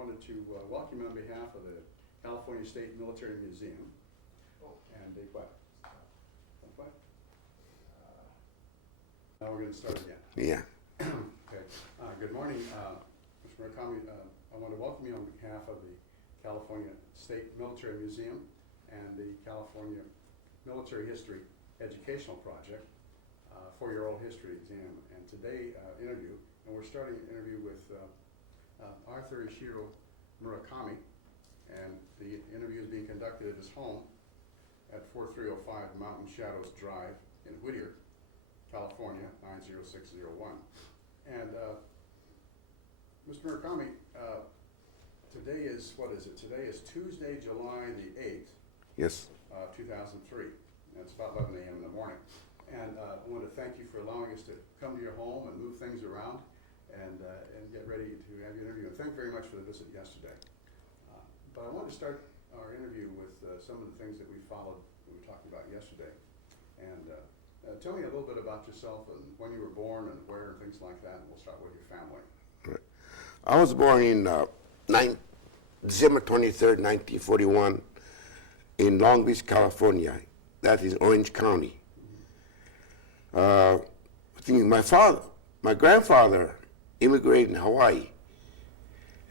wanted to welcome you on behalf of the California State Military Museum. And be quiet. Be quiet. Now we're going to start again. Yeah. Okay. Good morning, Mr. Murakami. I want to welcome you on behalf of the California State Military Museum and the California Military History Educational Project for your oral history exam. And today interview, and we're starting an interview with Arthur Ishiro Murakami, and the interview is being conducted at his home at 4305 Mountain Shadows Drive in Whittier, California, 90601. And Mr. Murakami, today is, what is it? Today is Tuesday, July the 8th, Yes. 2003. And it's about 11 a.m. in the morning. And I want to thank you for allowing us to come to your home and move things around and get ready to have your interview. And thank you very much for the visit yesterday. But I want to start our interview with some of the things that we followed, we were talking about yesterday. And tell me a little bit about yourself and when you were born and where and things like that. And we'll start with your family. Right. I was born in December 23rd, 1941 in Long Beach, California. That is Orange County. I think my grandfather immigrated in Hawaii.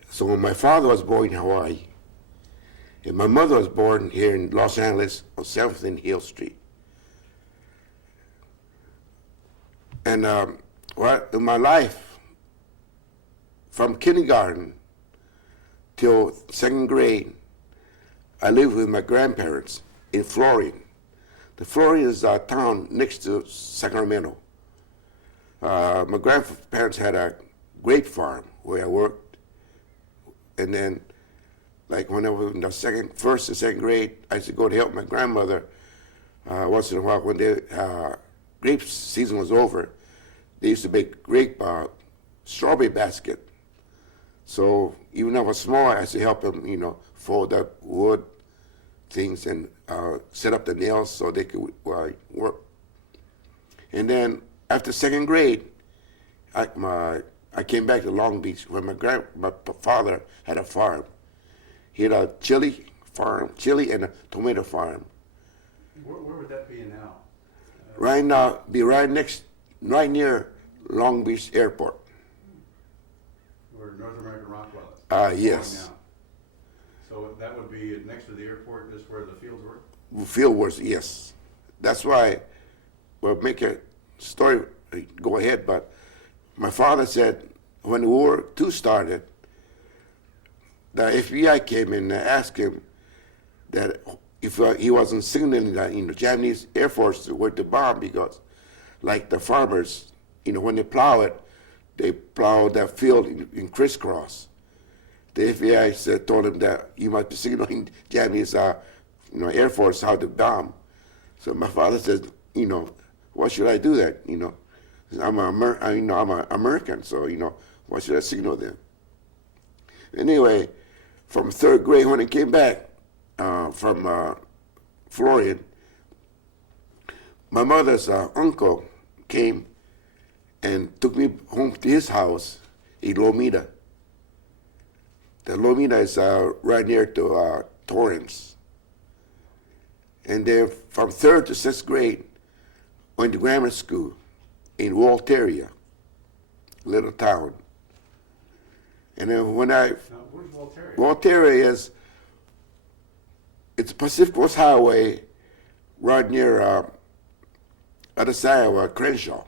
So my father was born in Hawaii. And my mother was born here in Los Angeles on 7th and Hill Street. And in my life, from kindergarten till 2nd grade, I lived with my grandparents in Florida. The Florida is a town next to Sacramento. My grandparents had a grape farm where I worked. And then, like when I was in the first and second grade, I used to go to help my grandmother once in a while when the grape season was over. They used to make strawberry basket. So even though I was small, I used to help them, fold up wood things and set up the nails so they could work. And then after 2nd grade, I came back to Long Beach where my father had a farm. He had a chili and a tomato farm. Where would that be now? Right now, be right near Long Beach Airport. Where North American Rockwell is? Yes. Now. So that would be next to the airport is where the fields were? Field was, yes. That's why, we'll make a story go ahead, but my father said when World War II started, the FBI came in and asked him that if he wasn't signaling the Japanese Air Force where to bomb, because like the farmers, when they plow it, they plow that field in crisscross. The FBI told him that you must be signaling Japanese Air Force how to bomb. So my father says, why should I do that? I'm an American, so why should I signal them? Anyway, from 3rd grade when I came back from Florida, my mother's uncle came and took me home to his house in Lomita. The Lomita is right near to Torrance. And then from 3rd to 6th grade, went to grammar school in Walteria, little town. And then when Now, where's Walteria? Walteria it's Pacific Coast Highway right near other side of Crenshaw.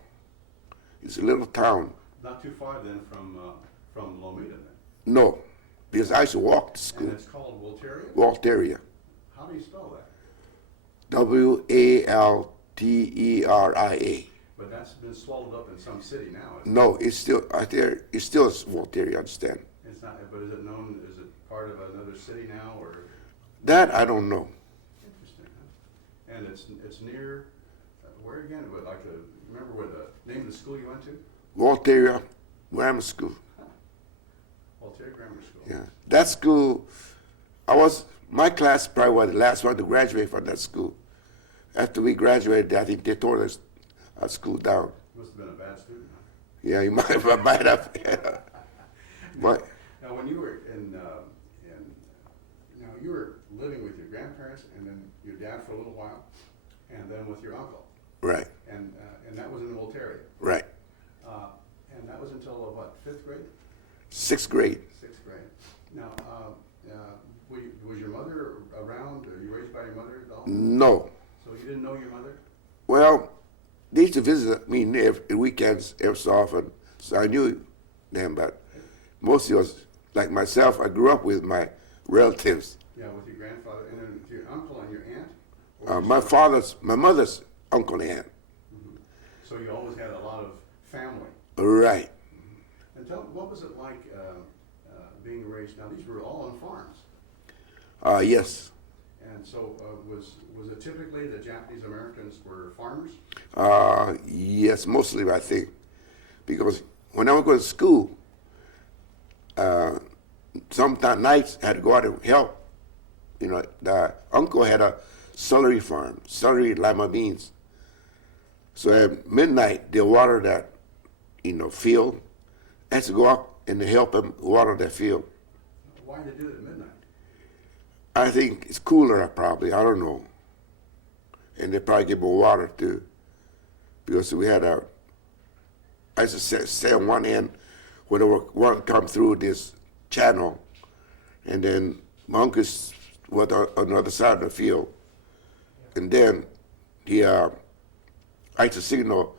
It's a little town. Not too far then from Lomita then? No, because I used to walk to school. And it's called Walteria? Walteria. How do you spell that? Walteria. But that's been swallowed up in some city now, isn't No, it's still out there. It's still Walteria, I understand. It's not, but is it part of another city now, or? That I don't know. Interesting, huh? And it's near, where again? Would like to remember where the name of the school you went to? Walteria Grammar School. Huh. Walteria Grammar School. Yeah, that school. My class probably was the last one to graduate from that school. After we graduated, I think they tore our school down. Must have been a bad student, huh? Yeah, you might have. But Now, when you were now you were living with your grandparents and then your dad for a little while, and then with your uncle, Right, and that was in the Voltaire. right. And that was until what, 5th grade? 6th grade. 6th grade. Now, was your mother around? Were you raised by your mother at all? No. So you didn't know your mother? Well, they used to visit me every weekends every so often, so I knew them, but mostly it was like myself. I grew up with my relatives. Yeah, with your grandfather, and then with your uncle and your aunt? Or My mother's uncle and aunt. Mhm. So you always had a lot of family. Right. And tell me, what was it like being raised? Now, these were all on farms. Yes. And so was it typically that Japanese Americans were farmers? Yes, mostly I think, because when I would go to school, sometimes nights I had to go out and help. You know, the uncle had a celery farm, celery, lima beans. So at midnight, they water that, field. I had to go up and help him water that field. Why did they do it at midnight? I think it's cooler, probably. I don't know. And they probably give more water too, because we had I used to stay on one end when the water come through this channel, and then my uncle was on the other side of the field, and then I used to signal.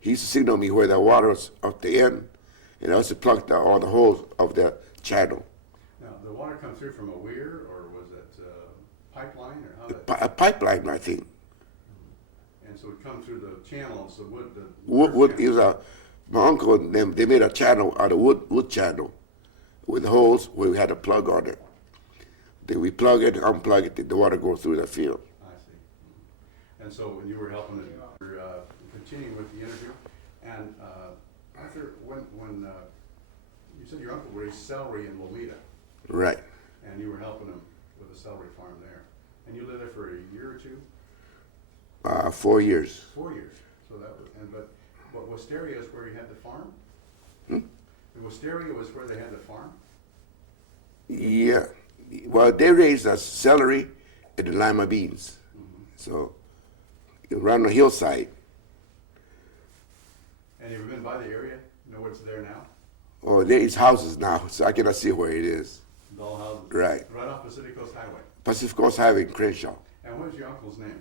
He used to signal me where the water was at the end, and I used to plug all the holes of the channel. Now, the water come through from a weir, or was it pipeline, or how did A pipeline, I think. And so it come through the channels, the wood. Wood is my uncle and them. They made a channel out of wood channel, with holes where we had a plug on it. Then we plug it, unplug it, the water goes through the field. I see. And so when you were helping it, you were continuing with the interview, and Arthur, when you said your uncle raised celery in Lomita, Right. and you were helping him with a celery farm there, and you lived there for a year or two? 4 years. 4 years. So that was, but Wisteria is where you had the farm? The Wisteria was where they had the farm? Yeah. Well, they raised us celery and the lima beans. So around the hillside. And you've been by the area? You know what's there now? Oh, there is houses now, so I cannot see where it is. Doll houses? Right. Right off Pacific Coast Highway. Pacific Coast Highway in Crenshaw. And what is your uncle's name?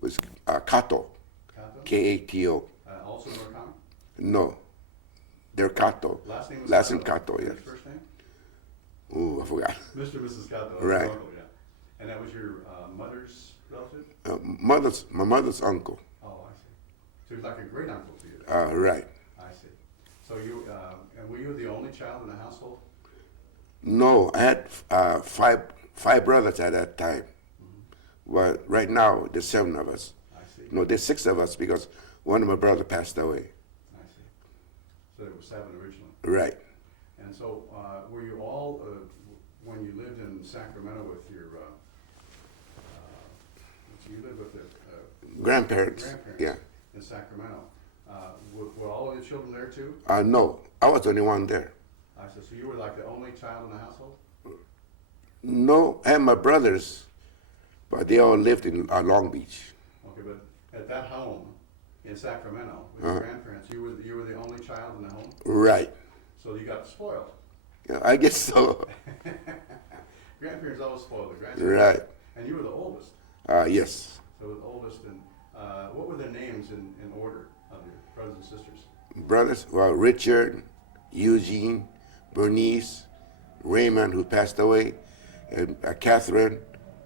Was Kato. Kato? K-A-T-O. Also Murakami? No. They're Kato. Last name was Last Kato? name Kato, yes. His first name? Ooh, I forgot. Mr. and Mrs. Kato. Right. Your uncle, yeah. And that was your mother's relative? My mother's uncle. Oh, I see. So he's like a great uncle to you. Right. I see. So you, and were you the only child in the household? No, I had five brothers at that time. Well, right now, there's 7 of us. I see. No, there's 6 of us because one of my brothers passed away. I see. So there were 7 originally. Right. And so were you all, when you lived in Sacramento with your, you lived with the Grandparents. Yeah. in Sacramento, were all of your children there too? No, I was the only one there. I see. So you were like the only child in the household? No, I had my brothers, but they all lived in Long Beach. Okay, but at that home in Sacramento with your grandparents, you were the only child in the home? Right. So you got spoiled. Yeah, I guess so. Grandparents always spoil the grandparents. Right. And you were the oldest. Yes. So the oldest, and what were their names in order of your brothers and sisters? Brothers, well, Richard, Eugene, Bernice, Raymond, who passed away, and Catherine,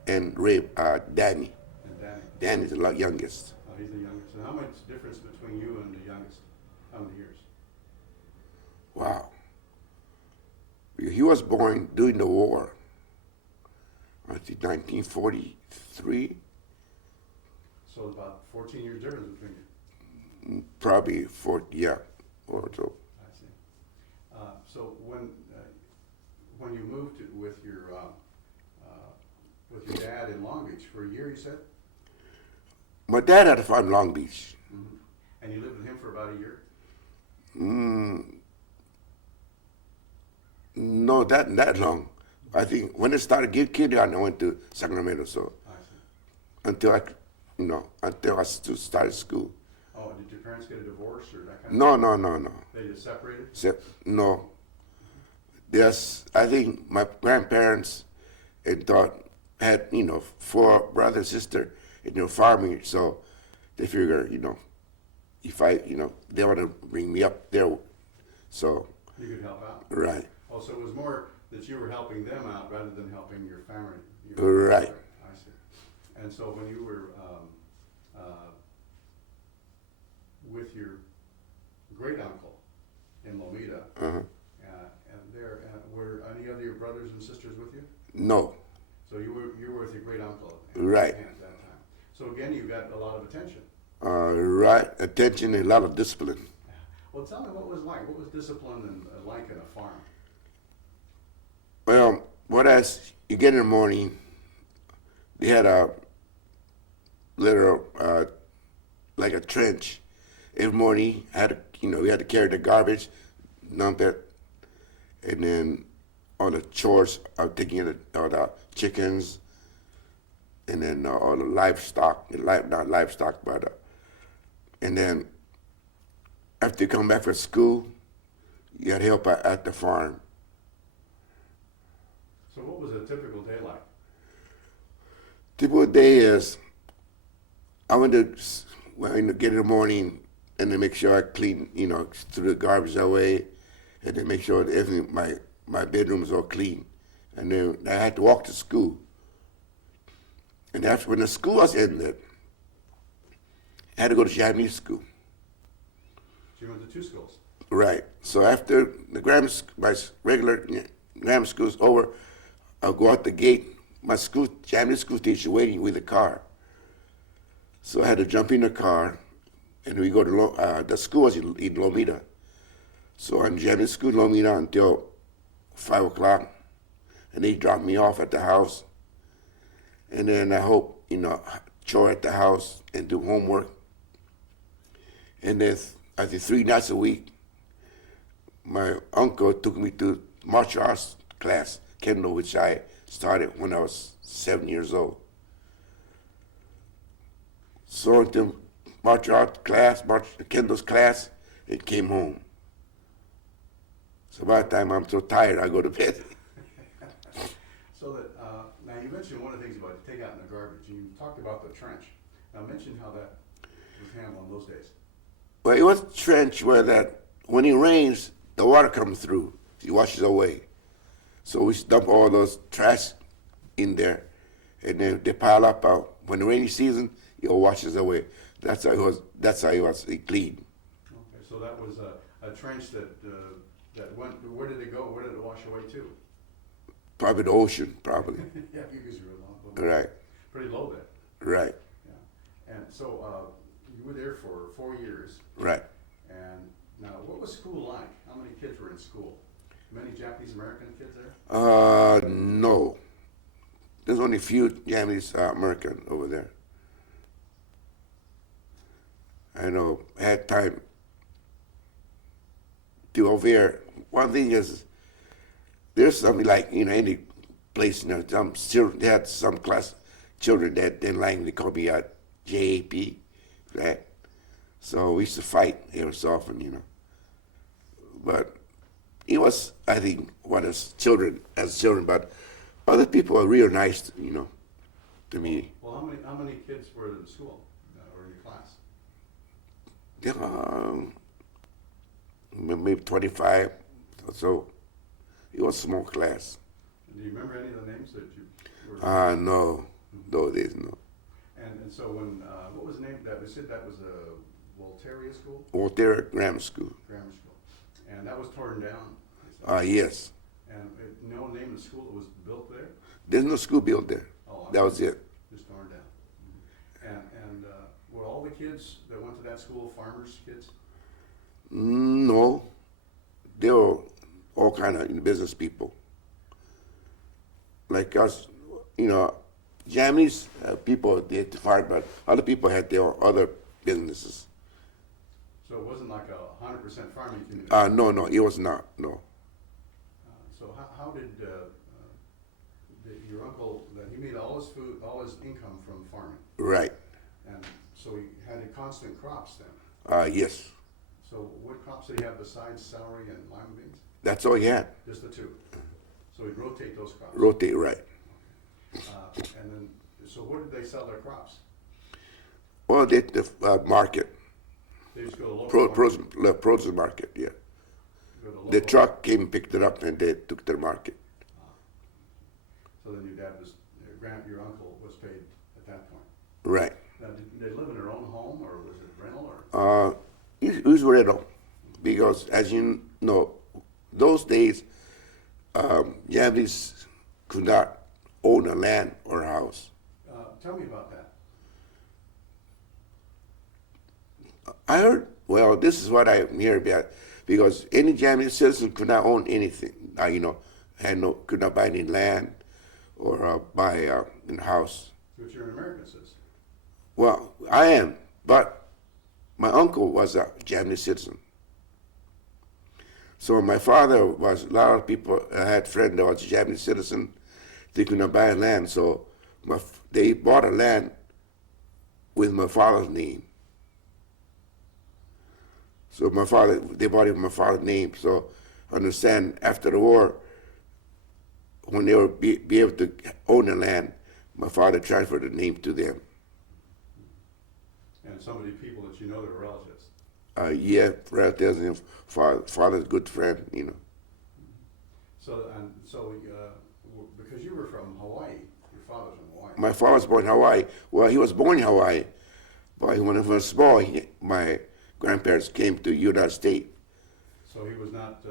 and Danny. And Danny. Danny's the youngest. Oh, he's the youngest. And how much difference between you and the youngest? How many years? Wow. He was born during the war. I think 1943. So about 14 years difference between you. Probably 40, yeah, or so. I see. So when you moved with your dad in Long Beach for a year, you said? My dad had a farm in Long Beach. Mm-hmm. And you lived with him for about a year? No, that long. I think when it started kindergarten, I went to Sacramento. So I see. until until I started school. Oh, did your parents get a divorce or that kind No, of no, no, no. They just separated? No. Yes, I think my grandparents had 4 brothers and sisters, farming. So they figure, if they want to bring me up there, so You could help out. right, Oh, so it was more that you were helping them out rather than helping your family. Right. I see. And so when you were with your great uncle in Lomita, uh-huh. and there were any of your brothers and sisters with you? No, So you were with your great uncle Right. at that time. So again, you got a lot of attention. right, attention and a lot of discipline. Well, tell me what was like. What was discipline like in a farm? Well, as you get in the morning, they had a little, like a trench. Every morning, we had to carry the garbage, dump it, and then all the chores of taking all the chickens, and then all the livestock, not livestock, but, and then after you come back from school, you had help at the farm. So what was a typical day like? Typical day is I went to get in the morning and then make sure I clean, throw the garbage away, and then make sure that everything, my bedroom is all clean. And then I had to walk to school. And after when the school was ended, I had to go to Japanese school. So you went to 2 schools. Right. So after my regular grammar school is over, I'll go out the gate. My Japanese school teacher waiting with the car. So I had to jump in the car, and we go to the school was in Lomita. So I'm Japanese school in Lomita until 5 o'clock, and they drop me off at the house. And then I hope, chore at the house and do homework. And then I think 3 nights a week, my uncle took me to martial arts class, kendo, which I started when I was 7 years old. So into martial arts class, kendo's class, and came home. So by the time I'm so tired, I go to bed. So that now you mentioned one of the things about take out in the garbage. You talked about the trench. Now mention how that was handled in those days. Well, it was a trench where that when it rains, the water comes through. It washes away. So we dump all those trash in there, and then they pile up out. When the rainy season, it all washes away. That's how it was. That's how it was clean. Okay, so that was a trench that went. Where did it go? Where did it wash away to? Probably the ocean, probably. Yeah, because you were Right, pretty low there. right, Yeah, and so you were there for 4 years. right. And now, what was school like? How many kids were in school? Many Japanese American kids there? No. There's only a few Japanese American over there. I know, I had time to over here. One thing is, there's something like, any place, some children, they had some class children that didn't like me, they called me JAP, right? So we used to fight every so often, But it was, I think, as children, but other people are real nice, to me. Well, how many kids were in school or in your class? Maybe 25 or so. It was a small class. Do you remember any of the names that you were? No, there's no. And so when, what was the name? They said that was a Voltaria school? Voltaire Grammar School. Grammar school. And that was torn down? Yes. And no name of the school that was built there? There's no school built there. Oh, that was it. Just torn down. And were all the kids that went to that school farmers' kids? No. They were all kind of business people. Like us, Japanese people did farm, but other people had their other businesses. So it wasn't like a 100% farming community? No, it was not, no. So how did your uncle, that he made all his food, all his income from farming? Right. And so he had constant crops then? Yes. So what crops did he have besides celery and lima beans? That's all he had. Just the two? So he'd rotate those crops? Rotate, right. And then, so where did they sell their crops? Well, the market. They just go to local market? Produce market, yeah. Go to The local- truck came and picked it up and they took the market. So then your dad was, your uncle was paid at that point? Right. Now, did they live in their own home, or was it rental, or? It was rental because, as you know, those days, Japanese could not own a land or a house. Tell me about that. I heard, well, this is what I hear about, because any Japanese citizen could not own anything. Could not buy any land or buy a house. But you're an American citizen. Well, I am, but my uncle was a Japanese citizen. So my father was, a lot of people, I had a friend that was a Japanese citizen, they could not buy land, so they bought a land with my father's name. So they bought it with my father's name. So understand, after the war, when they were be able to own the land, my father transferred the name to them. And some of the people that you know that are relatives. Yeah, relatives and father's good friend, you know. So because you were from Hawaii, your father's from Hawaii. My father was born in Hawaii. Well, he was born in Hawaii, but when he was small, my grandparents came to United States. So he was not,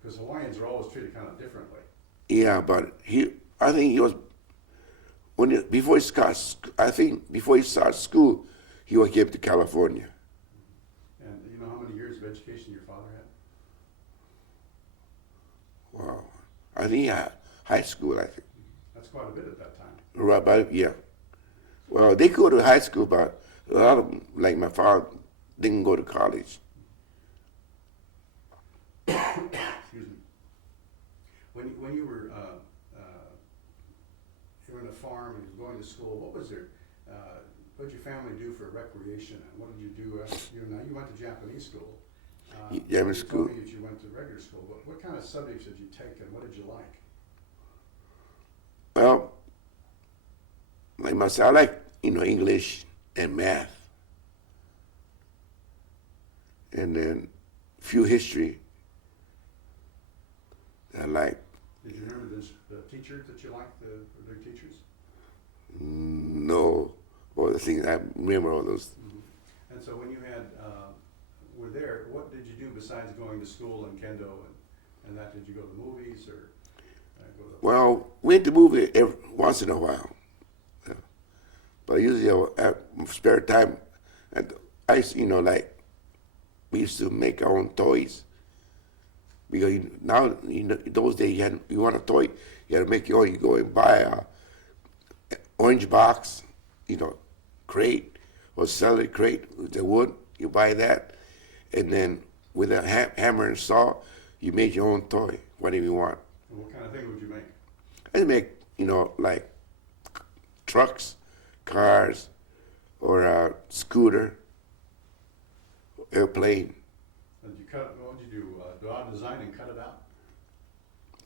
because Hawaiians are always treated kind of differently. Yeah, but I think he was, before he started school, he came to California. And you know how many years of education your father had? Wow. I think he had high school, I think. That's quite a bit at that time. Right, but yeah. Well, they go to high school, but a lot of them, like my father, didn't go to college. Excuse me. When you were in a farm and you were going to school, what did your family do for recreation? And what did you do after, you went to Japanese school. Japanese you school. told me that you went to regular school. What kind of subjects did you take and what did you like? Well, like myself, I like, English and math. And then few history. I like. Did you remember the teacher that you liked, the teachers? No, all the things I remember all those. Mm-hmm. And so when you were there, what did you do besides going to school and kendo and that? Did you go to the movies or go to? Well, went to movie once in a while, yeah. But usually at spare time, we used to make our own toys. Because now, those days, you want a toy, you had to make your own. You go and buy a orange box, crate, or celery crate with the wood. You buy that, and then with a hammer and saw, you make your own toy, whatever you want. And what kind of thing would you make? I make, like trucks, cars, or a scooter, airplane. Did you what did you do? Do out design and cut it out?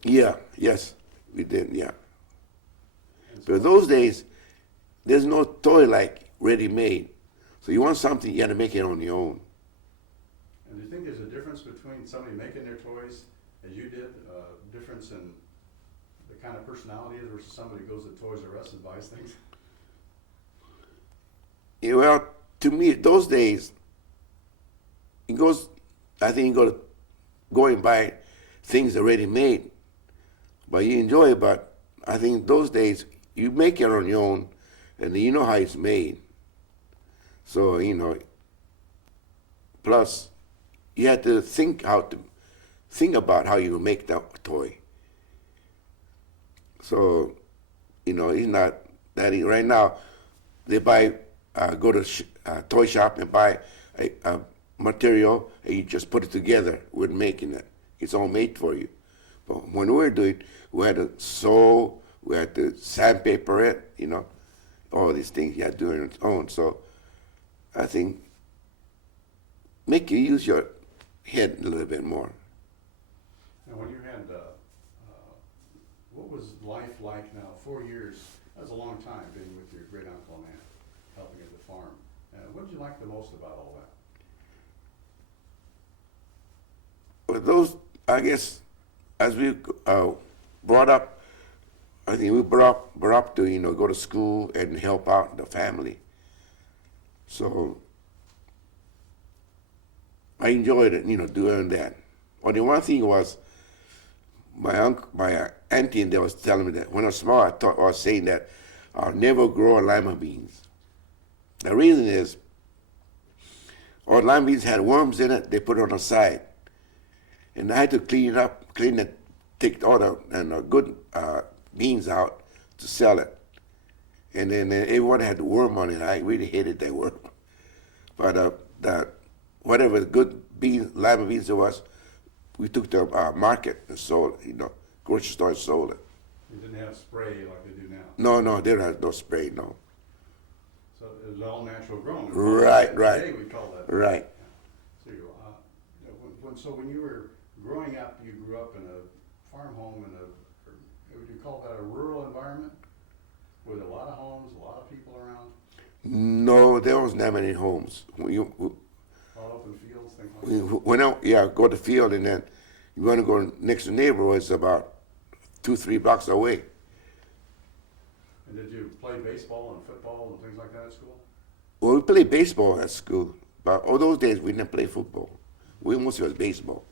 Yeah, yes, we did, yeah. And so But those days, there's no toy like ready-made. So you want something, you got to make it on your own. And do you think there's a difference between somebody making their toys, as you did, difference in the kind of personality is versus somebody who goes to Toys R Us and buys things? Yeah, well, to me, those days, I think you go and buy things already made, but you enjoy it. But I think those days, you make it on your own, and you know how it's made. So, plus, you have to think about how you make that toy. So, it's not that easy. Right now, they go to a toy shop and buy a material, and you just put it together with making it. It's all made for you. But when we were doing, we had to sew, we had to sandpaper it, all these things you had to do on its own. So I think make you use your head a little bit more. And when you had, what was life like now? 4 years, that's a long time being with your great uncle and aunt, helping at the farm. What did you like the most about all that? But those, I guess, as we brought up, I think we brought up to go to school and help out the family. So I enjoyed it, doing that. Only one thing was my auntie and they was telling me that when I was small, I was saying that I'll never grow lima beans. The reason is, our lima beans had worms in it. They put it on the side, and I had to clean it, take all the good beans out to sell it. And then everyone had the worm on it. I really hated that worm. But whatever the good lima beans there was, we took to market and sold it, grocery store and sold it. You didn't have spray like they do now? No, they don't have no spray, no. So it was all natural grown? Right. Today we call that. Right. So, when you were growing up, you grew up in a farm home would you call that a rural environment? With a lot of homes, a lot of people around? No, there wasn't that many homes. All open fields, things like that? Go to the field, and then you want to go next to the neighbor, it's about 2-3 blocks away. And did you play baseball and football and things like that at school? Well, we played baseball at school, but all those days we didn't play football. We mostly was baseball.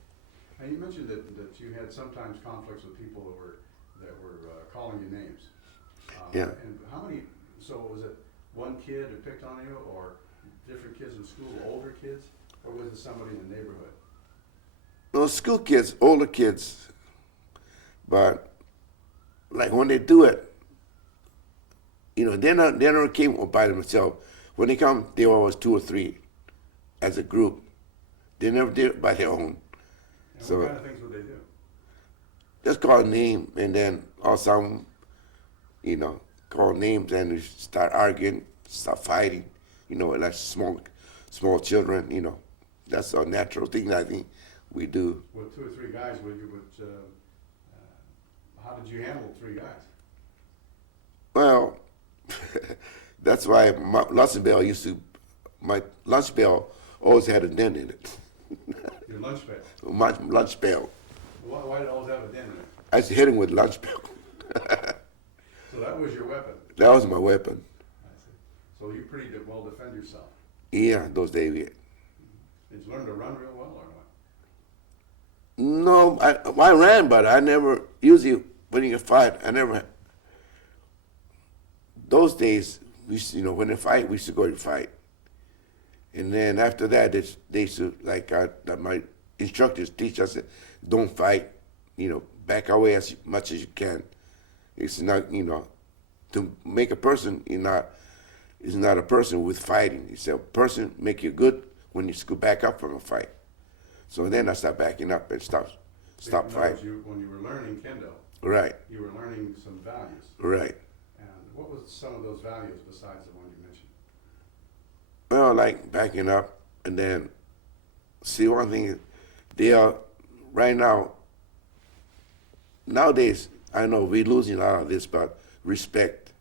And you mentioned that you had sometimes conflicts with people that were calling you names. Yeah. And how many? So was it one kid who picked on you, or different kids in school, older kids, or was it somebody in the neighborhood? No, school kids, older kids, but like when they do it, they never came by themselves. When they come, they were always 2 or 3 as a group. They never did it by their own. And So what kind of things would they do? just call a name, and then all some, call names, and we start arguing, start fighting, like small children, that's a natural thing I think we do. With 2 or 3 guys, how did you handle 3 guys? Well, that's why my lunch bell always had a dent in it. Your lunch pail? My lunch bell. Why did it always have a dent in it? I used to hit him with lunch bell. So that was your weapon? That was my weapon. I see. So you pretty well defend yourself? Yeah, those days. Yeah. Did you learn to run real well or what? No, I ran, but I never, usually when you fight, those days, we used to, when they fight, we used to go and fight. And then after that, they used to, my instructors teach us, don't fight, back away as much as you can. It's not, to make a person, is not a person with fighting. It's a person make you good when you go back up from a fight. So then I start backing up and stop fighting. When you were learning kendo, Right. you were learning some values. Right. And what was some of those values besides the one you mentioned? Well, like backing up, and then see one thing, they are right now. Nowadays, I know we're losing a lot of this, but respect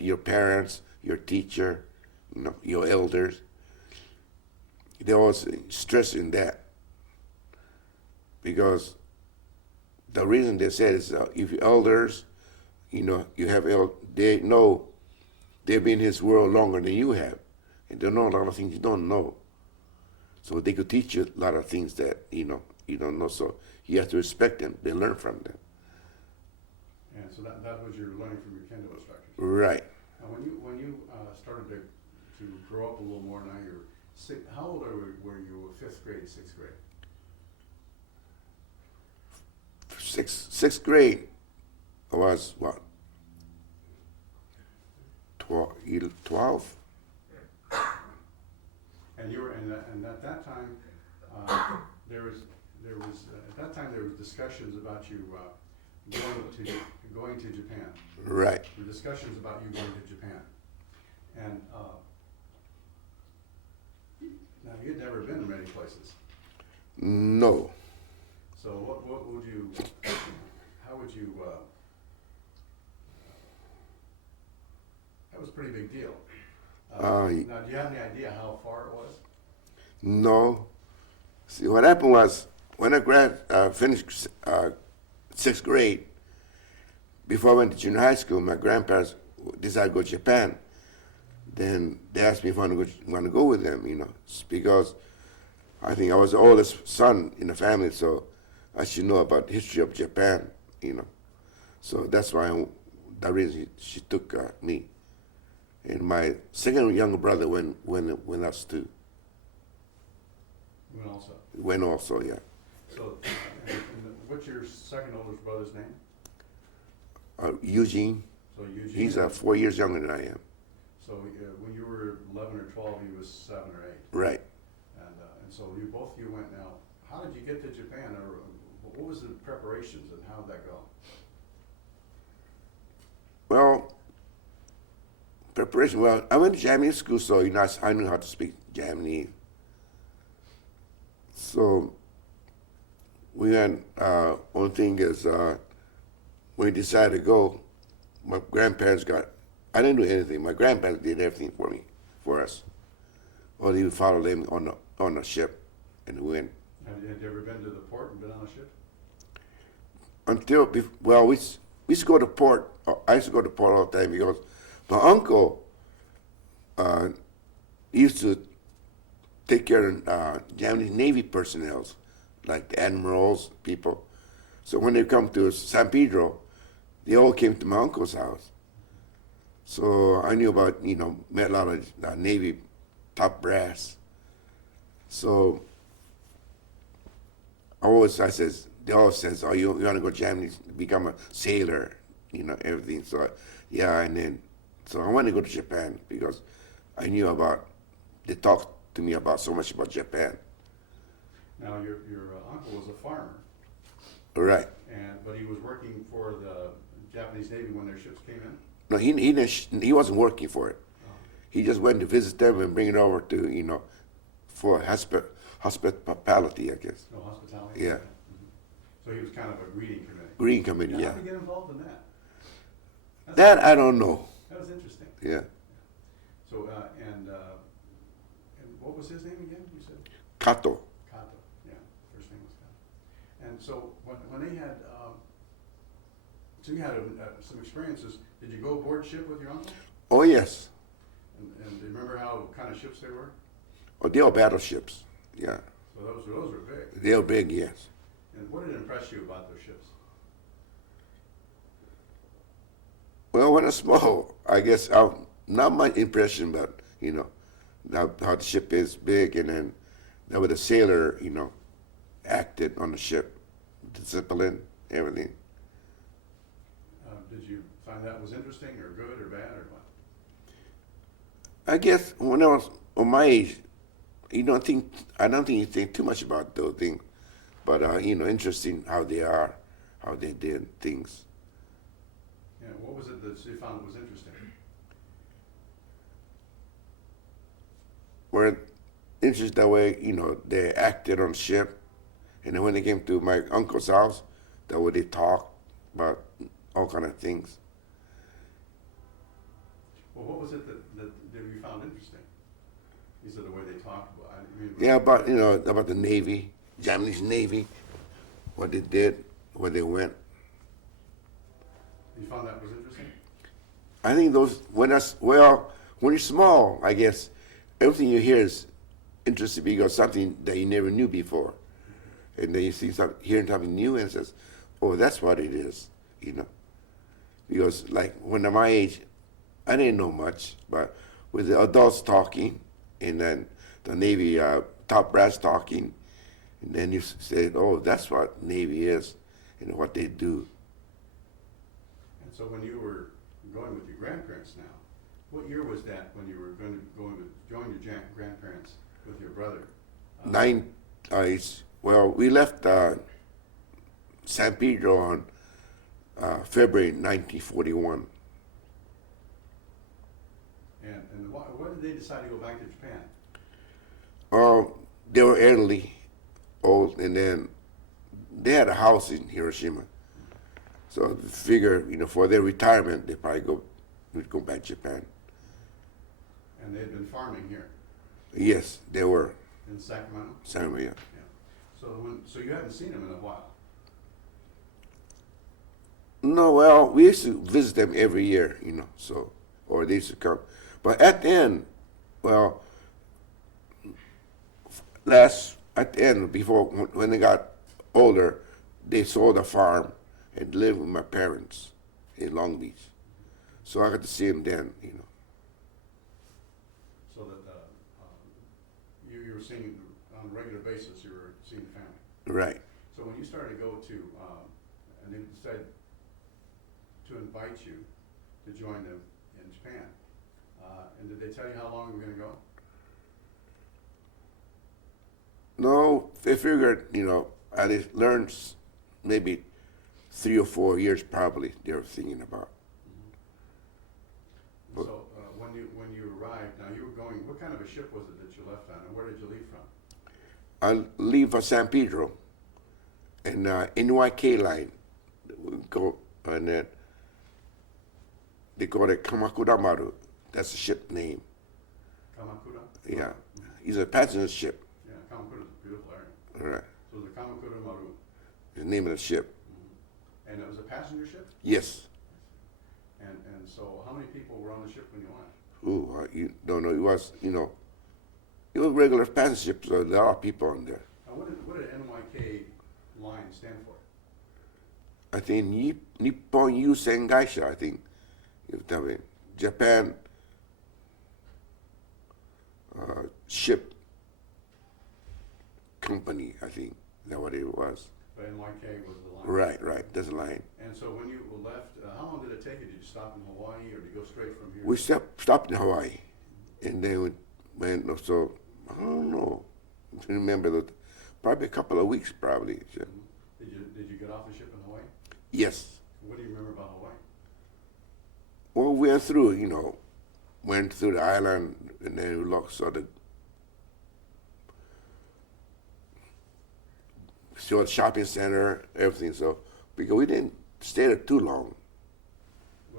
your parents, your teacher, your elders. They're always stressing that because the reason they said is if your elders, you have they know they've been in this world longer than you have, and they know a lot of things you don't know. So they could teach you a lot of things that you don't know. So you have to respect them and learn from them. And so that was your learning from your kendo instructors. Right. Now, when you started to grow up a little more, now you're how old were you? 5th grade, 6th grade? Sixth grade, I was what? 12. And you were, and at that time, there was there was, at that time, there was discussions about you going to Japan. Right. There were discussions about you going to Japan. And now, you'd never been to many places. No. So what would you, how would you, that was a pretty big deal. Now, do you have any idea how far it was? No. See, what happened was, when I finished sixth grade, before I went to junior high school, my grandparents decided to go to Japan. Then they asked me if I want to go with them, you know, because I think I was the oldest son in the family, so I should know about the history of Japan, you know. So that's why the reason she took me. And my second younger brother went us too. Went also? Went also, yeah. So, and what's your second oldest brother's name? Eugene. So Eugene. He's 4 years younger than I am. So when you were 11 or 12, he was 7 or 8. Right. And so both of you went. Now, how did you get to Japan, or what was the preparations, and how did that go? Well, preparation. Well, I went to Japanese school, so you know I knew how to speak Japanese. So we had one thing is when we decided to go, my grandparents I didn't do anything. My grandparents did everything for us. Or they would follow them on the ship, and we went. Have you ever been to the port and been on a ship? We used to go to port. I used to go to port all the time because my uncle used to take care of Japanese Navy personnel, like the admirals, people. So when they come to San Pedro, they all came to my uncle's house. So I knew about, met a lot of Navy top brass. So they always says, oh, you want to go to Germany, become a sailor, everything. So, yeah, so I wanted to go to Japan because I knew they talked to me about so much about Japan. Now, your uncle was a farmer. Right. But he was working for the Japanese Navy when their ships came in? No, he wasn't working for it. Oh. He just went to visit them and bring it over to, for hospitality, I guess. Oh, hospitality? Yeah. Mm-hmm. So he was kind of a greeting committee? Greeting committee, yeah. How did he get involved in that? That I don't know. That was interesting. Yeah. So, and what was his name again, you said? Kato. Kato, yeah. First name was Kato. And so when they had, so you had some experiences. Did you go aboard ship with your uncle? Oh, yes. And do you remember how kind of ships they were? Oh, they were battleships, yeah. So those were big. They were big, yes. And what did impress you about those ships? Well, when I was small, I guess, not my impression, but, how the ship is big, and then how the sailor, acted on the ship, discipline, everything. Did you find that was interesting, or good, or bad, or what? I guess when I was on my age, I don't think you think too much about those things, but interesting how they are, how they did things. Yeah, what was it that you found was interesting? Were interested that way, they acted on ship, and then when they came to my uncle's house, that way they talked about all kind of things. Well, what was it that you found interesting? You said the way they talked about. Yeah, about the Navy, Japanese Navy, what they did, where they went. You found that was interesting? I think when you're small, I guess everything you hear is interesting because something that you never knew before, and then you hearing something new and says, "Oh, that's what it is," Because like when I'm my age, I didn't know much, but with the adults talking, and then the Navy top brass talking, and then you said, "Oh, that's what Navy is, what they do." And so when you were going with your grandparents now, what year was that when you were going to join your grandparents with your brother? Well, we left San Pedro on February 1941. And why did they decide to go back to Japan? They were elderly, old, and then they had a house in Hiroshima. So they figure, for their retirement, they probably would go back to Japan. And they had been farming here Yes, they were. in Sacramento? Sacramento. Yeah. So you haven't seen them in a while? No, well, we used to visit them every year, or they used to come. But at the end, well, at the end, before, when they got older, they sold a farm and lived with my parents in Long Beach. So I got to see them then, So that you were seeing, on a regular basis, you were seeing the family? Right. So when you started to go to, and they decided to invite you to join them in Japan, and did they tell you how long you were going to go? No, they figured, I just learned maybe 3 or 4 years probably they were thinking about. But- So when you arrived, now you were going, what kind of a ship was it that you left on, and where did you leave from? I leave for San Pedro, and NYK line, we go, and then they call it Kamakura Maru. That's the ship name. Kamakura? Yeah, it's a passenger ship. Yeah, Kamakura is a beautiful area. Right, So it was the Kamakura Maru. the name of the ship. And it was a passenger ship? Yes. And so how many people were on the ship when you went? Ooh, you don't know. It was, it was regular passenger ship, so there are people on there. What did NYK line stand for? I think Nippon Yusen Gaisha, I think. You tell me, Japan ship company, I think. That's what it was. But NYK was the line. Right, that's the line. And so when you left, how long did it take you? Did you stop in Hawaii, or did you go straight from here? We stopped in Hawaii, and then we went, so, I don't know, I remember that, probably a couple of weeks, probably. Yeah. Did you get off the ship in Hawaii? Yes. What do you remember about Hawaii? Well, we went through, went through the island, and then we saw the shopping center, everything. So, because we didn't stay there too long.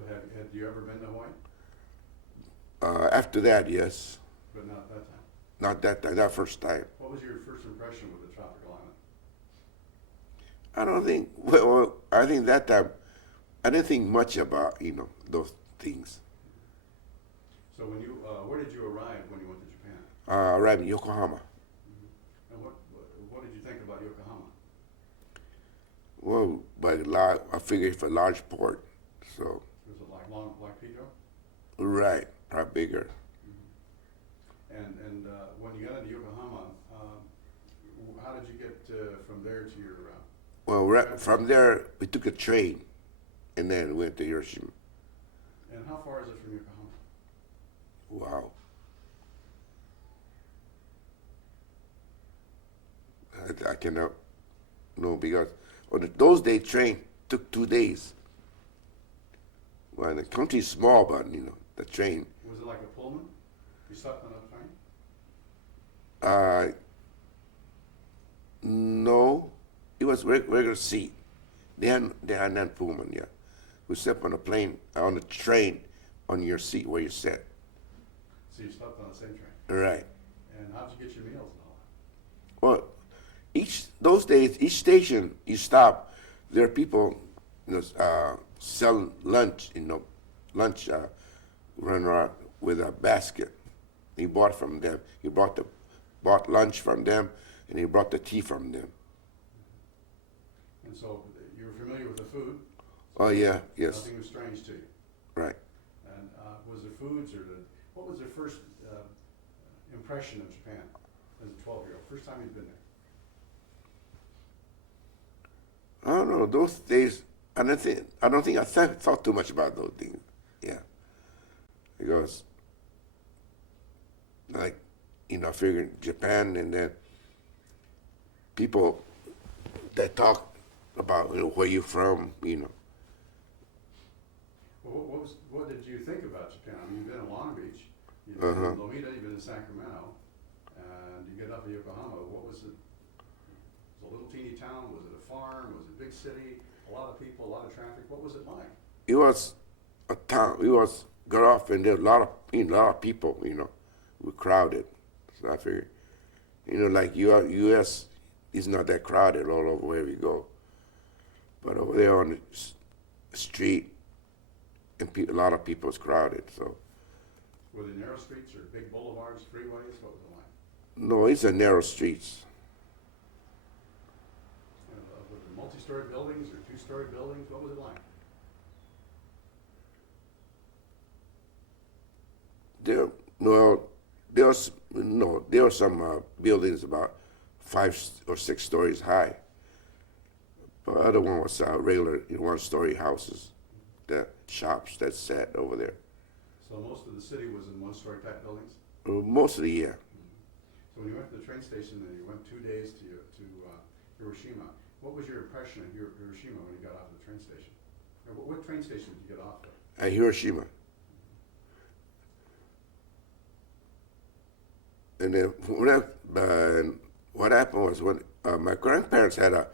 Had you ever been to Hawaii? After that, yes. But not that time. Not that time, that first time. What was your first impression with the tropical island? I don't think, well, I think that time, I didn't think much about, those things. So when you, where did you arrive when you went to Japan? I arrived in Yokohama. And what did you think about Yokohama? Well, I figured it's a large port, so. Was it like Pedro? Right, probably bigger. And when you got into Yokohama, how did you get from there to your? Well, from there we took a train, and then went to Hiroshima. And how far is it from Yokohama? Wow. I cannot know because on those days train took 2 days. Well, the country is small, but the train. Was it like a Pullman? You slept on a train? No, it was regular seat. They had not Pullman, yeah. We slept on a plane, on a train, on your seat where you sat. So you slept on the same train? Right. And how'd you get your meals and all Well, those days, each station you stop, there are people, sell lunch, run around with a basket. He bought from them. He bought lunch from them, and he brought the tea from them. And so you were familiar with the food? Oh yeah, yes, Nothing was strange to you? right. And was the foods, what was your first impression of Japan as a 12-year-old? First time you'd been there? I don't know. Those days, I don't think I thought too much about those things. Yeah, because I figured Japan, and then people that talk about, where you from, Well, what did you think about Japan? I mean, you've been in Long Beach, you've been in Lomita, you've been in Sacramento, and you get up to Yokohama. What was it? Was it a little teeny town? Was it a farm? Was it a big city? A lot of people, a lot of traffic. What was it like? It was a town. It was got off, and there were a lot of people. Were crowded. So I figured, like U.S. is not that crowded all over where we go, but over there on the street, and a lot of people is crowded. So. Were they narrow streets or big boulevards, freeways? What was it like? No, it's a narrow streets. Were there multi-story buildings or two-story buildings? What was it like? There were some buildings about 5 or 6 stories high. But the other one was regular 1-story houses, the shops that sat over there. So most of the city was in one-story type buildings? Mostly, yeah. So when you went to the train station and you went 2 days to Hiroshima, what was your impression of Hiroshima when you got off the train station? Or what train station did you get off of? At Hiroshima. And then what happened was when my grandparents had a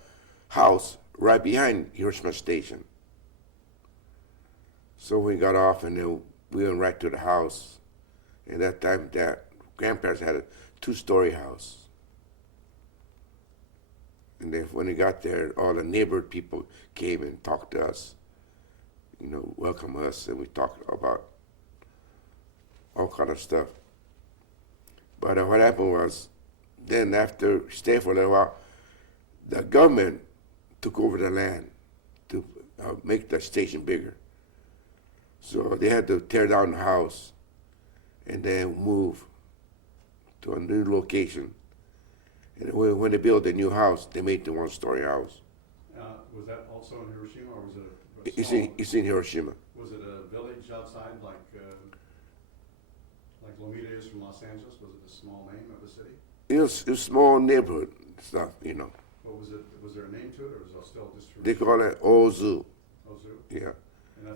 house right behind Hiroshima Station. So we got off and then we went right to the house. And that time, that grandparents had a 2-story house. And then when we got there, all the neighborhood people came and talked to us, welcome us, and we talked about all kind of stuff. But what happened was, then after stay for a little while, the government took over the land to make the station bigger. So they had to tear down the house and then move to a new location. And when they built a new house, they made the 1-story house. Was that also in Hiroshima, or was it It's in Hiroshima. Was it a village outside like Lomita is from Los Angeles? Was it a small name of a city? It was a small neighborhood stuff, What was it? Was there a name to it, or was it still just Hiroshima? They call it Ozu. Ozu? Yeah.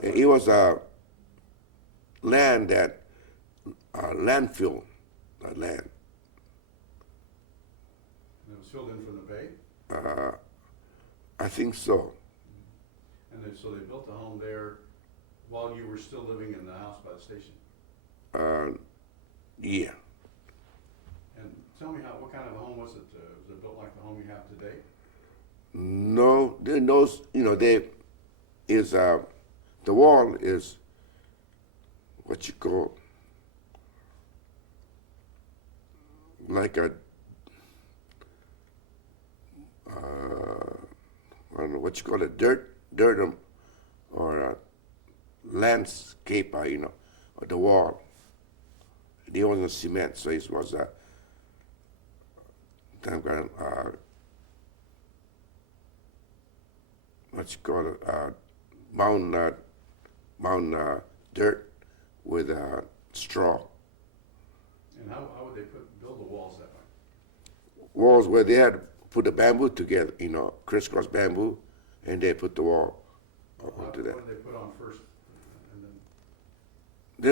And It was a land that, landfill, land. And it was filled in from the bay? I think so. And so they built a home there while you were still living in the house by the station? Yeah. And tell me what kind of a home was it? Was it built like the home you have today? No, the wall is what you call like a, I don't know what you call it, dirt or a landscape, or the wall. It wasn't cement, so it was a what you call it, mound dirt with straw. And how would they build the walls that way? Walls where they had put the bamboo together, crisscross bamboo, and they put the wall onto that. What did they put on first? And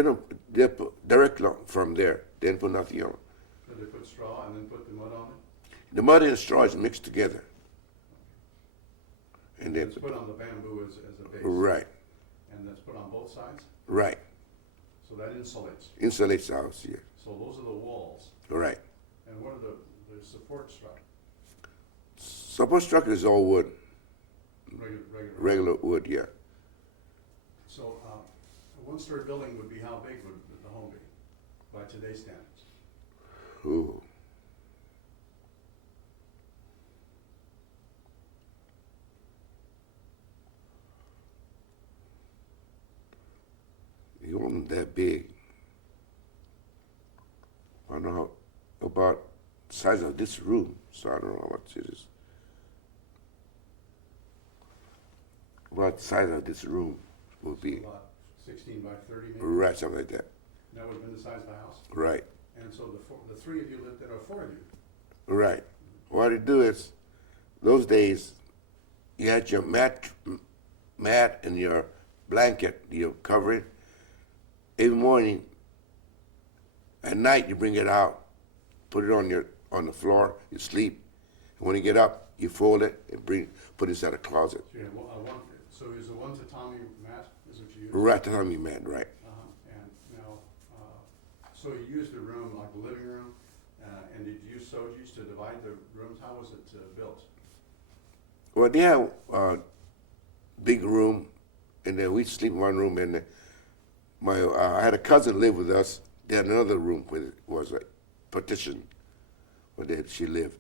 then They put directly from there. They didn't put nothing on. did they put straw and then put the mud on it? The mud and the straw is mixed together. And then It's put on the bamboo as a base. right, And that's put on both sides? right. So that insulates. Insulates the house, yeah. So those are the walls. Right. And what are the support structure? Support structure is all wood, regular wood, yeah. So a 1-story building would be, how big would the home be by today's standards? Ooh. It wasn't that big. I don't know about the size of this room, so I don't know what it is. About the size of this room would be. About 16 by 30 maybe? Right, something like that. That would have been the size of the house? Right, And so the 3 of you lived there, or 4 of you? right. What I do is those days, you had your mat and your blanket, your covering. Every morning, at night, you bring it out, put it on the floor, you sleep. And when you get up, you fold it and put it inside a closet. So, you had so it was a one tatami mat, is what you used? Ratami mat, right? And now, so you used the room like the living room, and did you use sojis to divide the rooms? How was it built? Well, they have a big room, and then we sleep in one room, and I had a cousin live with us. They had another room where it was a partition where she lived.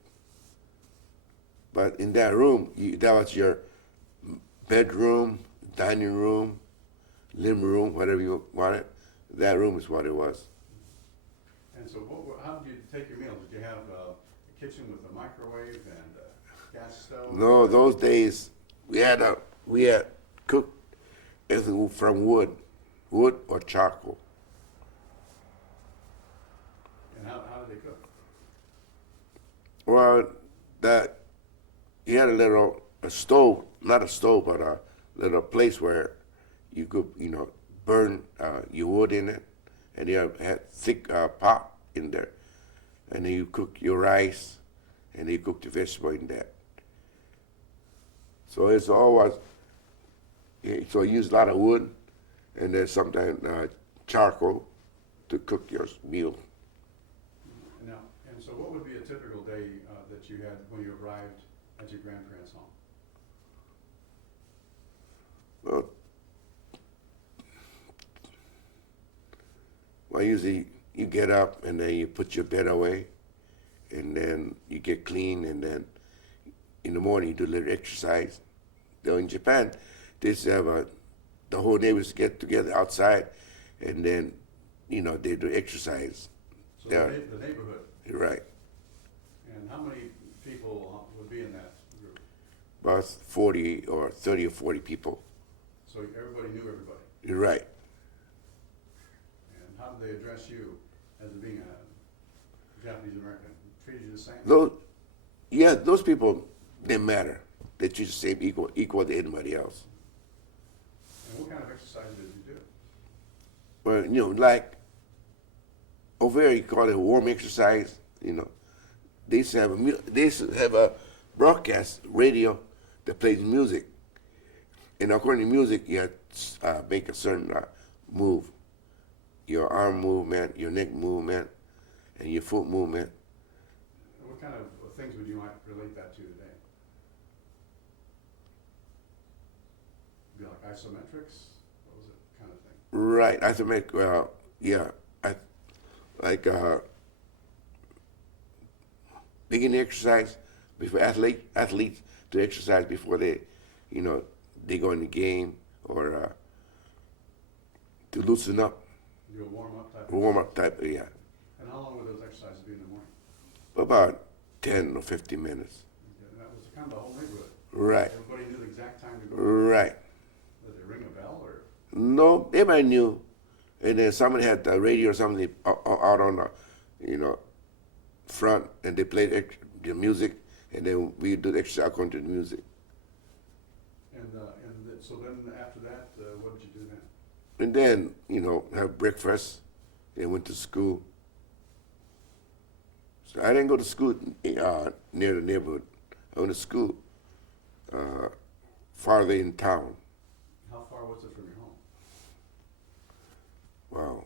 But in that room, that was your bedroom, dining room, living room, whatever you wanted. That room is what it was. And so how did you take your meals? Did you have a kitchen with a microwave and a gas stove? No, those days we had cooked everything from wood or charcoal. And how did they cook? Well, you had a stove, not a stove, but a little place where you could, burn your wood in it, and you had thick pot in there, and then you cook your rice, and then you cook the vegetable in that. So it's always, so you use a lot of wood, and then sometimes charcoal to cook your meal. And so what would be a typical day that you had when you arrived at your grandparents' home? Well, usually you get up and then you put your bed away, and then you get clean, and then in the morning you do a little exercise. Though in Japan, they used to have the whole neighbors get together outside, and then they do exercise. So the neighborhood. You're right. And how many people would be in that group? About 30 or 40 people. So everybody knew everybody. You're right. And how did they address you as being a Japanese American? Treated you the same? Those people didn't matter. They treated the same equal to anybody else. And what kind of exercise did you do? Well, like over here you call it warm exercise. They used to have a broadcast radio that plays music, and according to music, you have to make a certain move. Your arm movement, your neck movement, and your foot movement. What kind of things would you like relate that to today? Be like isometrics? What was it kind of thing? Right, isometric. Like beginning exercise before athletes to exercise before they go in the game, or to loosen up. Do a warm-up type? Warm-up type, yeah. And how long would those exercises be in the morning? About 10 or 15 minutes. Okay, and that was kind of the whole neighborhood? Right. Everybody knew the exact time to go? Right. Did they ring a bell, or? No, everybody knew. And then somebody had the radio or something out on the, front, and they played the music, and then we do the exercise according to the music. So then after that, what did you do then? And then, have breakfast, and went to school. So I didn't go to school near the neighborhood. I went to school farther in town. How far was it from your home? Wow.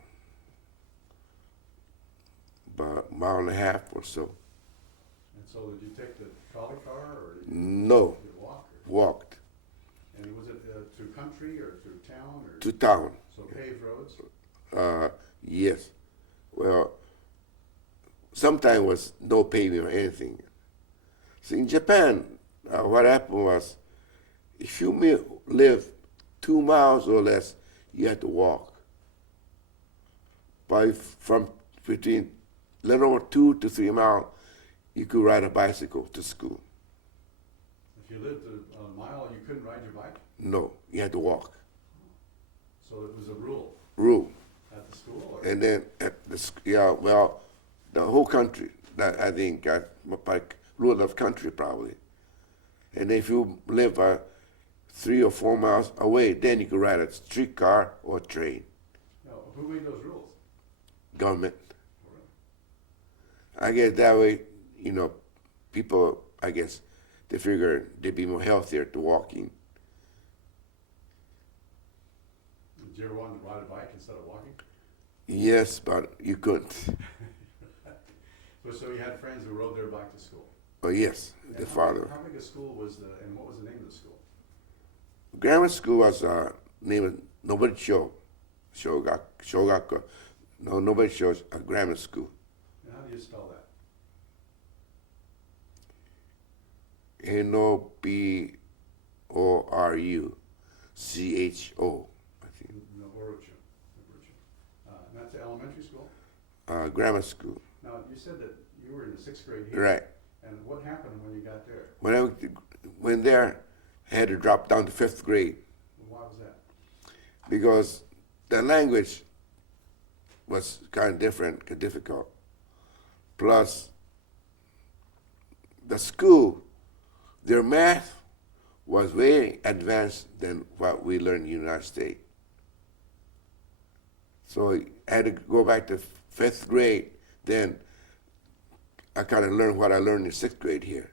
About a mile and a half or so. And so did you take the trolley car, or did you, No. did you walk? Walked. And was it through country or through town? Or To town. So paved roads? Yes. Well, sometimes was no paving or anything. So in Japan, what happened was, if you live 2 miles or less, you had to walk. From between little over 2 to 3 miles, you could ride a bicycle to school. If you lived a mile, you couldn't ride your bike? No, you had to walk. So it was a rule? Rule. At the school? Or? And then the whole country, I think, like rule of country probably. And if you live 3 or 4 miles away, then you could ride a streetcar or train. Now, who made those rules? Government. Oh, really? I guess that way, people, I guess, they figure they'd be more healthier to walking. Did you ever want to ride a bike instead of walking? Yes, but you couldn't. So you had friends who rode their bike to school. Oh, yes, And the father. How big a school was and what was the name of the school? Grammar school was named Nobody Shogaku. No, Nobody Shows a grammar school. And how do you spell that? Noborucho, I think. Noborucho. And that's elementary school? Grammar school. Now, you said that you were in the 6th grade here. Right. And what happened when you got there? When I went there, I had to drop down to 5th grade Why was that? because the language was kind of different, difficult. Plus, the school, their math was way advanced than what we learned in the United States. So I had to go back to 5th grade. Then I kind of learned what I learned in 6th grade here.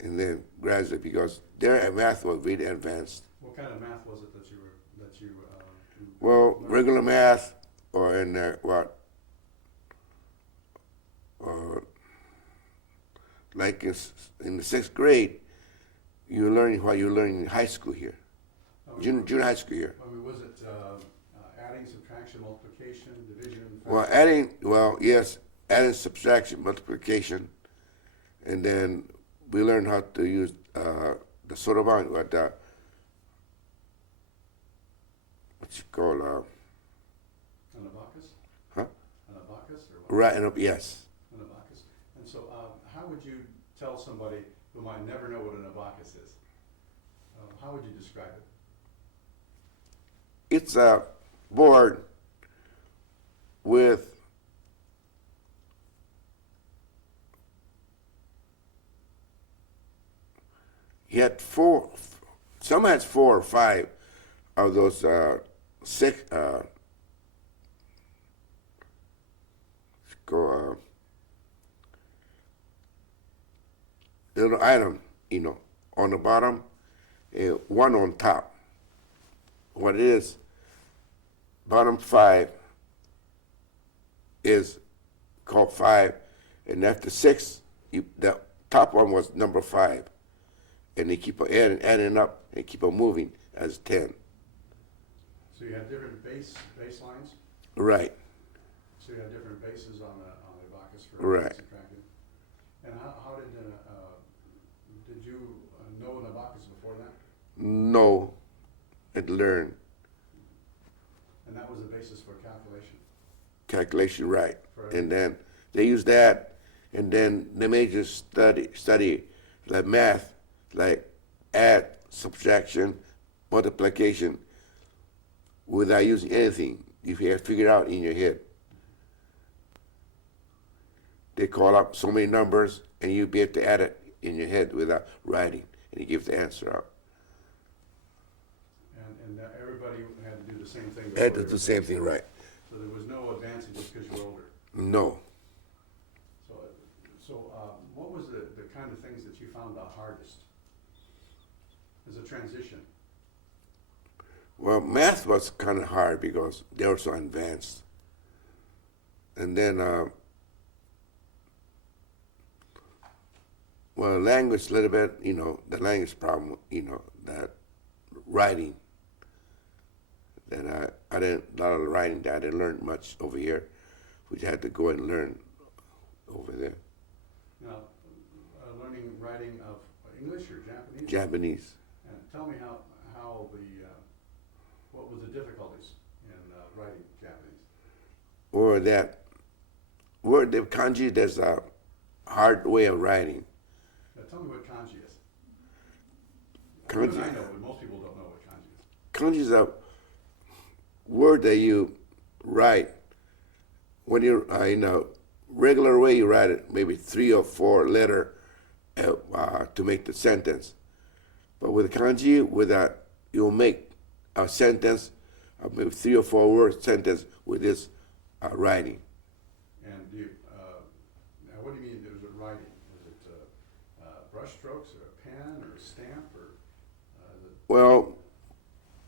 And then graduate because their math was really advanced. What kind of math was it that you Well, learned? regular math or in like in the 6th grade, you learn what you learn in high school here, junior high school here. I mean, was it adding, subtraction, multiplication, division? Well, yes, adding, subtraction, multiplication, and then we learned how to use the soroban, what you call An abacus? huh? An abacus or what? Right, yes. An abacus. And so, how would you tell somebody who might never know what an abacus is? How would you describe it? It's a board with he had some has 4 or 5 of those 6 little item, on the bottom, one on top. What it is, bottom 5 is called 5, and after 6, the top one was number 5, and they keep on adding up and keep on moving as 10. So you had different baselines? Right. So you had different bases on the abacus for Right. subtracting. And how did you know an abacus before that? No, it learned And that was the basis for calculation. calculation right, For and then they use that, and then they made you study like math, like add, subtraction, multiplication, without using anything. You have to figure it out in your head. They call up so many numbers, and you be able to add it in your head without writing, and you give the answer out. And everybody had to do the same thing. Had before to they do were the same finished. thing right. So there was no advancing just because you're older. No. So what was the kind of things that you found the hardest as a transition? Well, math was kind of hard because they were so advanced. And then, language a little bit, the language problem, that writing. Then I didn't, a lot of the writing that I didn't learn much over here. We had to go and learn over there. Now, learning writing of English or Japanese? Japanese. And tell me what was the difficulties in writing Japanese? Or that word, the kanji, there's a hard way of writing. Now, tell me what kanji is. Kanji. You and I know, but most people don't know what kanji is. Kanji is a word that you write when you're in a regular way. You write it maybe 3 or 4 letter to make the sentence. But with kanji, with that, you'll make a sentence, maybe 3 or 4 word sentence with this writing. And do you, now what do you mean there's a writing? Is it brush strokes or a pen or a stamp or? Is it Well,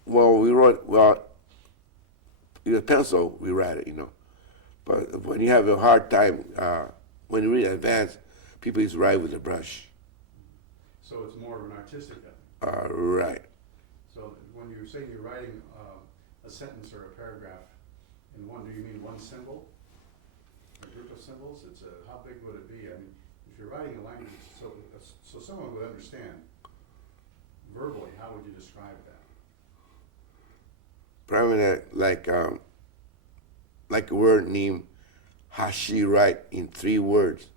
we wrote, with a pencil, we write it, But when you have a hard time, when you read advanced, people used to write with a brush. So it's more of an artistic thing. Right. So when you say you're writing a sentence or a paragraph in one, do you mean one symbol? A group of symbols? How big would it be? I mean, if you're writing a language, so someone would understand verbally, how would you describe that? Probably like a word named Hashi, write in 3 words.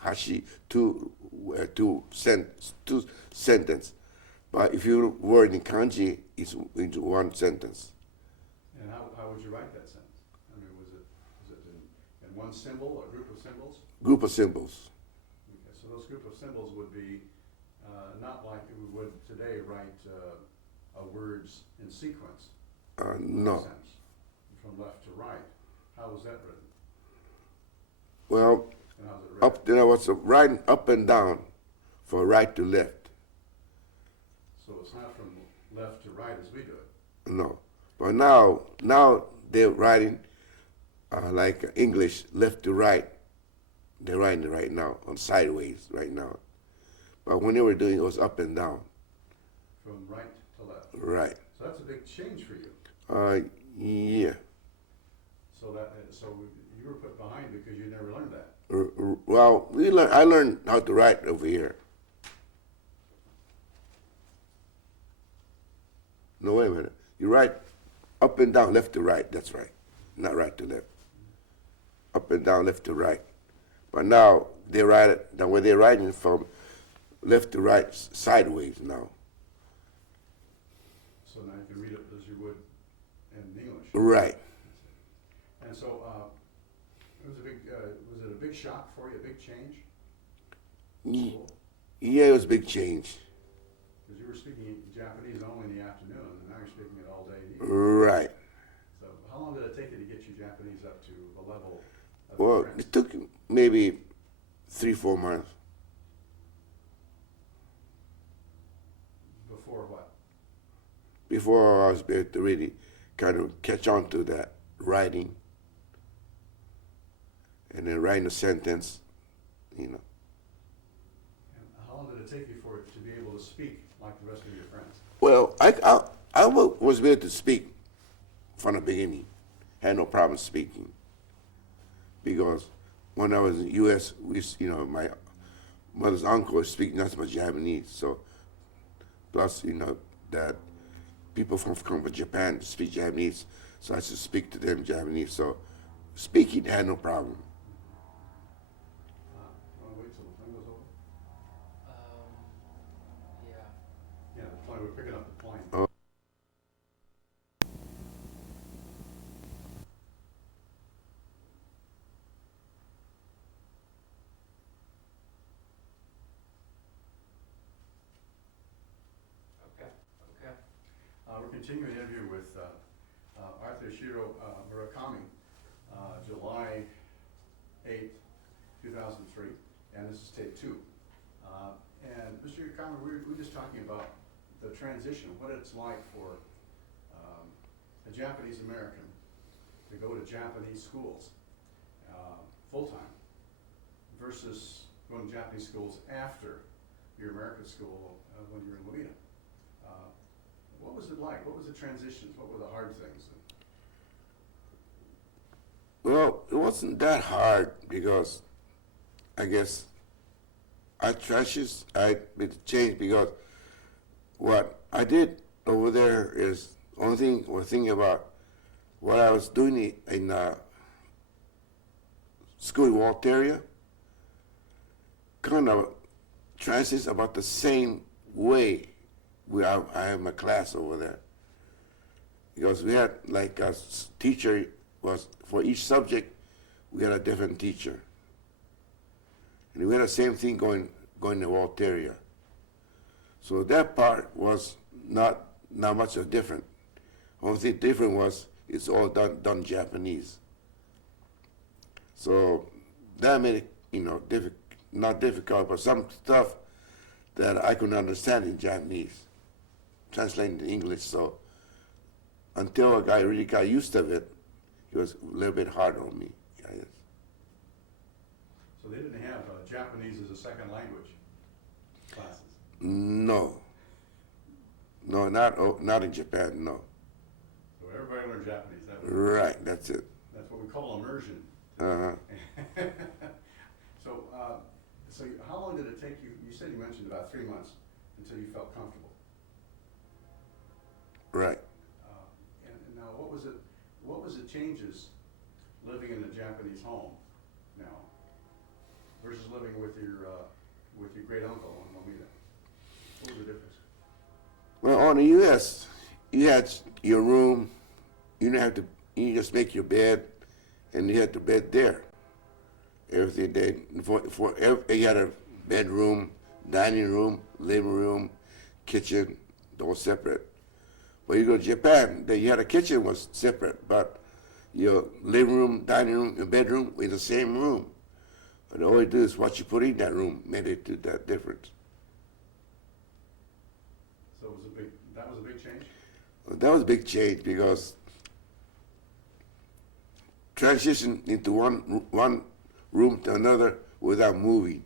Hashi, two sentence. But if you word in kanji, it's into 1 sentence. And how would you write that sentence? I mean, was it in one symbol, a group of symbols? Group of symbols. Okay, so those group of symbols would be not like we would today write words in sequence. No. Sense, from left to right. How was that written? Well, And how's it read? there was a writing up and down for right to left. So it's not from left to right as we do it. No. But now they're writing like English, left to right. They're writing it right now, on sideways right now. But when they were doing it, was up and down. From right to left. Right. So that's a big change for you. Yeah. So you were put behind because you never learned that. Well, I learned how to write over here. No, wait a minute. You write up and down, left to right. That's right. Not right to left. Up and down, left to right. But now they write it, the way they're writing from left to right, sideways now. So now you can read it as you would in English. Right. And so was it a big shock for you, a big change? Yeah, it was a big change. Because you were speaking Japanese only in the afternoon, and now you're speaking it all day in the evening. Right. So how long did it take you to get your Japanese up to the level of Well, French? it took maybe 3-4 months. Before what? Before I was able to really kind of catch on to that writing. And then writing a sentence, And how long did it take you for it to be able to speak like the rest of your friends? Well, I was able to speak from the beginning. Had no problem speaking. Because when I was in the U.S., my mother's uncle was speaking nothing but Japanese. So, plus, that people from Japan speak Japanese, so I should speak to them Japanese. So, speaking had no problem. You want to wait till the plane goes over? Yeah. Yeah, the plane, we're picking up the plane. Oh. Okay. We're continuing the interview with Arthur Shiro Murakami, July 8th, 2003, and this is tape 2. And Mr. Murakami, we're just talking about the transition, what it's like for a Japanese American to go to Japanese schools full-time versus going to Japanese schools after your American school when you were in Louisiana. What was it like? What was the transitions? What were the hard things? Well, it wasn't that hard because I guess I made the change because what I did over there is only thing we're thinking about what I was doing in school in Walt area kind of translates about the same way I have my class over there. Because we had like a teacher was for each subject we had a different teacher. And we had the same thing going going to Walt area. So that part was not much of different. Only thing different was it's all done Japanese. So that made it, not difficult, but some stuff that I couldn't understand in Japanese, translating to English. So until I really got used to it, it was a little bit hard on me. I guess. So they didn't have Japanese as a second language classes? No, not in Japan. No. So everybody learned Japanese. That was Right, that's it. That's what we call immersion. Uh-huh. So how long did it take you? You said you mentioned about 3 months until you felt comfortable. Right. And now, what was it? What was the changes living in a Japanese home now versus living with your great uncle in Lomita? What was the difference? Well, on the U.S., you had your room. You didn't have to. You just make your bed, and you had the bed there. Everything there. You had a bedroom, dining room, living room, kitchen, all separate. But you go to Japan, then you had a kitchen was separate, but your living room, dining room, your bedroom were in the same room. And all you do is what you put in that room made it to that difference. So that was a big change? Well, that was a big change because transition into one room to another without moving,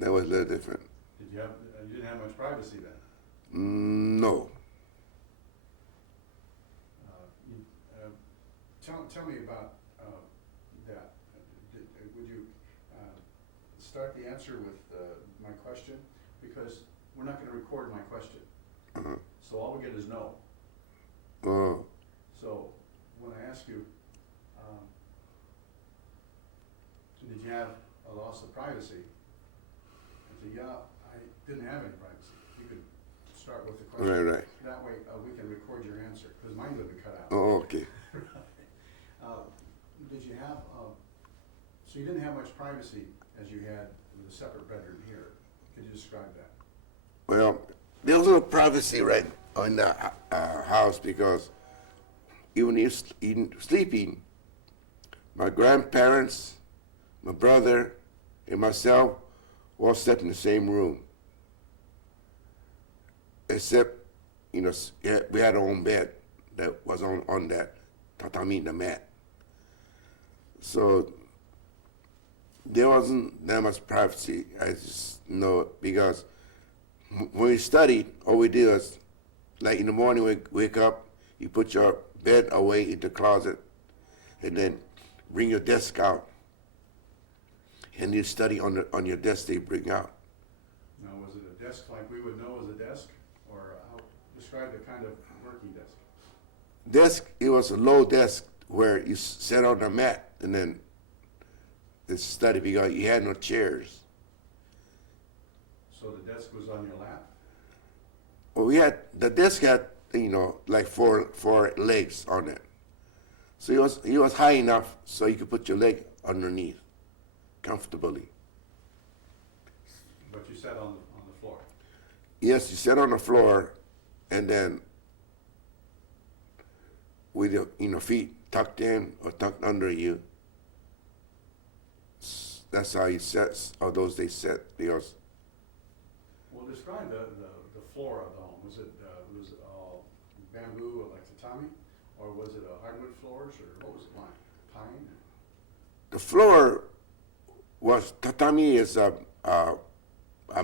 that was a little different. You didn't have much privacy then? No. Tell me about that. Would you start the answer with my question? Because we're not going to record my question. Uh-huh. So all we get is no. Oh. So when I ask you, did you have a loss of privacy? I say, yeah, I didn't have any privacy. You could start with the question. Right. That way we can record your answer, because mine would be cut out. Oh, okay. Did you have, so you didn't have much privacy as you had with a separate bedroom here. Could you describe that? Well, there was no privacy right in the house because even if sleeping, my grandparents, my brother, and myself all slept in the same room. Except, we had our own bed that was on that tatami, the mat. So there wasn't that much privacy. I just know it because when we studied, all we did was, like in the morning, we wake up, you put your bed away in the closet, and then bring your desk out, and you study on your desk that you bring out. Now, was it a desk like we would know as a desk, or describe the kind of working desk? Desk, it was a low desk where you sat on the mat and then it's study because you had no chairs. So the desk was on your lap? Well, the desk had, like four legs on it. So it was high enough so you could put your leg underneath comfortably. But you sat on the floor? Yes, you sat on the floor and then with your feet tucked in or tucked under you. That's how you set, or those days set, because. Well, describe the floor of the home. Was it all bamboo like tatami, or was it a hardwood floors, or what was it like? Pine? The floor was tatami is a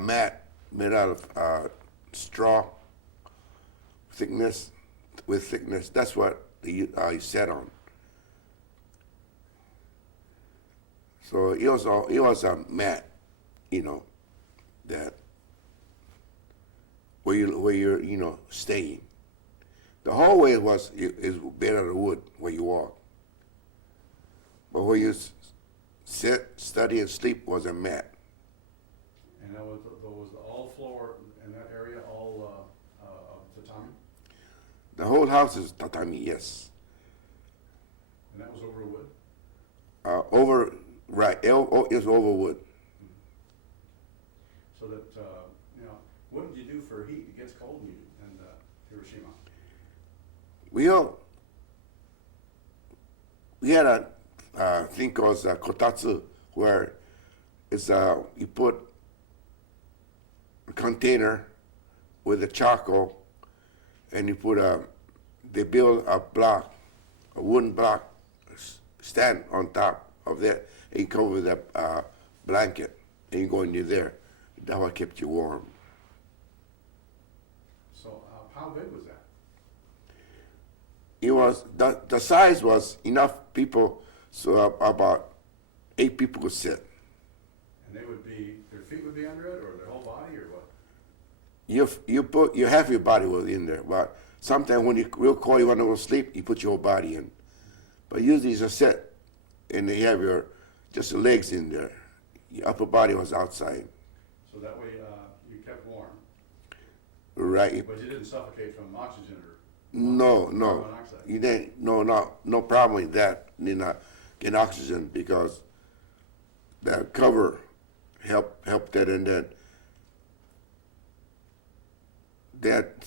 mat made out of straw thickness. That's what you sat on. So it was a mat, that where you're staying. The hallway is made out of wood where you walk. But where you sit, study, and sleep was a mat. And that was the all floor in that area all of tatami? The whole house is tatami, yes. And that was over wood? Right, it's over wood. so that, you know, what did you do for heat? It gets cold in Hiroshima. We had a thing called kotatsu, where it's you put a container with a charcoal, and you put they build a block, a wooden block, stand on top of that, and you cover with a blanket, and you go into there. That's what kept you warm. So how big was that? It was the size was enough people, so about 8 people could sit. And they would be, their feet would be under it, or their whole body, or what? You put half your body was in there, but sometimes when you real cold, you want to go to sleep, you put your whole body in. But usually it's a set, and they have your just the legs in there. Your upper body was outside. So that way you kept warm. Right. But you didn't suffocate from oxygen or No. carbon monoxide. You didn't. No problem with that. You not get oxygen because the cover helped that, and then that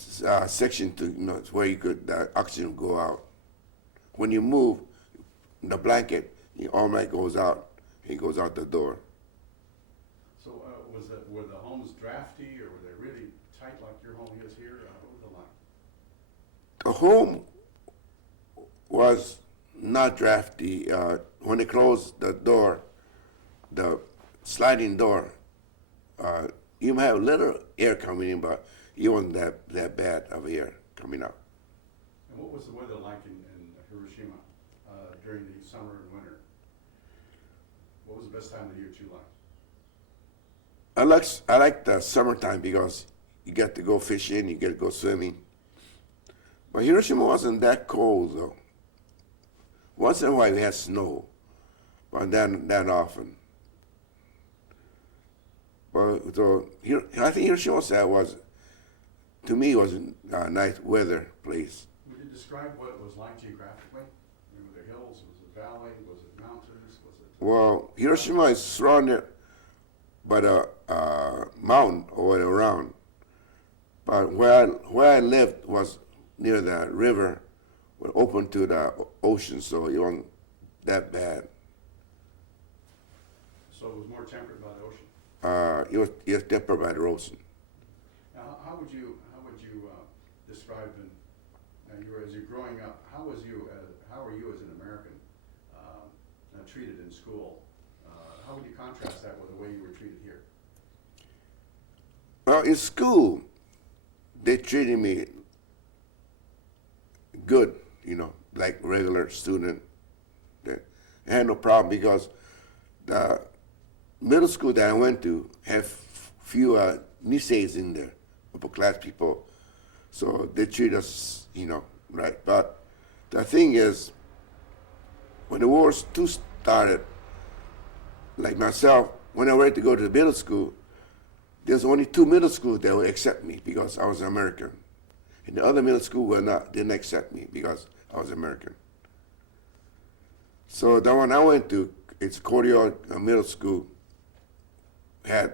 section to where you could oxygen go out. When you move the blanket, all night goes out. It goes out the door. So were the homes drafty, or were they really tight like your home is here? What was the line? The home was not drafty. When they closed the door, the sliding door, you might have a little air coming in, but it wasn't that bad of air coming out. And what was the weather like in Hiroshima during the summer and winter? What was the best time of the year that you liked? I like the summertime because you get to go fishing, you get to go swimming. But Hiroshima wasn't that cold though. Once in a while we had snow, but that often. But so I think Hiroshima to me was a nice weather place. Would you describe what it was like geographically? I mean, were there hills? Was it valley? Was it mountains? Was it? Well, Hiroshima is surrounded by a mountain all the way around. But where I lived was near the river, open to the ocean, so it wasn't that bad. So it was more temperate by the ocean? It was tempered by the ocean. Now, how would you describe as you're growing up? How were you as an American treated in school? How would you contrast that with the way you were treated here? Well, in school, they treated me good, like regular student. I had no problem because the middle school that I went to had few Niseis in there, upper class people. So they treat us, right. But the thing is, when the War II started, like myself, when I went to go to the middle school, there's only 2 middle schools that would accept me because I was American. And the other middle school didn't accept me because I was American. So the one I went to, it's Korea Middle School, had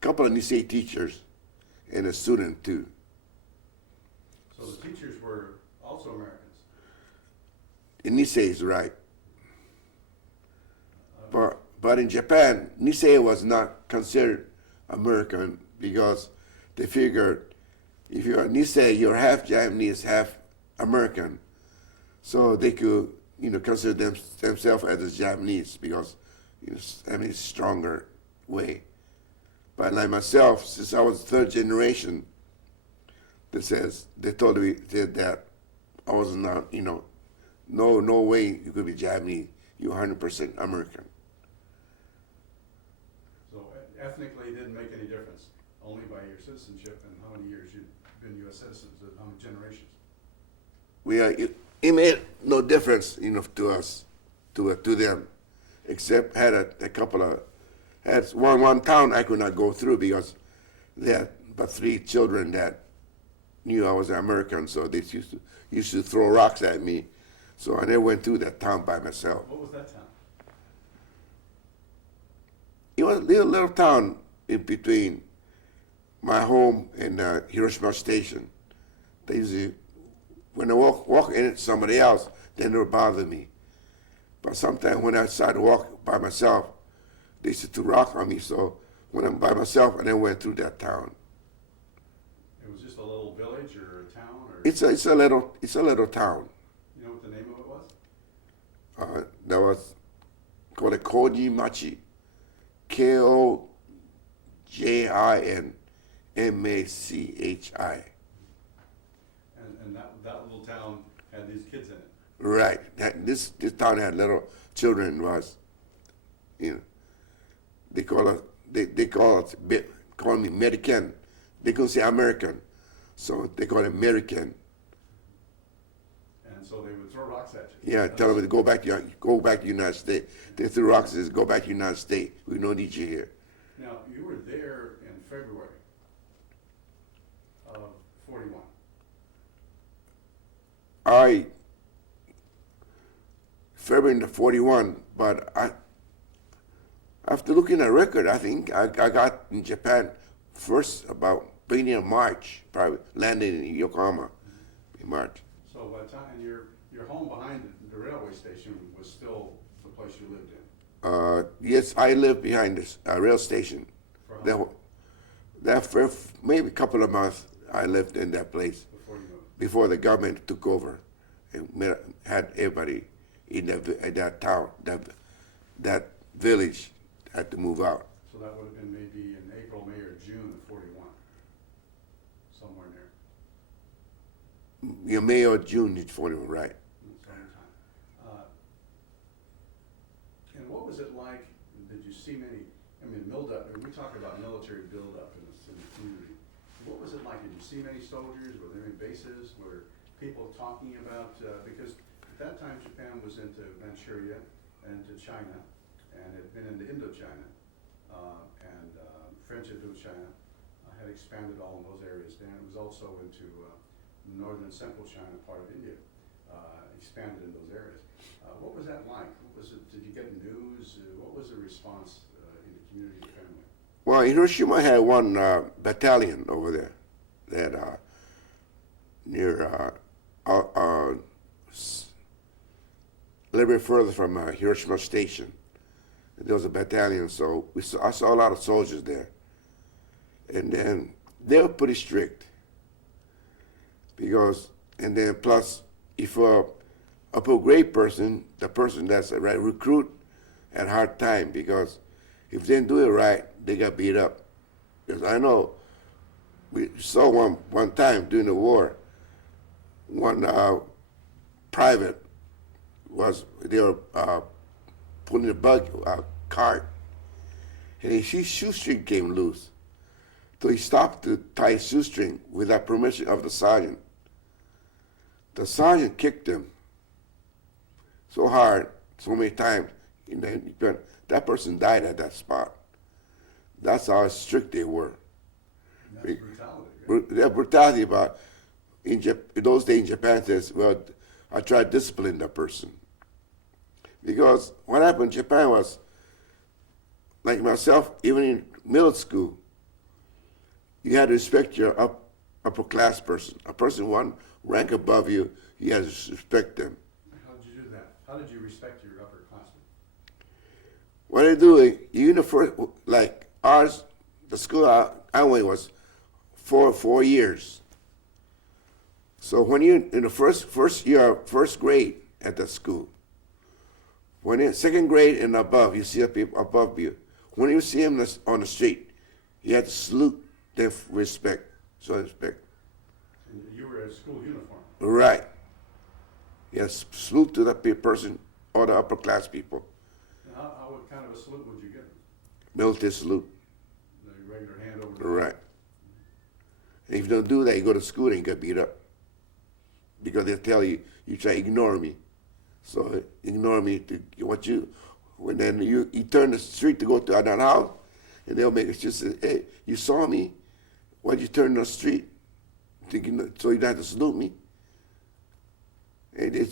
couple of Nisei teachers and a student too. So the teachers were also Americans? In Nisei is right. But in Japan, Nisei was not considered American because they figured if you're a Nisei, you're half Japanese, half American. So they could, consider themselves as Japanese because, it's a stronger way. But like myself, since I was 3rd generation, they told me that I was not, no way you could be Japanese. You're 100% American. So ethnically, it didn't make any difference, only by your citizenship and how many years you'd been U.S. citizens, how many generations? It made no difference, to us, to them, except had one town I could not go through because they had about 3 children that knew I was American, so they used to throw rocks at me. So I never went through that town by myself. What was that town? It was a little town in between my home and Hiroshima Station. They usually, when I walk in it, somebody else, they never bother me. But sometimes when I decided to walk by myself, they used to rock on me. So when I'm by myself, I then went through that town. It was just a little village or a town, or It's a little town. you know what the name of it was? That was called a Koji Machi, KOJINMACHI. And that little town had these kids in it. Right. This town had little children. Was, you know, they call me American. They couldn't say American, so they call it American. And so they would throw rocks at you. Yeah, tell them to go back to the United States. They threw rocks and said, go back to the United States. We don't need you here. Now, you were there in February of 41. February of 41, but after looking at the record, I think I got in Japan first about beginning of March, probably landed in Yokohama in March. So by the time, and your home behind the railway station was still the place you lived in? Yes, I lived behind this rail station. For how long? That for maybe a couple of months, I lived in that place Before you moved? before the government took over and had everybody in that town, that village had to move out. So that would have been maybe in April, May, or June of 41, somewhere in there. Yeah, May or June, it's 41, right? Summertime. And what was it like? Did you see many? I mean, we talk about military buildup in the community. What was it like? Did you see many soldiers? Were there any bases? Were people talking about? Because at that time, Japan was into Manchuria and into China, and had been into Indochina, and French Indochina had expanded all in those areas. Then it was also into northern and central China, part of India, expanded in those areas. What was that like? What was it? Did you get news? What was the response in the community and family? Well, Hiroshima had one battalion over there that near a little bit further from Hiroshima Station. There was a battalion, so I saw a lot of soldiers there. And then they were pretty strict and then plus, if a upper grade person, the person that's a right recruit, had a hard time because if they didn't do it right, they got beat up. Because I know we saw one time during the war, one private they were pulling a cart, and his shoestring came loose. So he stopped to tie his shoestring without permission of the sergeant. The sergeant kicked him so hard, so many times, and then that person died at that spot. That's how strict they were. And that's brutality, right? Their brutality about, in those days in Japan says, well, I tried to discipline that person. Because what happened in Japan was, like myself, even in middle school, you had to respect your upper class person. A person one rank above you, you had to respect them. How did you do that? How did you respect your upperclassmen? What they do, you in the first, like ours, the school I went was 4 years. So when you're in the first year, first grade at that school, when you're second grade and above, you see people above you. When you see them on the street, you have to salute them for respect. So respect. And you were in school uniform. Right. Yes, salute to that person or the upper class people. And what kind of a salute would you give them? Military salute. The regular hand over the Right. And if you don't do that, you go to school and you get beat up. Because they'll tell you, you try to ignore me. So ignore me to what you, when then you turn the street to go to another house, and they'll make it just say, hey, you saw me, why'd you turn the street? Thinking, so you don't have to salute me. And they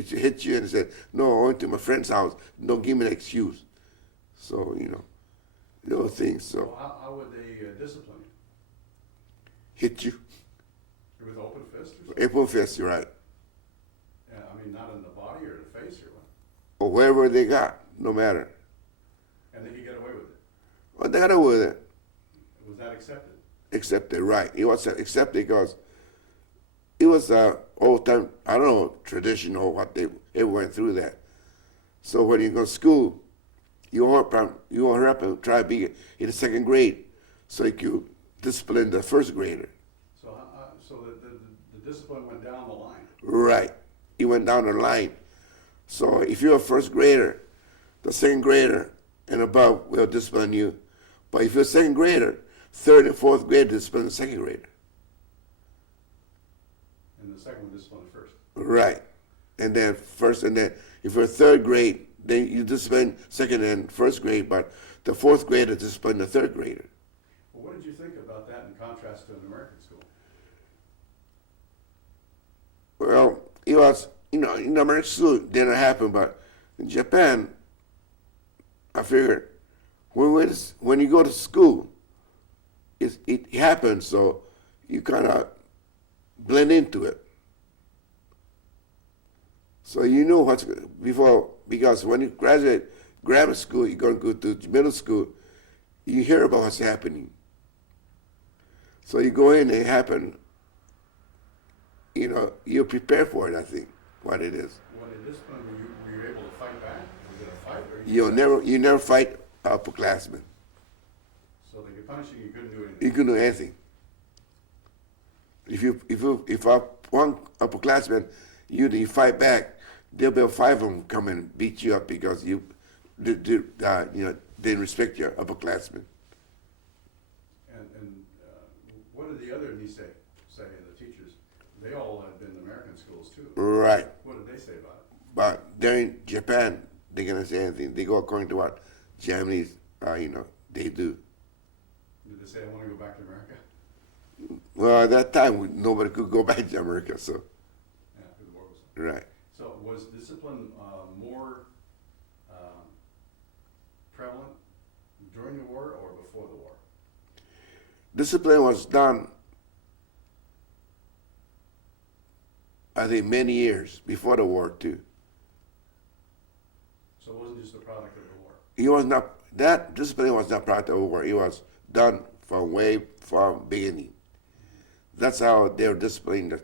hit you and say, no, I went to my friend's house, don't give me an excuse. So, those things. So Well, how would they discipline you? hit you, With open fist or something? April fist, you're right, Yeah, I mean, not in the body or the face or what? or wherever they got, no matter. And they could get away with it. Well, they got away with it, Was that accepted? accepted, right? It was accepted because it was old time. I don't know tradition or what they went through that. So when you go to school, you hurry up and try to be in the second grade, so you could discipline the first grader. So the discipline went down the line. Right. It went down the line. So if you're a first grader, the second grader and above will discipline you. But if you're a second grader, third and fourth grader discipline the second grader. And the second one disciplined the first. Right. And then if you're third grade, then you discipline second and first grade, but the fourth grader discipline the third grader. Well, what did you think about that in contrast to an American school? Well, it was, in American school, it didn't happen, but in Japan, I figured when you go to school, it happens, so you kind of blend into it. So you know what's before, because when you graduate grammar school, you're going to go to middle school, you hear about what's happening. So you go in and it happen, you're prepared for it, I think, what it is. When they disciplined, were you able to fight back? Was it a fight? Or You never fight upperclassmen. So they could punish you, you couldn't do anything? You can do anything. If one upperclassman, you fight back, there'll be 5 of them come and beat you up because you didn't respect your upperclassmen. And what did the other Nisei say, the teachers? They all had been in American schools too. Right. What did they say about it? But they're in Japan, they're gonna say anything. They go according to what Japanese, they do. Did they say, I want to go back to America? Well, at that time, nobody could go back to America, so. Yeah, because the war was on. Right. So was discipline more prevalent during the war or before the war? Discipline was done, I think, many years before the war, too. So it wasn't just a product of the war? That discipline was not part of the war. It was done from way from beginning. That's how they were disciplining the,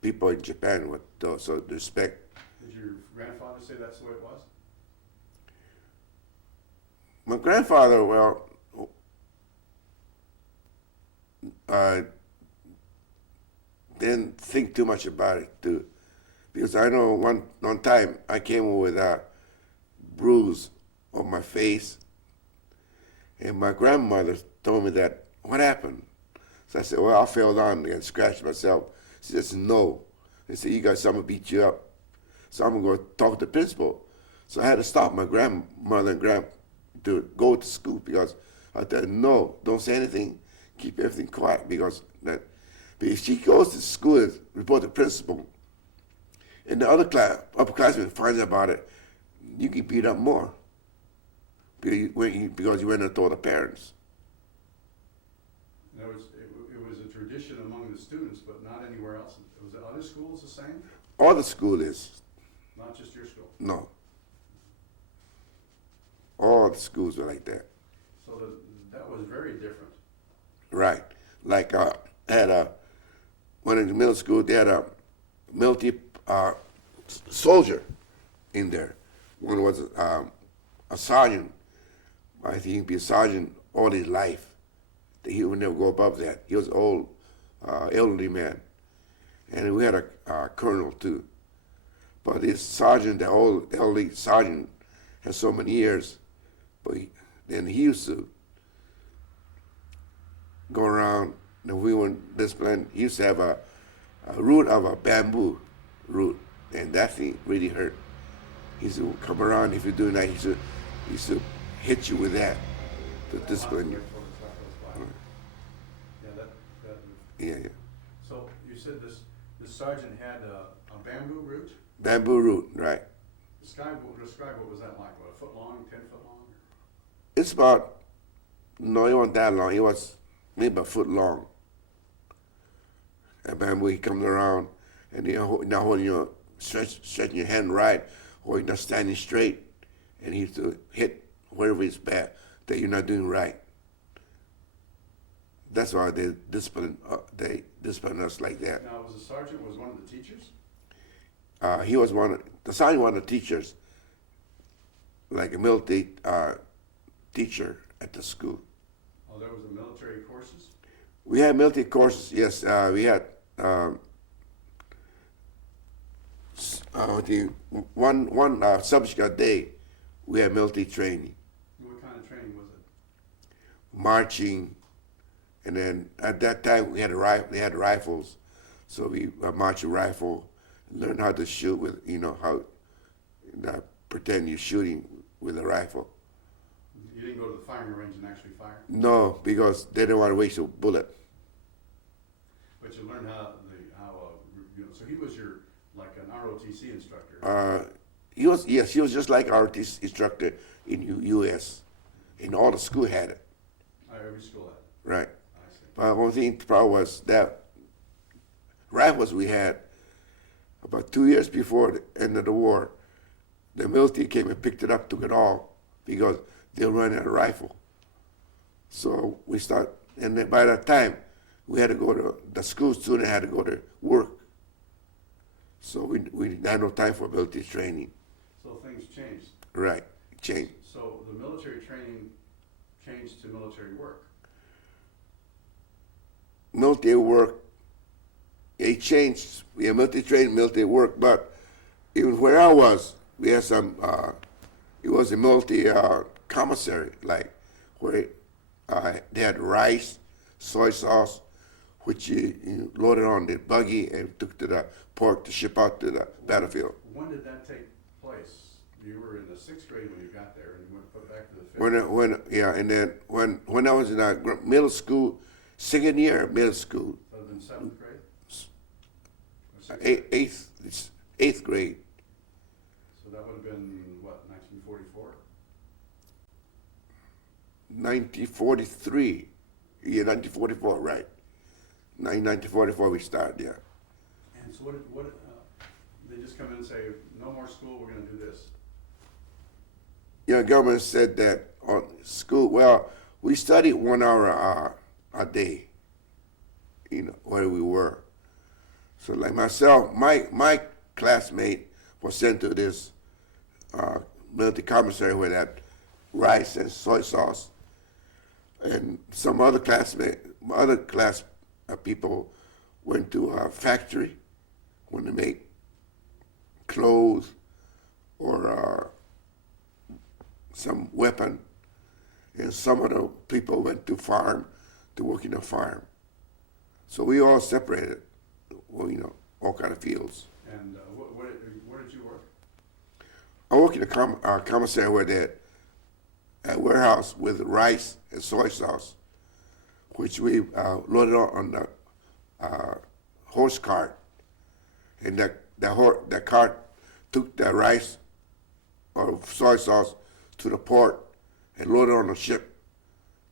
people in Japan with so respect. Did your grandfather say that's the way it was? My grandfather, well, didn't think too much about it too, because I know one time I came with a bruise on my face, and my grandmother told me that, what happened? So I said, well, I fell down and scratched myself. She says, no. They said, you got someone beat you up. So I'm going to go talk to the principal. So I had to stop my grandmother and to go to school because I said, no, don't say anything. Keep everything quiet because if she goes to school and report to the principal, and the upperclassmen finds out about it, you get beat up more because you went and told the parents. In other words, it was a tradition among the students, but not anywhere else. Was it other schools the same? All the school is. Not just your school? No. All the schools were like that. So that was very different. Right. Like when in the middle school, they had a military soldier in there. One was a sergeant. I think he'd be a sergeant all his life. He would never go above that. He was an old, elderly man. And we had a colonel too. But this sergeant, the old elderly sergeant, had so many years. But then he used to go around, and we were disciplined. He used to have a root of a bamboo root, and that thing really hurt. He used to come around, if you're doing that, he used to hit you with that to discipline you. Yeah. So you said this sergeant had a bamboo root? Bamboo root, right. Describe what was that like? What, a foot long, 10 foot long? It's about, no, it wasn't that long. It was maybe a foot long. And then we come around, and you're not holding your, stretching your hand right, or you're not standing straight, and he used to hit wherever it's bad that you're not doing right. That's why they discipline us like that. Now, was the sergeant was one of the teachers? He was the sergeant was one of the teachers, like a military teacher at the school. Oh, there was the military courses? We had military courses, yes. We had one subject a day. We had military training. What kind of training was it? Marching, and then at that time we had they had rifles, so we march a rifle, learn how to shoot with, how pretend you're shooting with a rifle. You didn't go to the firing range and actually fire? No, because they didn't want to waste a bullet. But you learned so he was your, like an ROTC instructor? He was just like our instructor in U.S. And all the school had it. Every school had it? Right. I see. But one thing, the problem was that rifles we had, about 2 years before the end of the war, the military came and picked it up, took it all, because they were running a rifle. So we start, and then by that time, we had to go to, the school student had to go to work. So we had no time for military training. So things changed? Right, changed. So the military training changed to military work? Military work, it changed. We had military training, military work, but even where I was, we had some, it was a military commissary, like where they had rice, soy sauce, which you loaded on the buggy and took to the port to ship out to the battlefield. When did that take place? You were in the 6th grade when you got there, and you went put back to the 5th. And then when I was in middle school, second year of middle school, So it was in 7th grade? Or 6th grade? eighth grade. So that would have been, what, 1944? 1943. Yeah, 1944, right. 1944 we started, yeah. And so what they just come in and say, no more school, we're going to do this? Yeah, government said that on school, well, we studied 1 hour a day, where we were. So like myself, my classmate was sent to this military commissary where they had rice and soy sauce. And some other class people went to a factory when they make clothes or some weapon. And some of the people went to farm to work in a farm. So we all separated, all kind of fields. And where did you work? I work in a commissary where they had a warehouse with rice and soy sauce, which we loaded on the horse cart. And that cart took the rice or soy sauce to the port and loaded on a ship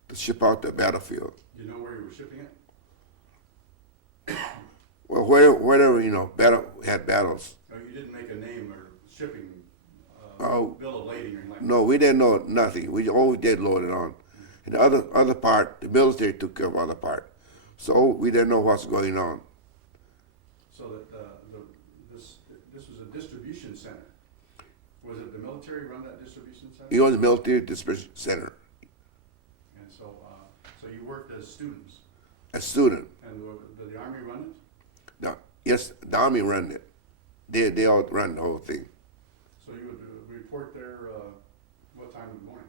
to ship out to the battlefield. Do you know where you were shipping it? Well, wherever, had battles. Oh, you didn't make a name or shipping Oh. bill of lading or anything like that? No, we didn't know nothing. We always did load it on. And the other part, the military took care of the other part. So we didn't know what's going on. So that this was a distribution center. Was it the military run that distribution center? It was a military distribution center. And so you worked as students. A student. And did the Army run it? Now, yes, the Army ran it. They all ran the whole thing. So you would report there what time in the morning?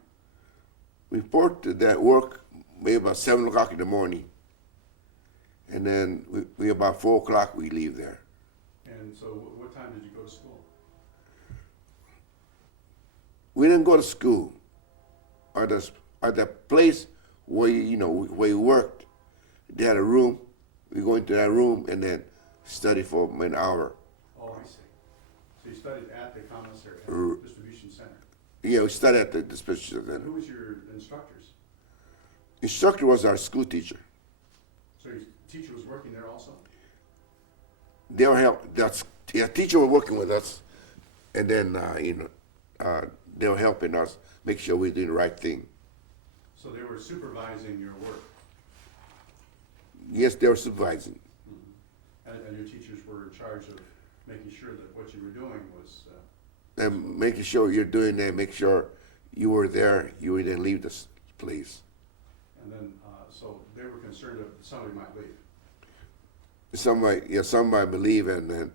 We reported that work maybe about 7 o'clock in the morning. And then we about 4 o'clock we leave there. And so what time did you go to school? We didn't go to school. At the place where where you worked, they had a room. We go into that room and then study for an hour. Oh, I see. So you studied at the commissary, at the distribution center. Yeah, we studied at the special And center. who was your instructors? Instructor was our school teacher. So your teacher was working there also? They were teacher was working with us, and then they were helping us make sure we did the right thing. So they were supervising your work? Yes, they were supervising. And your teachers were in charge of making sure that what you were doing was, And making sure you're doing that, make sure you were there, you didn't leave this place. and then, so they were concerned that somebody might leave. Somebody believe and then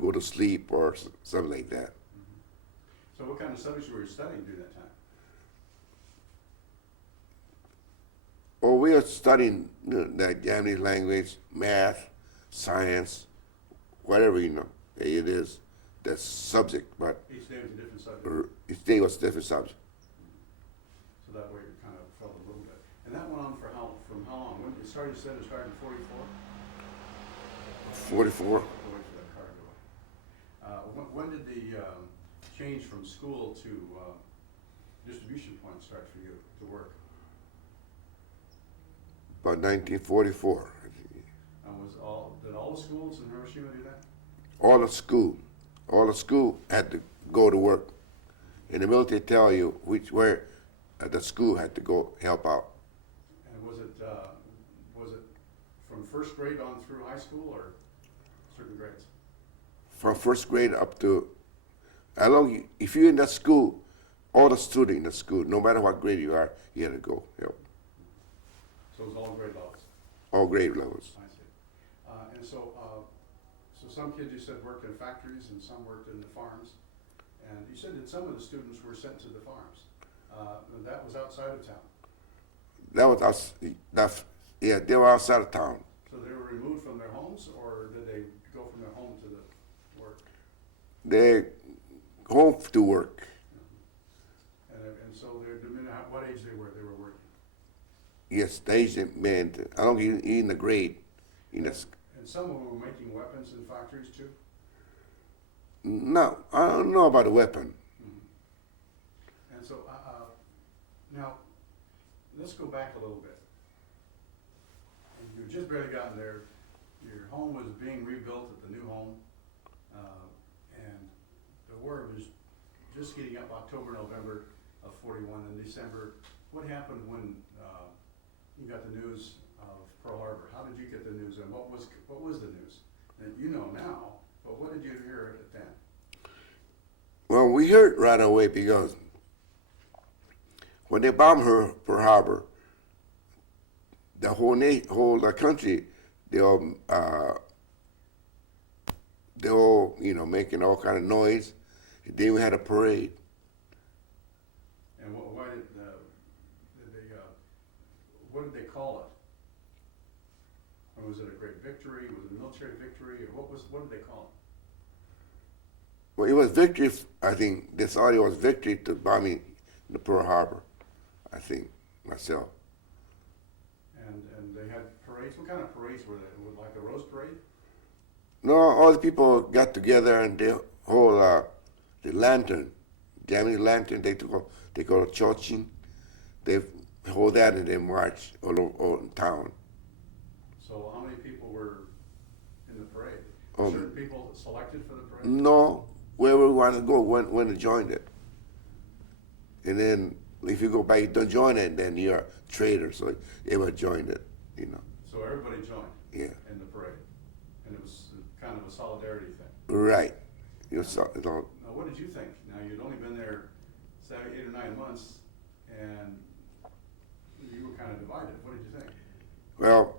go to sleep or something like that. So what kind of subjects were you studying during that time? Or we are studying the Japanese language, math, science, whatever it is, that subject. But Each day was a different subject, each day was a different subject. so that way you kind of felt a little bit. And that went on from how long? When it started, you said it started in 44? 44. Wait for that car to go away. When did the change from school to distribution point start for you to work? About 1944. And did all the schools in Hiroshima do that? All the school had to go to work. And the military tell you where the school had to go help out. And was it from first grade on through high school or certain grades? From first grade up to, if you're in that school, all the students in the school, no matter what grade you are, you had to go help. So it was all grade levels? All grade levels. I see. And so some kids you said worked in factories and some worked in the farms. And you said that some of the students were sent to the farms. That was outside of town. That was us. They were outside of town. So they were removed from their homes, or did they go from their home to the work? They home to work. And so at what age they were working? Yes, the Asian man. I don't think in the grade. And some of them were making weapons in factories too? No, I don't know about the weapon. Mm-hmm. And so, now, let's go back a little bit. And you just barely gotten there. Your home was being rebuilt at the new home, and the war was just heating up October, November of 41. In December, what happened when you got the news of Pearl Harbor? How did you get the news, and what was the news? And you know now, but what did you hear at then? Well, we heard right away because when they bombed Pearl Harbor, the whole country, they all making all kind of noise. They even had a parade. And why did they? What did they call it? Or was it a great victory? Was it a military victory? Or what did they call it? Well, it was victory. I think this audio was victory to bombing the Pearl Harbor. I think myself. And they had parades. What kind of parades were they? Was it like a rose parade? No, all the people got together and they hold the lantern, Japanese lantern. They call it chochin. They hold that and they march all over town. So how many people were in the parade? Um, Certain people selected for the parade? No, wherever we want to go, when to join it. And then if you go back, you don't join it, then you're a traitor. So everybody joined it, So everybody joined Yeah, in the parade. And it was kind of a solidarity thing. right. Now, what did you think? Now, you'd only been there 8 or 9 months, and you were kind of divided. What did you think? Well,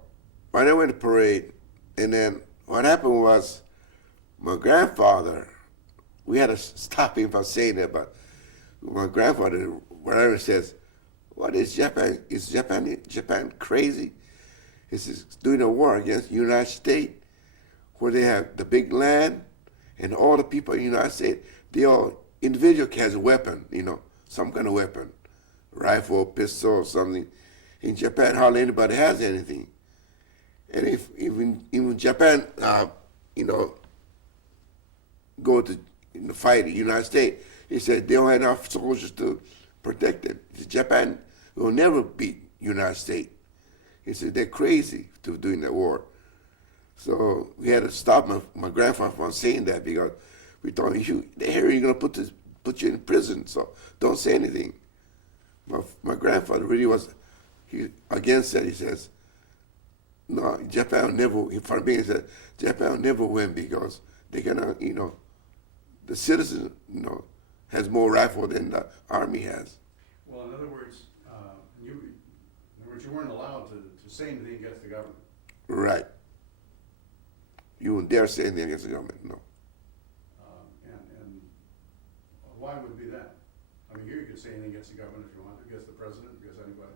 when I went to parade, and then what happened was my grandfather, we had to stop him from saying that, but my grandfather, whatever, says, what is Japan? Is Japan crazy? It's doing a war against the United States, where they have the big land, and all the people in the United States, they all, individual has a weapon, some kind of weapon, rifle, pistol, or something. In Japan, hardly anybody has anything. And if even Japan, go to fight the United States, He said they don't have enough soldiers to protect it. He said, Japan will never beat United States. He said they're crazy to doing that war. So we had to stop my grandfather from saying that because we thought they're going to put you in prison, so don't say anything. My grandfather really was against that. He says, no, Japan will never, from being said, Japan will never win because they're gonna, the citizen, has more rifle than the army has. Well, in other words, you weren't allowed to say anything against the government. Right. You wouldn't dare say anything against the government, no. And why would it be that? I mean, here you could say anything against the government if you want, against the president, against anybody.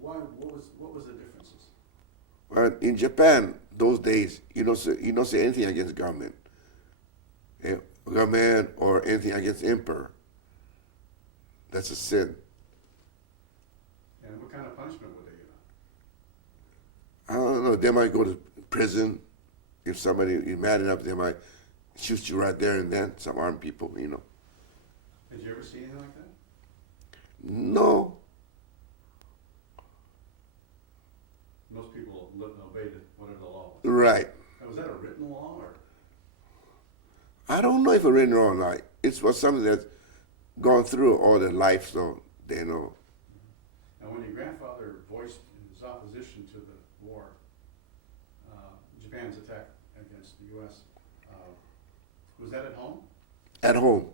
What was the differences? Well, in Japan, those days, you don't say anything against government. Government or anything against emperor. That's a sin. And what kind of punishment would they give? I don't know. They might go to prison. If somebody is mad enough, they might shoot you right there and then. Some armed people, Did you ever see anything like that? No. Most people obeyed whatever the law was. Right. Now, was that a written law or? I don't know if it's written or not. It was something that's gone through all their life, so they know. And when your grandfather voiced his opposition to the war, Japan's attack against the U.S., was that at home? At home.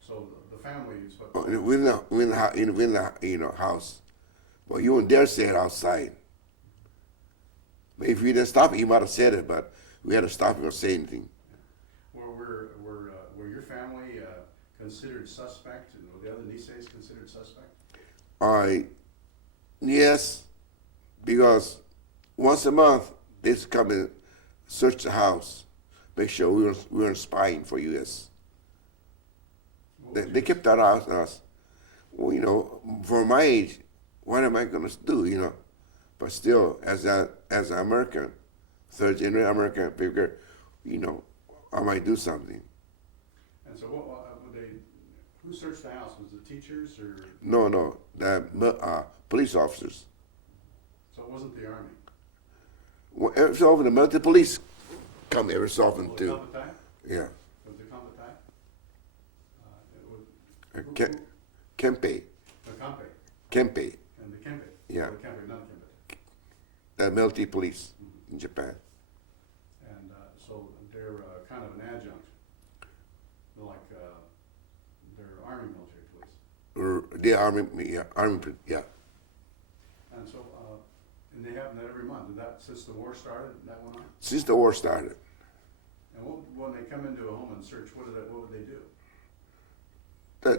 So the family is what? Within the house. But you wouldn't dare say it outside. If we didn't stop it, he might have said it, but we had to stop him or say anything. Were your family considered suspect, and were the other Niseis considered suspect? Yes, because once a month they used to come and search the house, make sure we weren't spying for U.S. They kept that out on us. Well, for my age, what am I going to do, But still, as an American, third generation American, figure, I might do something. And so who searched the house? Was it teachers or? No, the police officers. So it wasn't the army? Well, every so often, the military police come every so often, Was too. it Combatai? Yeah. Was it Combatai? Kempe. The Kampe. Kempe. And the Kempe. Yeah. Oh, the Kempe, not the Kempe. The military police in Japan. And so they're kind of an adjunct, like they're army military police. The army, yeah. And so, and they happen that every month. Did that, since the war started, that went on? Since the war started. And when they come into a home and search, what would they do?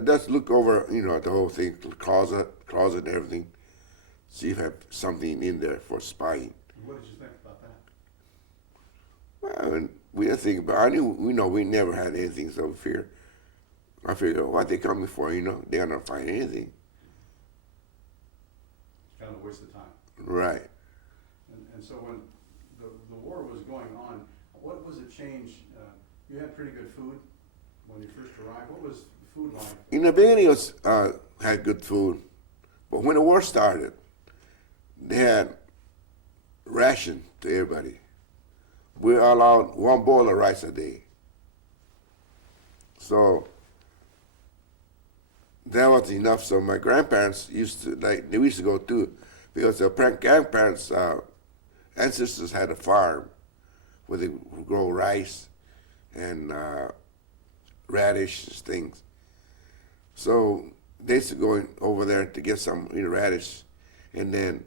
Let's look over, the whole thing, the closet and everything. See if you have something in there for spying. What did you think about that? Well, we didn't think about it. We never had anything, so I figured, what they coming for, they're not find anything. It's kind of a waste of time. Right. And so when the war was going on, what was the change? You had pretty good food when you first arrived. What was the food like? In the beginning, it was, had good food. But when the war started, they had ration to everybody. We were allowed one bowl of rice a day. So that was enough. So my grandparents we used to go too, because their grandparents' ancestors had a farm where they would grow rice and radish things. So they used to go over there to get some radish and then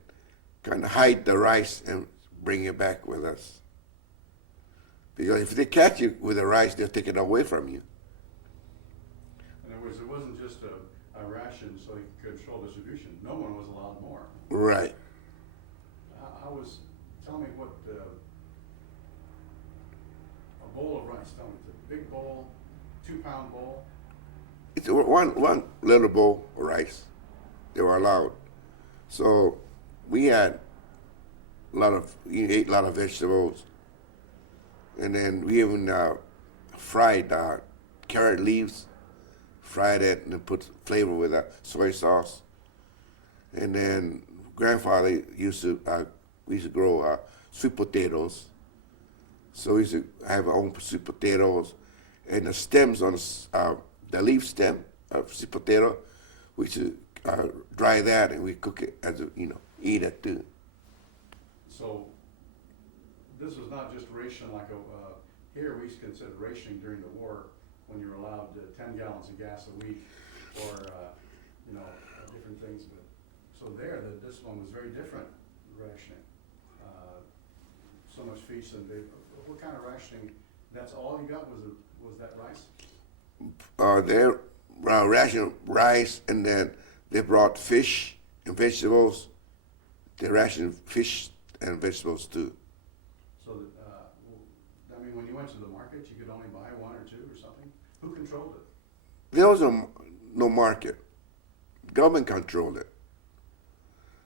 kind of hide the rice and bring it back with us. Because if they catch you with the rice, they'll take it away from you. In other words, it wasn't just a ration so you could control distribution. No one was allowed more. Right. Tell me what, a bowl of rice, tell me, it's a big bowl, 2-pound bowl? It's one little bowl of rice. They were allowed. So we had ate a lot of vegetables. And then we even fried carrot leaves, fry that, and then put flavor with that soy sauce. And then grandfather used to, we used to grow sweet potatoes. So we used to have our own sweet potatoes, and the stems on the leaf stem of sweet potato, we used to dry that, and we cook it as eat it too. So this was not just ration like here we used to consider rationing during the war when you were allowed 10 gallons of gas a week or different things. But so this one was very different rationing. So much feast and what kind of rationing? That's all you got was that rice? They rationed rice, and then they brought fish and vegetables. They rationed fish and vegetables too. So when you went to the market, you could only buy one or two or something? Who controlled it? There was no market. Government controlled it.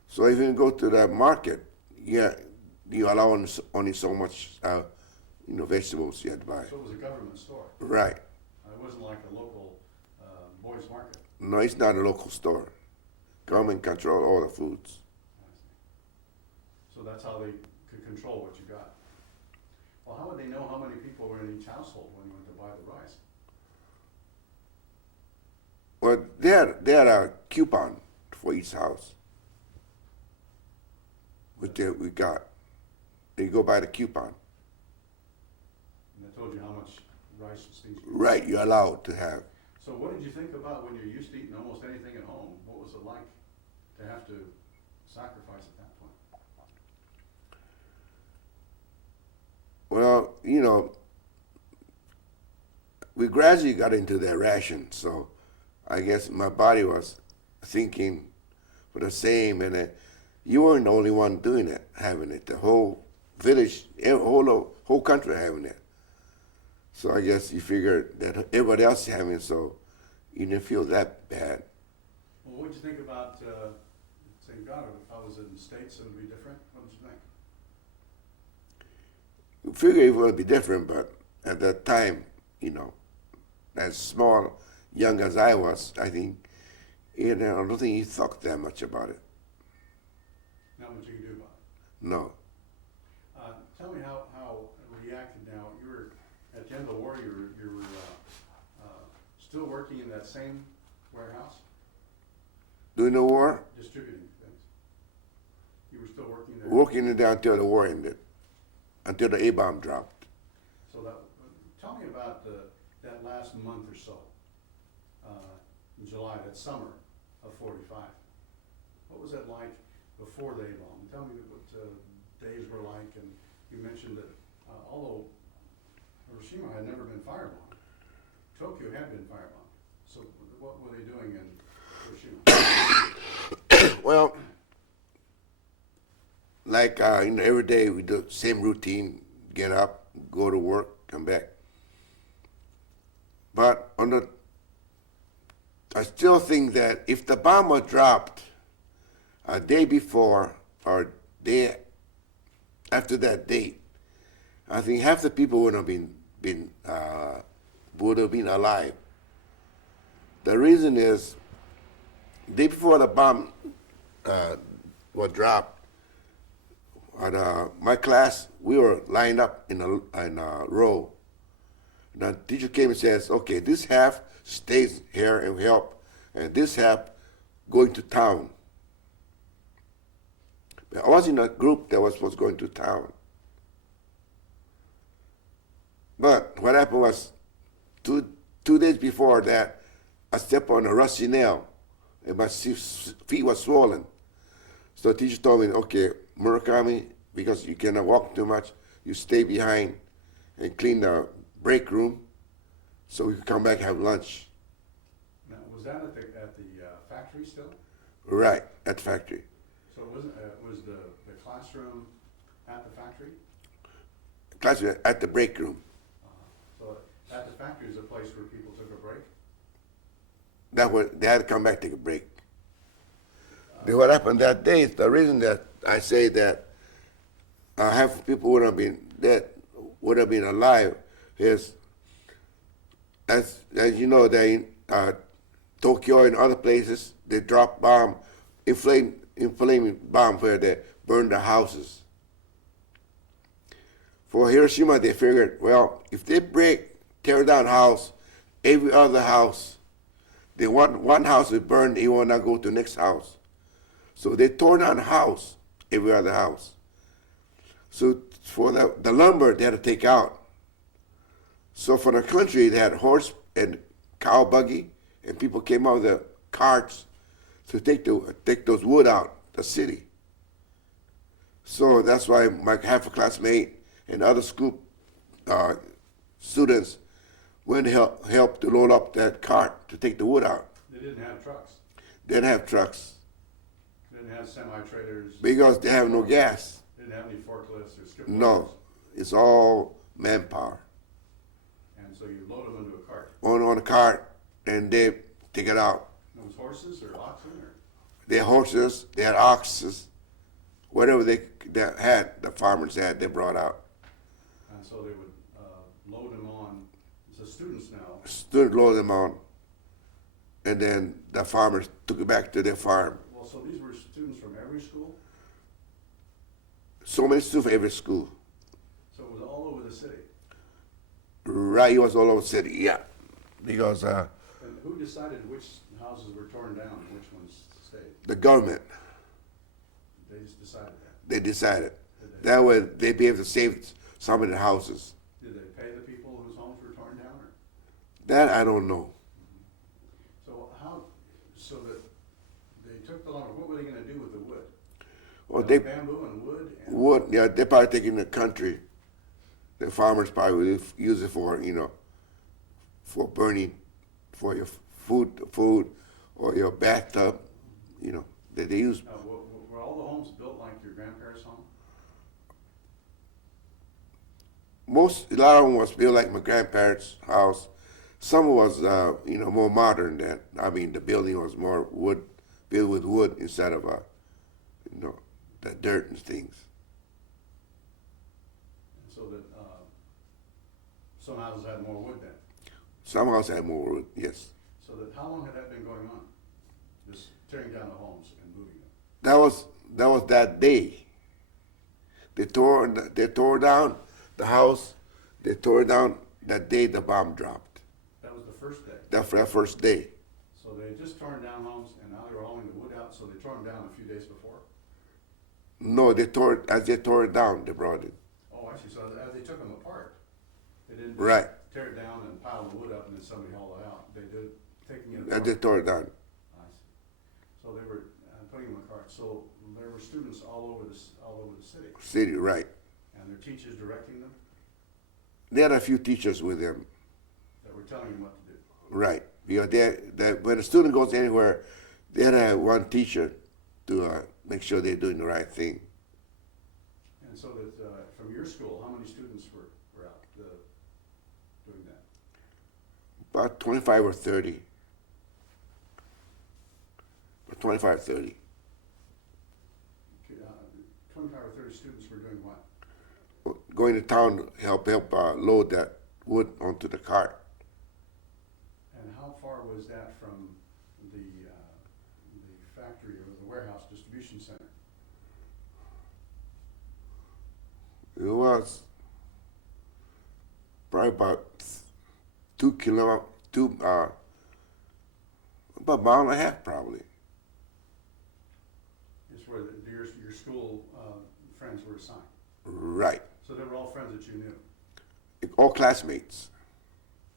So if you go to that market, you allow only so much, vegetables you had to buy. So it was a government store? Right. It wasn't like a local boys market? No, it's not a local store. Government control all the foods. I see. So that's how they could control what you got. Well, how would they know how many people were in each household when you went to buy the rice? Well, they had a coupon for each house, which we got. You go by the coupon. And they told you how much rice things. Right, you're allowed to have. So what did you think about when you're used to eating almost anything at home? What was it like to have to sacrifice at that point? Well, we gradually got into that ration, so I guess my body was thinking for the same, and you weren't the only one doing it, having it. The whole village, whole country having it. So I guess you figured that everybody else is having it, so you didn't feel that bad. Well, what did you think about saying, God, if I was in the States, it would be different? What did you think? We figured it would be different, but at that time, as small, young as I was, I think, I don't think he thought that much about it. Not much you can do about it. No. Tell me how it reacted now. You were, at the end of the war, you were still working in that same warehouse? During the war? Distributing things. You were still working there? Working it down until the war ended, until the A-bomb dropped. So tell me about that last month or so, in July, that summer of 45. What was it like before the A-bomb? Tell me what days were like, and you mentioned that although Hiroshima had never been firebombed, Tokyo had been firebombed. So what were they doing in Hiroshima? Well, like every day we do the same routine: get up, go to work, come back. But I still think that if the bomb was dropped a day before or day after that date, I think half the people would have been alive. The reason is, day before the bomb was dropped, my class, we were lined up in a row. The teacher came and says, okay, this half stays here and help, and this half going to town. I was in a group that was going to town. But what happened was, two days before that, I stepped on a rusty nail, and my feet were swollen. So the teacher told me, okay, Murakami, because you cannot walk too much, you stay behind and clean the break room so we could come back and have lunch. Now, was that at the factory still? Right, at the factory. So was the classroom at the factory? Classroom at the break room. So at the factory is a place where people took a break? They had to come back, take a break. What happened that day, the reason that I say that half of people would have been dead, would have been alive, is as you know, they Tokyo and other places they drop inflaming bomb where they burn the houses. For Hiroshima, they figured, well, if they tear down house, every other house, they want one house to burn, they want to go to the next house. So they tore down the house, every other house. So for the lumber, they had to take out. So for the country, they had horse and cow buggy, and people came out with the carts to take those wood out the city. So that's why my half a classmate and other school students went to help to load up that cart to take the wood out. They didn't have trucks. They didn't have trucks. They didn't have semi-trailers. Because they have no gas. They didn't have any forklifts or skip No, loaders. it's all manpower. And so you load them into a cart. On a cart, and they take it out. It was horses or oxen or? They had horses, they had oxen, whatever they had, the farmers had, they brought out. And so they would load them on, the students now. Students loaded them on, and then the farmers took it back to their farm. Well, so these were students from every school? So many students from every school. So it was all over the city? Right, it was all over the city, yeah. Because And who decided which houses were torn down and which ones stayed? the government, They just decided that? they decided. Did they, That way they'd be able to save some of the houses. did they pay the people whose homes were torn down? Or? That I don't know. So that they took the lumber, what were they gonna do with the wood? Well, they Bamboo and wood? And would, yeah, they probably take it in the country. The farmers probably would use it for, for burning, for your food, or your bathtub, that they use. were all the homes built like your grandparents' home? A lot of them was built like my grandparents' house. Some was, more modern than, the building was more built with wood instead of, the dirt and things. And so that some houses had more wood then? Some houses had more wood, yes. So that how long had that been going on? This tearing down the homes and moving them? That was that day. They tore down the house. They tore down that day the bomb dropped. That was the first day? That first day. So they had just torn down homes and now they were hauling the wood out, so they tore them down a few days before? No, as they tore it down, they brought it. Oh, I see. So as they took them apart, they didn't Right. tear it down and pile the wood up and then somebody haul it out. They did taking it As apart. they tore it down. I see. So they were putting them in carts. So there were students all over the city, City, right. and their teachers directing them They had a few teachers with them, that were telling them what to do. right. Because when a student goes anywhere, they had to have one teacher to make sure they're doing the right thing. And so that from your school, how many students were out doing that? About 25 or 30. 25 or 30. 25 or 30 students were doing what? Going to town to help load that wood onto the cart. And how far was that from the factory or the warehouse distribution center? It was probably about 2 kilometers, about a mile and a half probably. It's where your school friends were assigned. Right. So they were all friends that you knew. All classmates.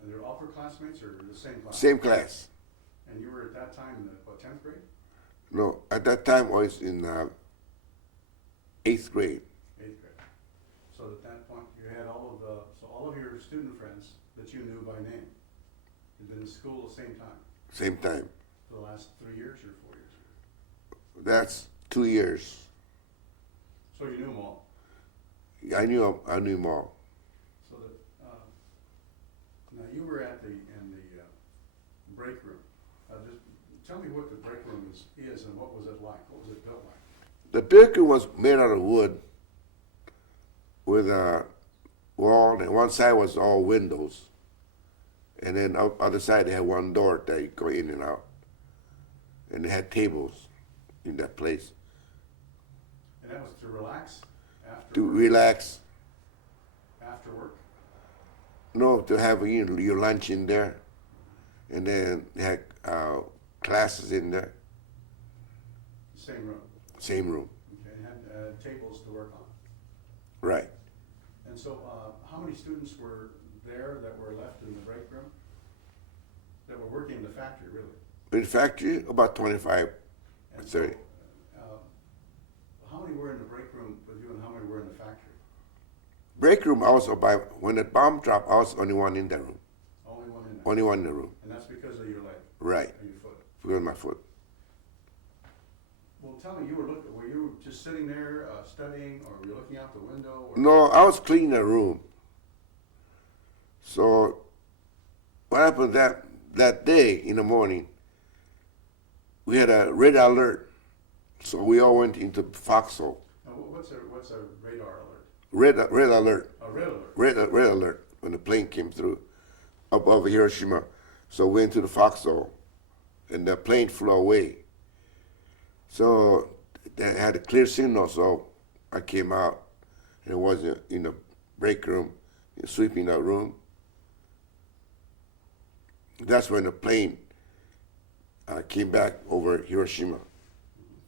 And they were upper classmates or the same class? Same class. And you were at that time in the, 10th grade? No, at that time I was in 8th grade. 8th grade. So at that point, you had all of your student friends that you knew by name had been in school at the same time Same time. for the last 3 years or 4 years? That's 2 years. So you knew them all? I knew them all. So that, now you were in the break room. Just tell me what the break room is and what was it like? What was it built like? The building was made out of wood with a wall, and one side was all windows. And then other side, they had one door that you go in and out. And they had tables in that place. And that was to relax after To work? relax. After work? No, to have your lunch in there. And then they had classes in there. Same room? Same room. Okay, and had tables to work on. Right. And so how many students were there that were left in the break room? That were working in the factory, really? In the factory, about 25, And 30. So, how many were in the break room with you and how many were in the factory? Break room also, when the bomb dropped, I was the only one in that room. Only one in there? Only one in the room. And that's because of your leg? Right. Or your foot? Because of my foot. Well, tell me, were you just sitting there studying, or were you looking out the window? Or? No, I was cleaning the room. So what happened that day in the morning, we had a red alert. So we all went into foxhole. Now, what's a radar alert? Red alert. A red alert? Red alert when the plane came through above Hiroshima. So we went to the foxhole, and the plane flew away. So they had a clear signal, so I came out, and it was in the break room, sweeping that room. That's when the plane came back over Hiroshima.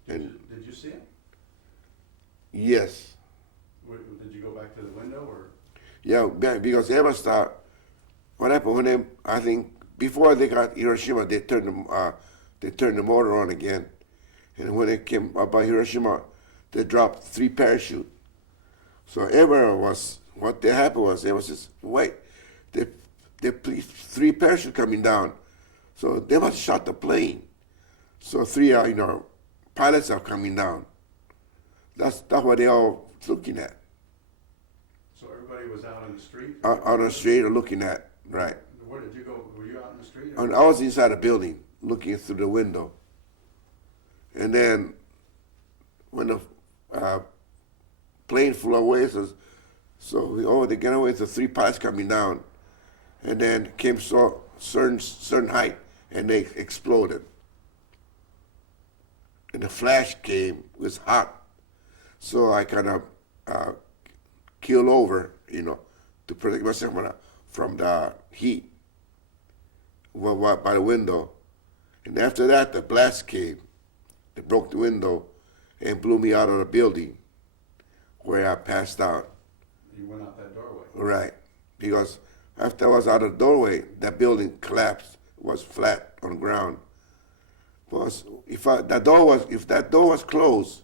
Did you see it? Yes. Did you go back to the window, or? Yeah, because they must what happened when they, I think, before they got Hiroshima, they turned the motor on again. And when they came up by Hiroshima, they dropped 3 parachutes. So what happened was, there was this, wait, they 3 parachutes coming down. So they must shot the plane. So 3 pilots are coming down. That's what they all looking at. So everybody was out on the street? On the street or looking at, right. Where did you go? Were you out in the street? And I was inside the building, looking through the window. And then when the plane flew away, they got away to 3 pilots coming down. And then came certain height, and they exploded. And the flash came, it was hot. So I kind of keeled over, to protect myself from the heat by the window. And after that, the blast came. They broke the window and blew me out of the building where I passed out. You went out that doorway? Right. Because after I was out of the doorway, that building collapsed, was flat on the ground. Because if that door was closed,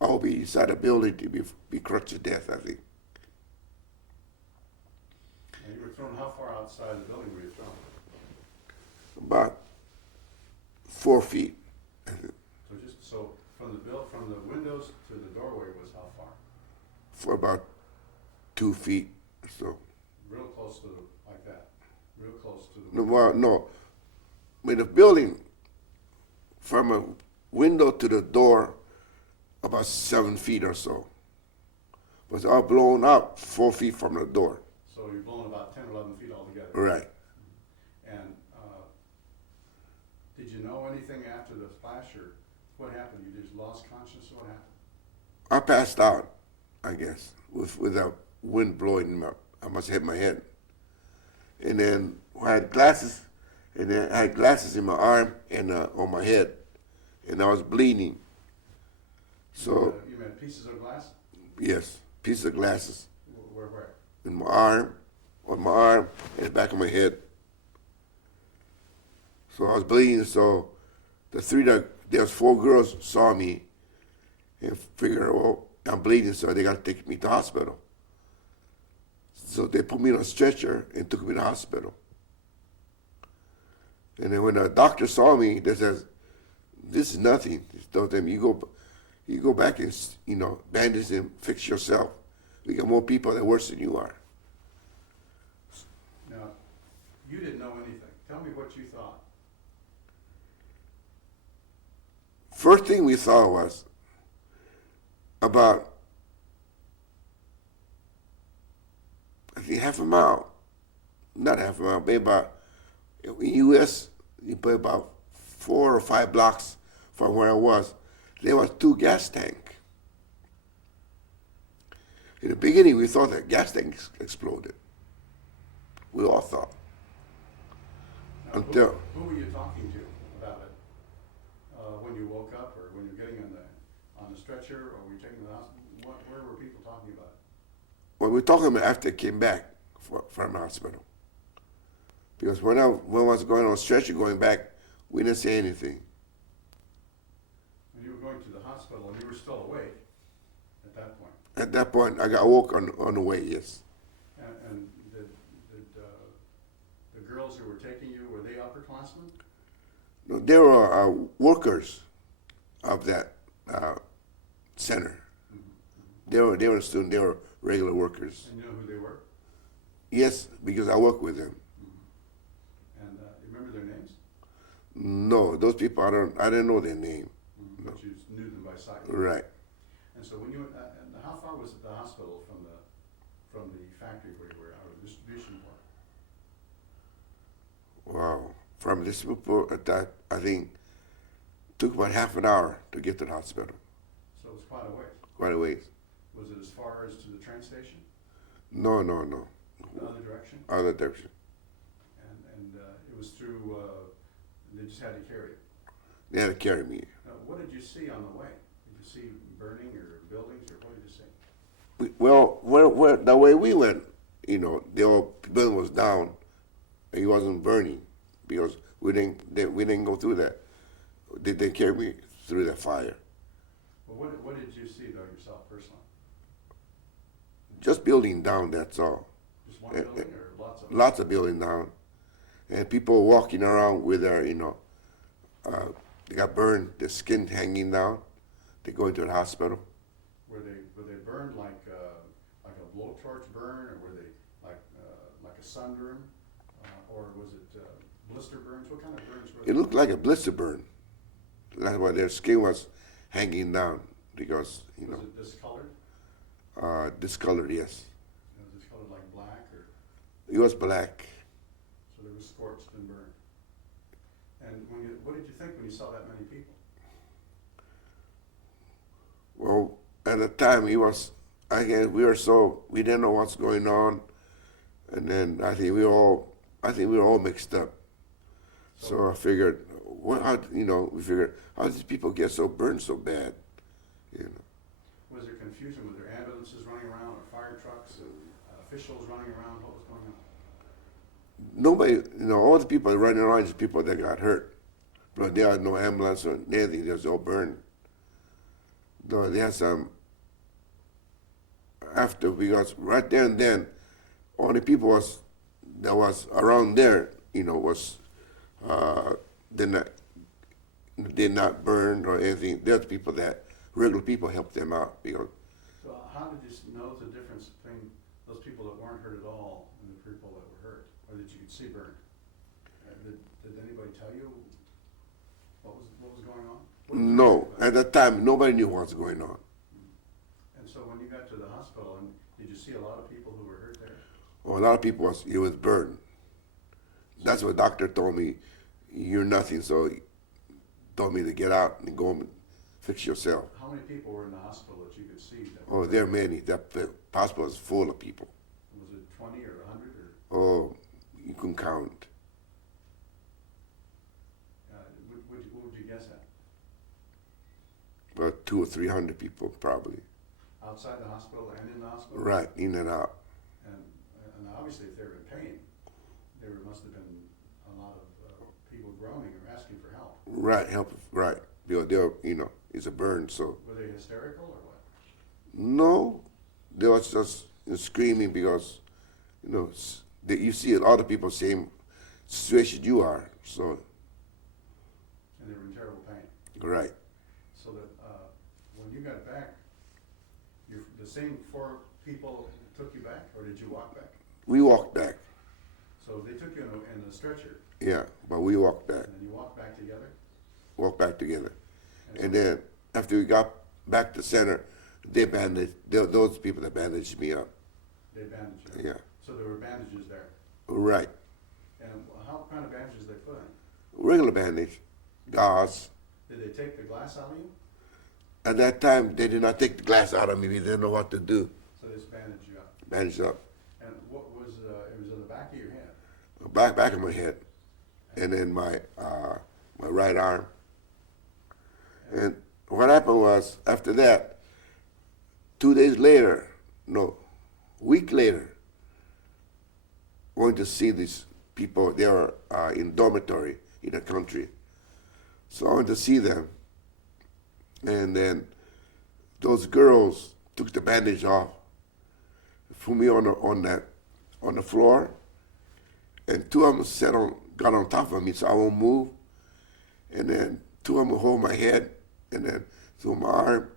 I would be inside the building to be crushed to death, I think. And you were thrown how far outside the building were you thrown? About 4 feet. So from the windows to the doorway was how far? For about 2 feet. So. Real close to like that. Real close to the. No, well, no. I mean, the building from a window to the door, about 7 feet or so, was all blown up 4 feet from the door. So you're blown about 10, 11 feet altogether. Right. And did you know anything after the splash, or what happened? You just lost consciousness, or what happened? I passed out, I guess, with the wind blowing. I must have hit my head. And then I had glasses, and then I had glasses in my arm and on my head, and I was bleeding. So you had pieces of glass? yes, pieces of glasses Where? in my arm, on my arm, and the back of my head. So I was bleeding. So there was 4 girls saw me and figured, oh, I'm bleeding, so they got to take me to the hospital. So they put me on a stretcher and took me to the hospital. And then when the doctor saw me, they says, "This is nothing." He told them, "You go back and bandage and fix yourself. We got more people that are worse than you are." Now, you didn't know anything. Tell me what you thought. First thing we thought was about, I think, half a mile, not half a mile, maybe about In U.S., you put about 4 or 5 blocks from where I was, there was 2 gas tanks. In the beginning, we thought that gas tank exploded. We all thought. Now, Until who were you talking to about it? When you woke up, or when you're getting on the stretcher, or were you taking the hospital? Where were people talking about it? well, we're talking about after I came back from the hospital. Because when I was going on stretcher going back, we didn't say anything. When you were going to the hospital, and you were still awake at that point. At that point, I got woke on the way, yes. And did the girls who were taking you, were they upperclassmen? No, they were workers of that center. They were students, they were regular workers. And you know who they were? Yes, because I work with them. And you remember their names? No, those people, I didn't know their name. No. But you knew them by sight. Right. And so when you, and how far was the hospital from the factory where you were, or the distribution port? Wow. From this report, that I think took about half an hour to get to the hospital. So it was quite a ways. Quite a ways. Was it as far as to the train station? No. The other direction? Other direction. And it was through, they just had to carry it. They had to carry me. Now, what did you see on the way? Did you see burning or buildings, or what did you see? Well, the way we went, the whole building was down. It wasn't burning because we didn't go through that. They carried me through that fire. Well, what did you see though yourself personally? Just building down, that's all. Just one building or lots of them? Lots of building down, and people walking around with their, they got burned, their skin hanging down. They go into the hospital. Were they burned like a blowtorch burn, or were they like a sunburn, or was it blister burns? What kind of burns were they? It looked like a blister burn. That's why their skin was hanging down because, Was it discolored? discolored, yes. Was it discolored like black, or It was black. so they were scorched and burned? And what did you think when you saw that many people? Well, at the time, we didn't know what's going on, and then I think we were all mixed up. So I figured, we figured, how did these people get so burned so bad? Was there confusion? Were there ambulances running around, or fire trucks, and officials running around? What was going on? Nobody, all the people running around is people that got hurt. But there was no ambulance or anything, they was all burned. Though they had some, after we got, right there and then, all the people that was around there, was, did not burn or anything. There's people that, regular people helped them out because. So how did you know the difference between those people that weren't hurt at all and the people that were hurt, or that you could see burned? Did anybody tell you what was going on? No, at that time, nobody knew what was going on. And so when you got to the hospital, and did you see a lot of people who were hurt there? Well, a lot of people it was burned. That's what the doctor told me. You're nothing, so he told me to get out and go home and fix yourself. How many people were in the hospital that you could see? Oh, there are many. The hospital is full of people. Was it 20 or 100 or? Oh, you can count. What would you guess at? About 200 or 300 people, probably. Outside the hospital and in the hospital? Right, in and out. And obviously, if they were in pain, there must have been a lot of people groaning or asking for help. Right, right. They're, it's a burn, so. Were they hysterical or what? No, they was just screaming because, you see a lot of people same situation you are, so. And they were in terrible pain. Right. So that when you got back, the same 4 people took you back, or did you walk back? We walked back. So they took you in a stretcher. Yeah, but we walked back. And then you walked back together? Walked back together. And then after we got back to center, those people that bandaged me up. They bandaged you? Yeah. So there were bandages there? Right. And how kind of bandages they put in? Regular bandage, gauze. Did they take the glass out of you? At that time, they did not take the glass out of me. They didn't know what to do. So they just bandaged you up. Bandaged up. And what was, it was in the back of your head? Back of my head. And then my right arm. And what happened was, after that, 2 days later, no, week later, going to see these people. They were in dormitory in the country. So I went to see them. And then those girls took the bandage off, put me on the floor, and two of them got on top of me so I won't move. And then two of them hold my head, and then through my arm.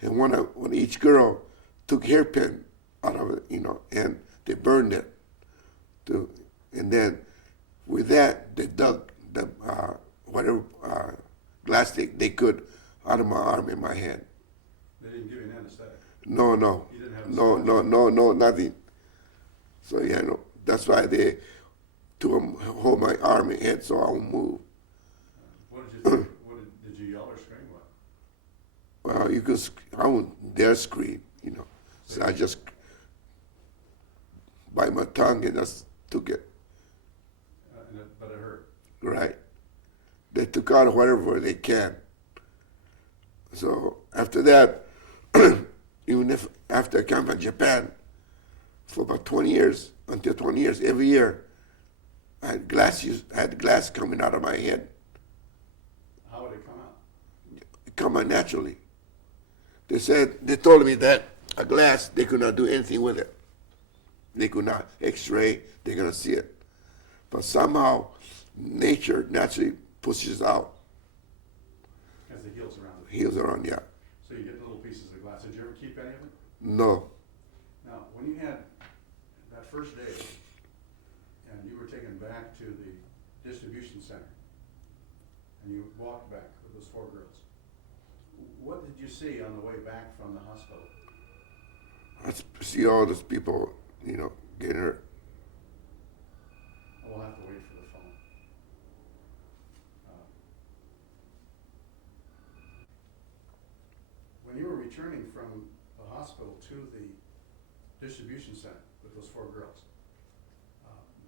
And one each girl took hairpin out of it, and they burned it. And then with that, they dug the whatever glass they could out of my arm and my head. They didn't give you an anesthetic? No. You didn't have No, nothing. So that's why they took them hold my arm and head so I won't move. What did you think? Did you yell or scream? What? Well, I won't dare scream, So I just bite my tongue and just took it. But it hurt. Right. They took out whatever they can. So after that, even if after I came from Japan, for about 20 years, until 20 years, every year, I had glass coming out of my head. How would it come out? It come out naturally. They told me that a glass, they could not do anything with it. They could not X-ray, they could not see it. But somehow, nature naturally pushes out. As it heals around it. Heals around, yeah. So you get little pieces of glass. Did you ever keep any of it? No. Now, when you had that first day, and you were taken back to the distribution center, and you walked back with those 4 girls, what did you see on the way back from the hospital? I see all those people, getting hurt. We'll have to wait for the phone. When you were returning from the hospital to the distribution center with those 4 girls,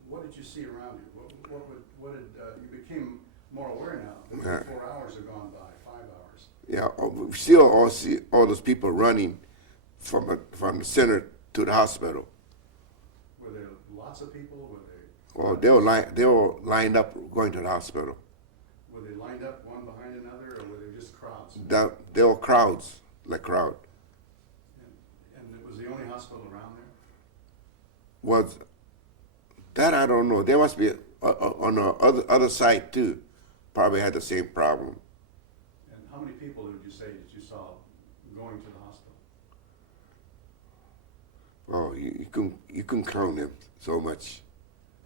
what did you see around you? What did you became more aware now? That 4 hours have gone by, 5 hours. Yeah, we still all see all those people running from the center to the hospital. Were there lots of people? Oh, they were lined up going to the hospital. Were they lined up one behind another, or were they just crowds? They were crowds, like crowd. And it was the only hospital around there? Was that I don't know. There must be on the other side too. Probably had the same problem. And how many people did you say that you saw going to the hospital? Oh, you can count them so much.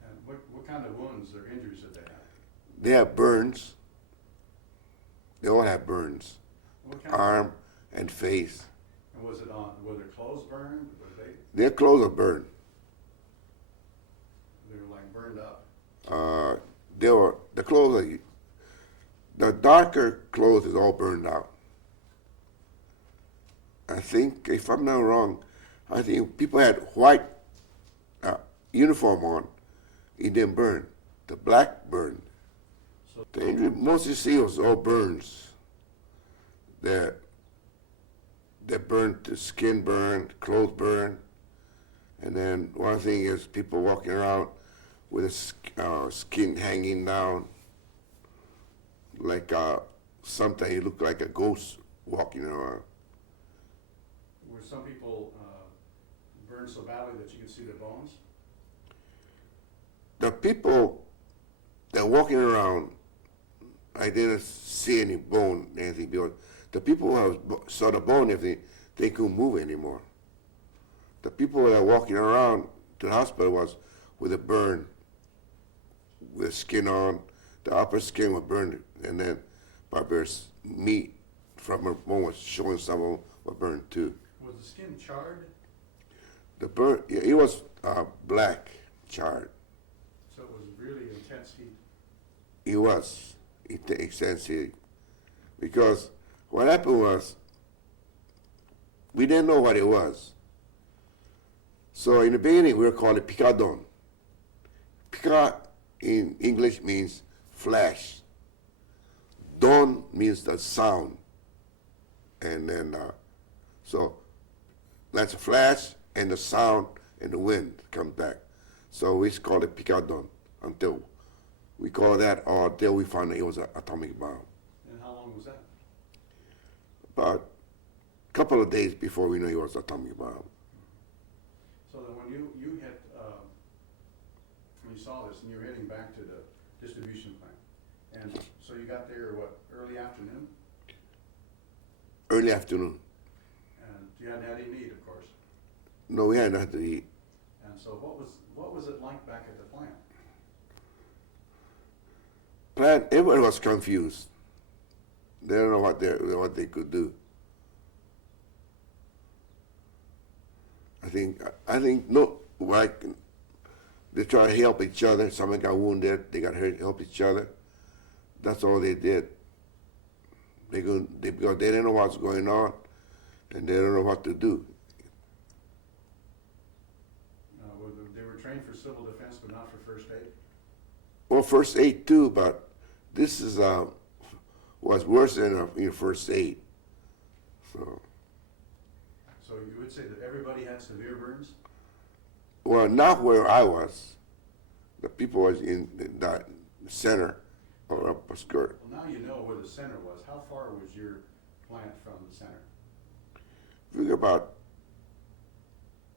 And what kind of wounds or injuries did they have? They have burns. They all have burns. What kind Arm and face. And was it on? Were their clothes burned? Were they? Their clothes are burned. They were like burned up. The clothes. The darker clothes is all burned out. I think, if I'm not wrong, I think people had white uniform on. It didn't burn. The black burned. So The injury, most you see was all burns. That burned, the skin burned, clothes burned, and then one thing is people walking around with the skin hanging down, like sometimes you look like a ghost walking around. were some people burned so badly that you could see their bones? The people that walking around, I didn't see any bone, anything, because the people who saw the bone, they couldn't move anymore. The people that were walking around to the hospital was with a burn, with skin on, the upper skin was burned, and then Barbara's meat from her bone was showing some of them were burned too. Was the skin charred? The burn, yeah, it was black, charred. So it was really intense heat. It was extensive because what happened was we didn't know what it was. So in the beginning we were calling it picadon. Pica in English means flash. Don means the sound. And then, so that's a flash and the sound and the wind comes back. So we call it picadon until we call that, or until we found it was an atomic bomb. And how long was that? About a couple of days before we knew it was an atomic bomb. So then when you hit, when you saw this and you were heading back to the distribution plant, and so you got there, what, early afternoon? Early afternoon. And you hadn't had any meat, of course. No, we had nothing to eat. And so what was it like back at the plant? Everyone was confused. They don't know what they could do. I think no, like they try to help each other. Someone got wounded, they got hurt, help each other. That's all they did. Because they didn't know what's going on, and they don't know what to do. They were trained for civil defense, but not for first aid? Well, first aid too, but this is was worse than first aid. So you would say that everybody had severe burns? Well, not where I was. The people was in the center or up a skirt. Well, now you know where the center was. How far was your plant from the center? Figure about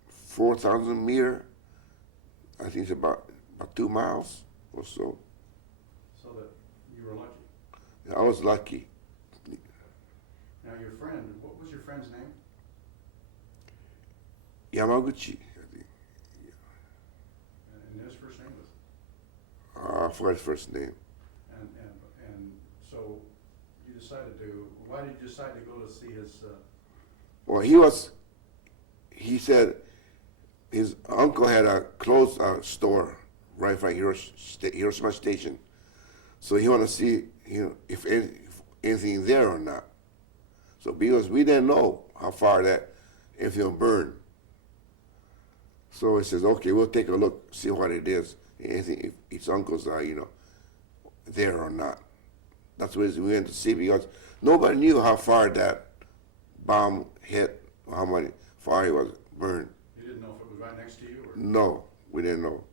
4,000 meter. I think it's about 2 miles or so. So that you were lucky. I was lucky. Now your friend, what was your friend's name? Yamaguchi, I think. And his first name was? I forgot his first name. And so you decided to, why did you decide to go to see his? Well, he said his uncle had a clothes store right in front of Hiroshima Station. So he wanted to see if anything there or not. So because we didn't know how far that anything burned. So he says, okay, we'll take a look, see what it is, anything, if his uncles are, there or not. That's what we went to see because nobody knew how far that bomb hit, or how much far it was burned. You didn't know if it was right next to you? Or? No, we didn't know.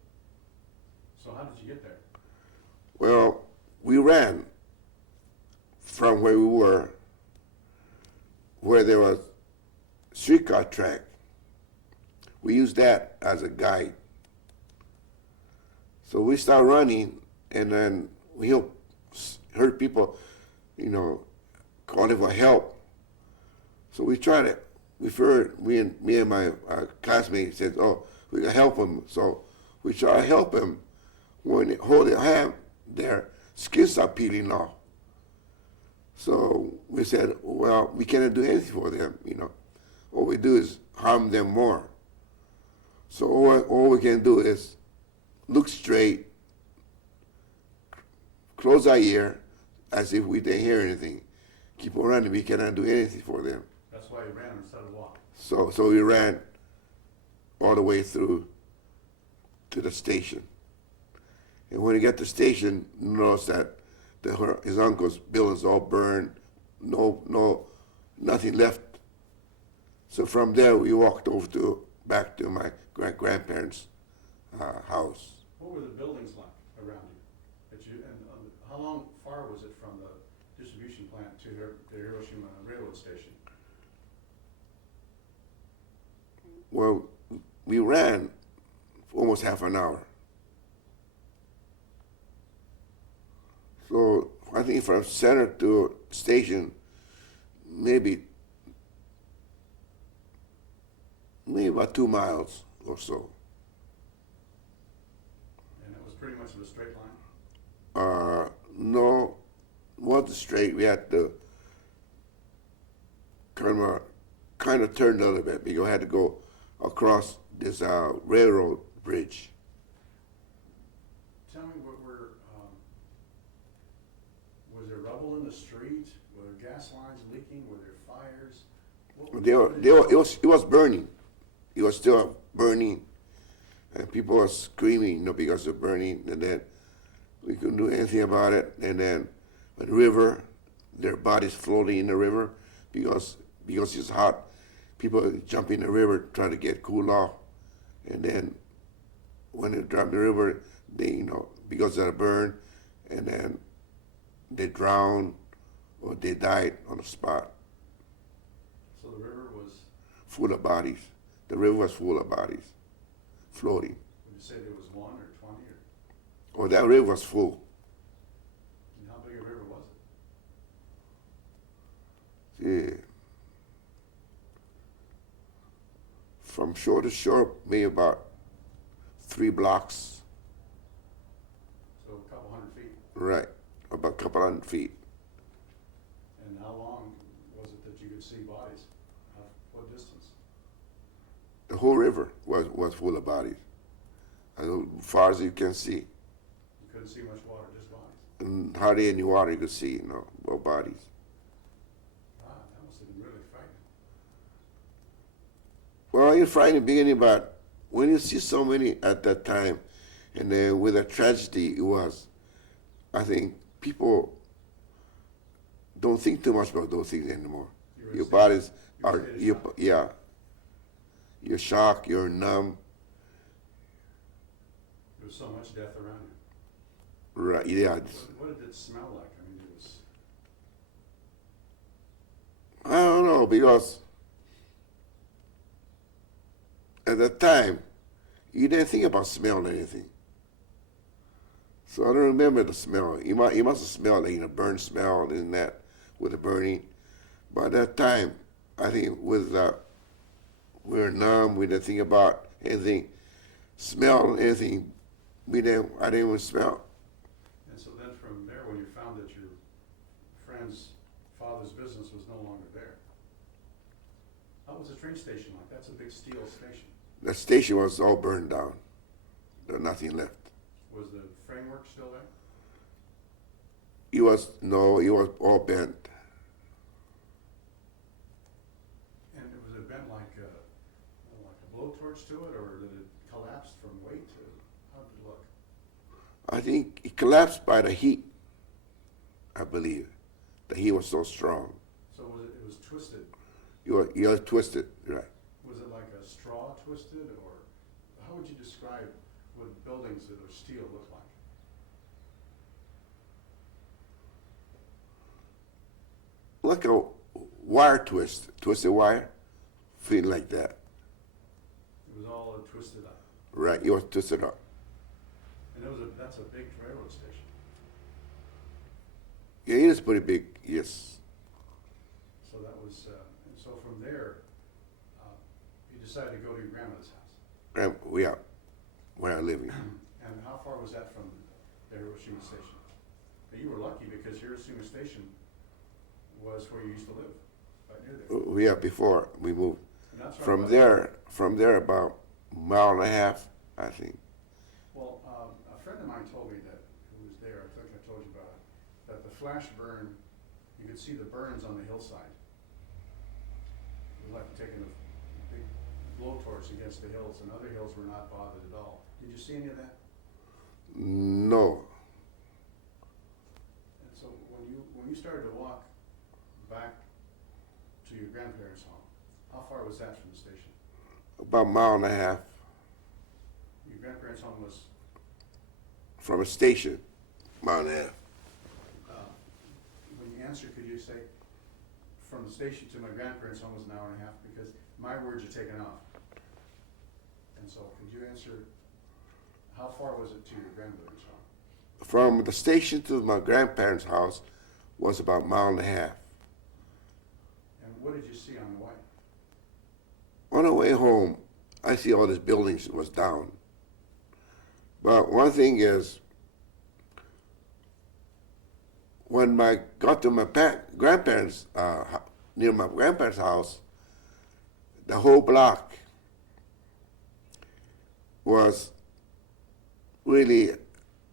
So how did you get there? Well, we ran from where we were, where there was streetcar track. We used that as a guide. So we started running, and then we heard people, calling for help. So we tried it. Me and my classmates said, "Oh, we can help him." So we tried to help him. When they hold their hand, their skin started peeling off. So we said, "Well, we cannot do anything for them. All we do is harm them more." So all we can do is look straight, close our ear, as if we didn't hear anything. Keep on running. We cannot do anything for them. That's why you ran instead of walking. So we ran all the way through to the station. And when we got to the station, you notice that his uncle's buildings all burned, nothing left. So from there, we walked back to my grandparents' house. What were the buildings like around you? How far was it from the distribution plant to the Hiroshima railroad station? Well, we ran for almost half an hour. So I think from center to station, maybe about 2 miles or so. And it was pretty much of a straight line? No, wasn't straight. We had to kind of turn a little bit because we had to go across this railroad bridge. Tell me, the street? Were gas lines leaking? Were there fires? It was burning. It was still burning, and people were screaming, because of burning. And then we couldn't do anything about it. And then the river, their bodies floating in the river because it's hot. People jump in the river trying to get cool off, and then when they drop in the river, they because of the burn, and then they drown or they died on the spot. So the river was, Full of bodies. The river was full of bodies, floating. would you say there was 1 or 20 or? Oh, that river was full. And how big a river was it? Yeah. From shore to shore, maybe about 3 blocks. So a couple hundred feet. Right, about a couple hundred feet. And how long was it that you could see bodies? What distance? The whole river was full of bodies, as far as you can see. You couldn't see much water, just bodies. And hardly any water you could see, or bodies. Wow, that must have been really frightening. Well, you're frightened in the beginning, but when you see so many at that time, and then with a tragedy it was, I think people don't think too much about those things anymore. Your bodies are, yeah. You're shocked, you're numb. There was so much death around you. Right, yeah. What did it smell like? I mean, it was. I don't know, because at that time, you didn't think about smelling anything. So I don't remember the smell. You must have smelled burn smell and that with the burning. But at that time, I think we were numb. We didn't think about anything, smell anything. I didn't even smell. And so then from there, when you found that your friend's father's business was no longer there, how was the train station like? That's a big steel station. The station was all burned down. There was nothing left. Was the framework still there? It was all bent. And was it bent like a blowtorch to it, or did it collapse from weight to? How did it look? I think it collapsed by the heat, I believe. The heat was so strong. So it was twisted. You was twisted, right. Was it like a straw twisted, or how would you describe what buildings that are steel look like? Like a wire twisted wire, feeling like that. It was all twisted up. Right, it was twisted up. And that's a big railroad station. Yeah, it is pretty big, yes. So that was, and so from there, you decided to go to your grandmother's house. Where I live. And how far was that from the Hiroshima station? Now, you were lucky because Hiroshima station was where you used to live, right near there. Yeah, before we moved. And that's right From there about a mile and a half, I think. Well, a friend of mine told me that, who was there, I think I told you about it, that the flash burn, you could see the burns on the hillside. It was like taking a big blowtorch against the hills, and other hills were not bothered at all. Did you see any of that? No. And so when you started to walk back to your grandparents' home, how far was that from the station? About a mile and a half Your grandparents' home was, from a station, mile and a half. when you answer, could you say, from the station to my grandparents' home was an hour and a half? Because my words are taken off. And so could you answer, how far was it to your grandmother's home? From the station to my grandparents' house was about a mile and a half. And what did you see on the way? On the way home, I see all these buildings was down. But one thing is, when I got to my grandparents, near my grandparents' house, the whole block was really,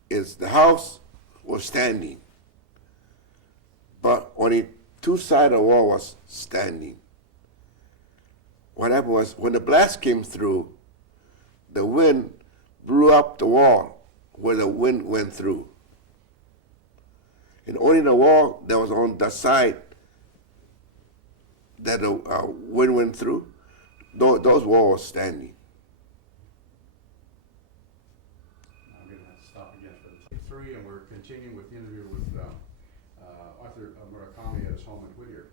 the house was standing, but only two sides of the wall was standing. What happened was when the blast came through, the wind blew up the wall where the wind went through. And only the wall that was on the side that the wind went through, those walls were standing. I'm going to have to stop again for the take three, and we're continuing with the interview with Arthur Murakami at his home in Whittier.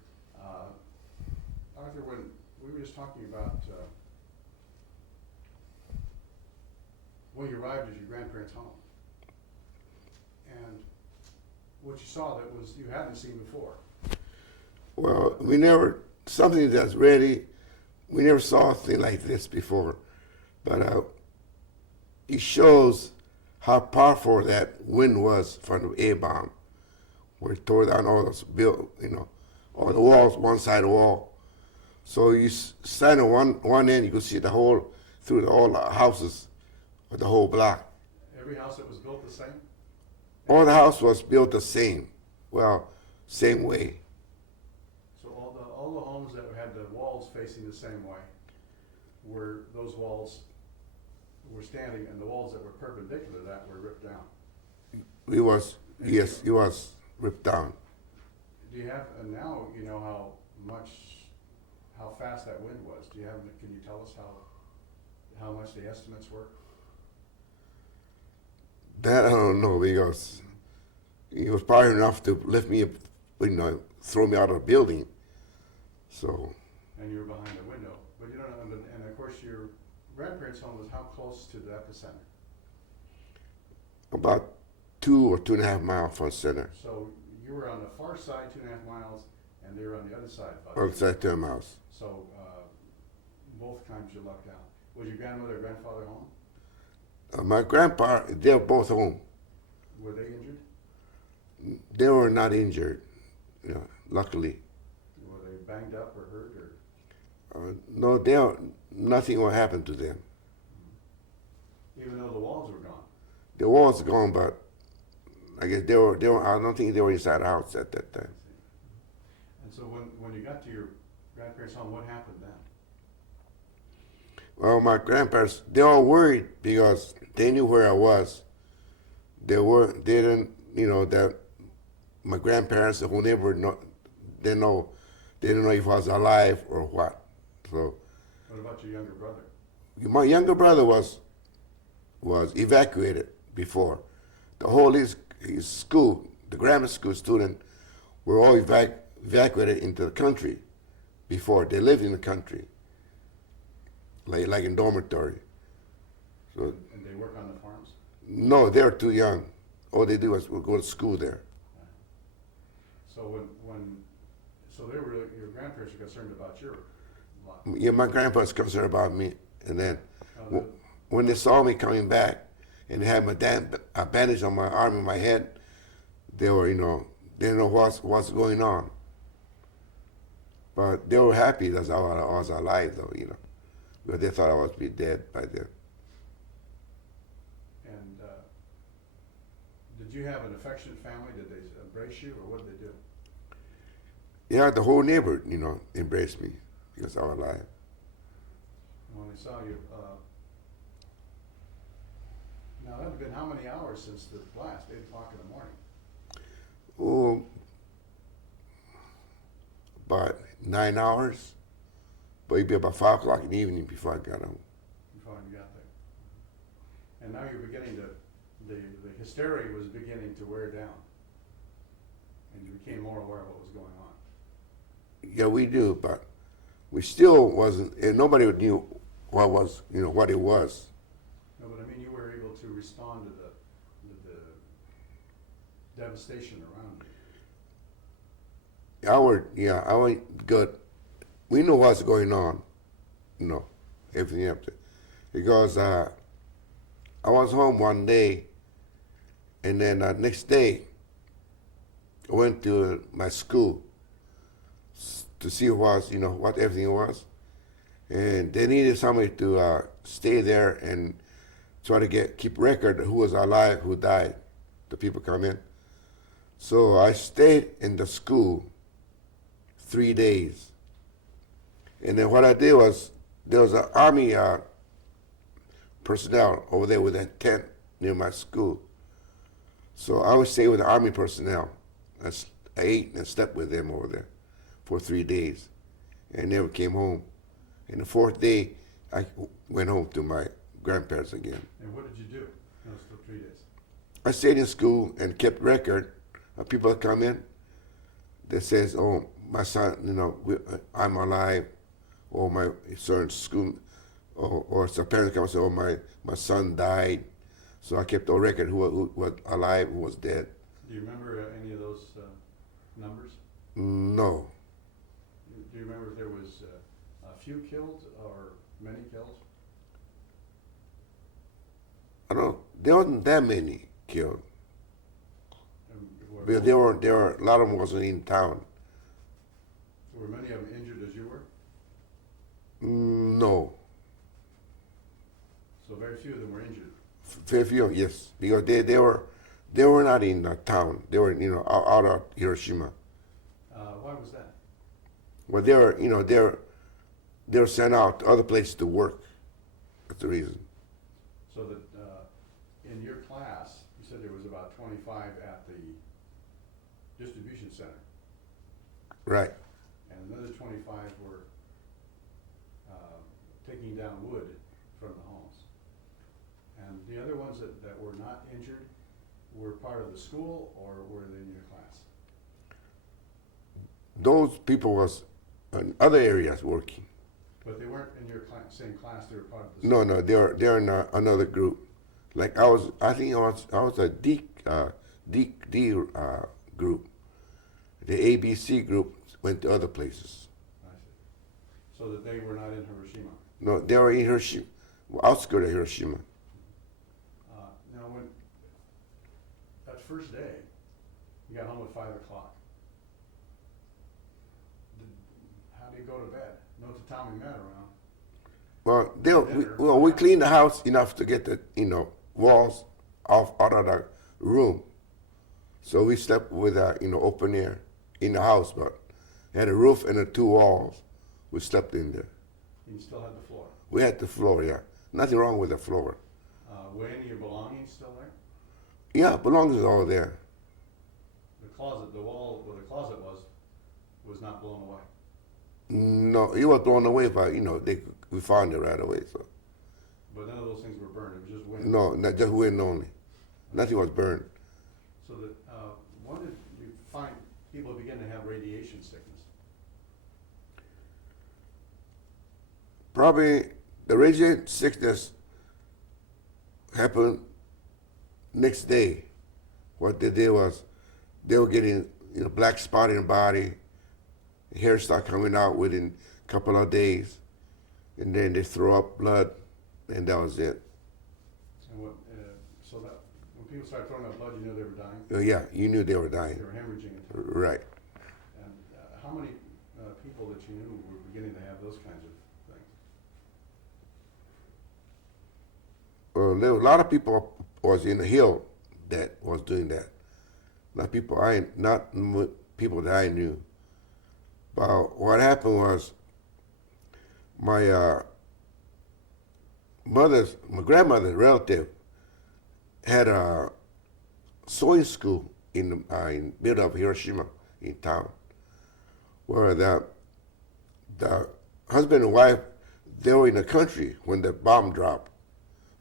Arthur, when we were just talking about when you arrived at your grandparents' home, and what you saw that was you hadn't seen before. Well, we never, something that's ready, we never saw a thing like this before. But it shows how powerful that wind was from the A-bomb, where it tore down all those all the walls, one side of the wall. So you stand on one end, you could see the whole, through all the houses of the whole block. Every house that was built the same? All the house was built the same, well, same way. So all the homes that had the walls facing the same way, were those walls were standing, and the walls that were perpendicular to that were ripped down. Yes, it was ripped down. Do you have, and now you know how fast that wind was. Can you tell us how much the estimates were? That I don't know, because it was power enough to lift me up, throw me out of the building. So. And you were behind the window, but you don't know. And of course, your grandparents' home was how close to the epicenter? About 2 or 2.5 miles from the center. So you were on the far side, 2.5 miles, and they were on the other side. Outside 10 miles. So both times you lucked out. Was your grandmother or grandfather home? My grandpa, they were both home. Were they injured? They were not injured, luckily. Were they banged up or hurt? Or? No, nothing will happen to them. Even though the walls were gone? The walls are gone, but I guess they were. I don't think they were inside the house at that time. And so when you got to your grandparents' home, what happened then? Well, my grandparents, they were worried because they knew where I was. They didn't that my grandparents, the whole neighborhood, they didn't know if I was alive or what. So. What about your younger brother? My younger brother was evacuated before. The whole his school, the grammar school student, were all evacuated into the country before. They lived in the country, like in dormitory. So. And they work on the farms? No, they were too young. All they do was go to school there. So so your grandparents were concerned about your life? Yeah, my grandpa was concerned about me, and then when they saw me coming back and they had a bandage on my arm and my head, they were, they didn't know what's going on. But they were happy that I was alive, though, because they thought I was be dead by then. And did you have an affectionate family? Did they embrace you, or what did they do? Yeah, the whole neighborhood, embraced me because I was alive. When they saw you, now that had been how many hours since the blast? 8 o'clock in the morning. Oh, about 9 hours, but it'd be about 5 o'clock in the evening before I got home. Before you got there. And now you're beginning to, the hysteria was beginning to wear down. And you became more aware of what was going on. Yeah, we do, but we still wasn't, and nobody knew what it was. No, but I mean, you were able to respond to the devastation around you. I went good. We knew what's going on, everything up there. Because I was home one day, and then next day, I went to my school to see what everything was. And they needed somebody to stay there and try to keep record of who was alive, who died, the people come in. So I stayed in the school 3 days. And then what I did was, there was an army personnel over there with a tent near my school. So I would stay with the army personnel. I ate and slept with them over there for 3 days and never came home. And the 4th day, I went home to my grandparents again. And what did you do in those 3 days? I stayed in school and kept record of people that come in that says, oh, my son, I'm alive, or my son school, or some parents come and say, oh, my son died. So I kept a record who was alive, who was dead. Do you remember any of those numbers? No. Do you remember if there was a few killed or many killed? I don't. There wasn't that many killed. But there were a lot of them wasn't in town. Were many of them injured as you were? No. So very few of them were injured. Very few, yes, because they were not in the town. They were out of Hiroshima. Why was that? Well, they were sent out to other places to work. That's the reason. So that in your class, you said there was about 25 at the distribution center. Right. And another 25 were taking down wood from the homes. And the other ones that were not injured were part of the school, or were they in your class? Those people was in other areas working. But they weren't in your same class, they were part of the school? No, they're in another group. Like I was a D group. The ABC group went to other places. I see. So that they were not in Hiroshima? No, they were in Hiroshima, outskirts of Hiroshima. Now, when that first day, you got home at 5 o'clock. How do you go to bed? No tatami mat around. Well, we cleaned the house enough to get the walls out of the room. So we slept with open air in the house, but had a roof and the 2 walls. We slept in there. You still had the floor? We had the floor, yeah. Nothing wrong with the floor. Were any of your belongings still there? Yeah, belongings all there. The closet, the wall where the closet was not blown away? No, it was blown away, but we found it right away. So. But none of those things were burned. It was just wind. No, not just wind only. Nothing was burned. So that when did you find people begin to have radiation sickness? Probably the radiation sickness happened next day. What they did was they were getting black spot in the body, hair started coming out within a couple of days, and then they throw up blood, and that was it. And so that when people started throwing up blood, you knew they were dying? Yeah, you knew they were dying. They were hemorrhaging. Right. And how many people that you knew were beginning to have those kinds of things? Well, there were a lot of people was in the hill that was doing that. Not people people that I knew. But what happened was my grandmother's relative had a sewing school in the middle of Hiroshima in town, where the husband and wife, they were in the country when the bomb dropped,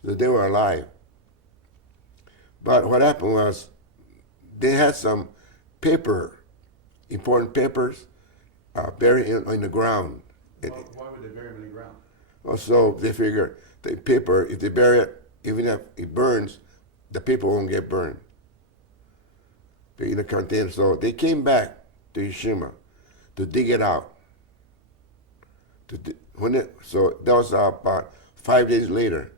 so they were alive. But what happened was they had some important papers, buried in the ground. Why would they bury them in the ground? So they figured the paper, if they bury it, even if it burns, the paper won't get burned. In the container. So they came back to Hiroshima to dig it out. So that was about 5 days later.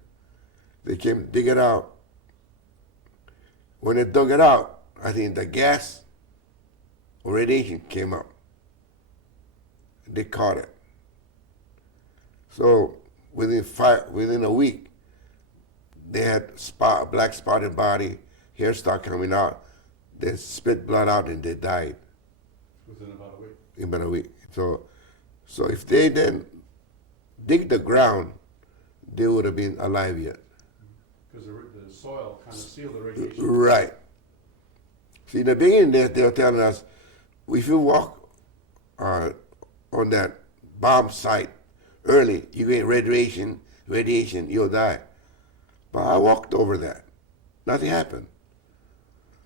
They came to dig it out. When they dug it out, I think the gas or radiation came up. They caught it. So within a week, they had black spotted body, hair started coming out. They spit blood out and they died. Within about a week? In about a week. So if they then dig the ground, they would have been alive yet. Because the soil kind of sealed the radiation. Right. See, in the beginning, they were telling us, if you walk on that bomb site early, you get radiation, you'll die. But I walked over that. Nothing happened.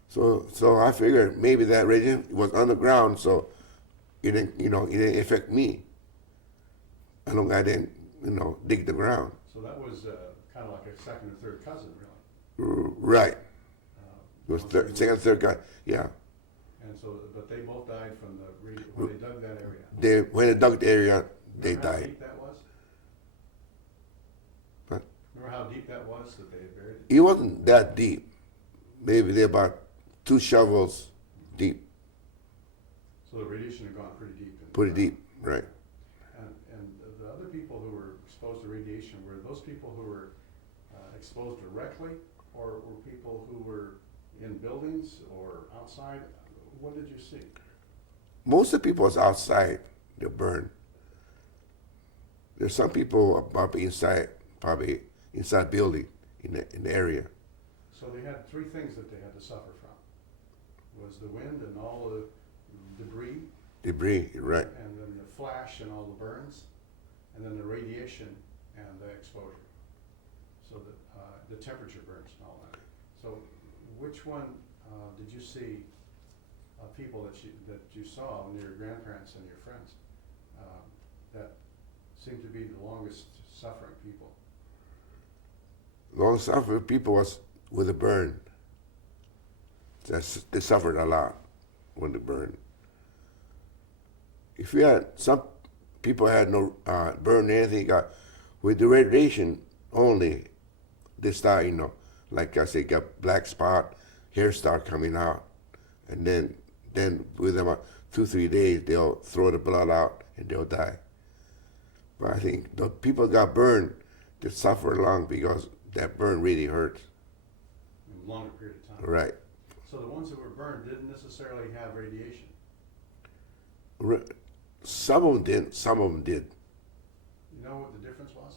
So I figured maybe that radiation was underground, so it didn't affect me. I didn't, dig the ground. So that was kind of like a second or third cousin, really. Right. It was second, third guy, yeah. And so, but they both died from when they dug that area. When they dug the area, they Remember how died. deep that was? But Remember how deep that was that they had buried it? it wasn't that deep. Maybe they're about 2 shovels deep. So the radiation had gone pretty deep. Pretty deep, right. And the other people who were exposed to radiation, were those people who were exposed directly, or were people who were in buildings or outside? What did you see? Most of the people was outside, they're burned. There's some people probably inside building in the area. So they had 3 things that they had to suffer from. Was the wind and all the debris, Debris, right. and then the flash and all the burns, and then the radiation and the exposure. So the temperature burns and all that. So which one did you see people that you saw, your grandparents and your friends, that seemed to be the longest suffering people? Long suffering people was with the burn. They suffered a lot when they burned. If you had some people had no burn anything, with the radiation only, they start, like I say, got black spot, hair start coming out, and then within about 2-3 days they'll throw the blood out and they'll die. But I think the people got burned, they suffer long because that burn really hurts. In a longer period of time. Right. So the ones that were burned didn't necessarily have radiation. Some of them didn't. Some of them did. You know what the difference was?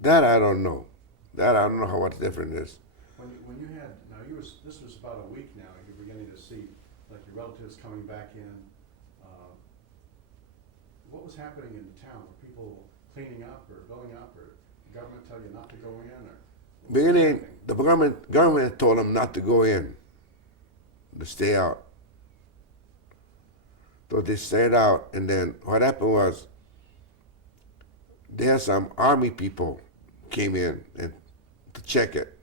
That I don't know. That I don't know what the difference is. When you had this was about a week now. You're beginning to see like your relatives coming back in. What was happening in the town? Were people cleaning up or building up, or the government tell you not to go in, or? Beginning, the government told them not to go in, to stay out. So they stayed out, and then what happened was, there some army people came in and to check it.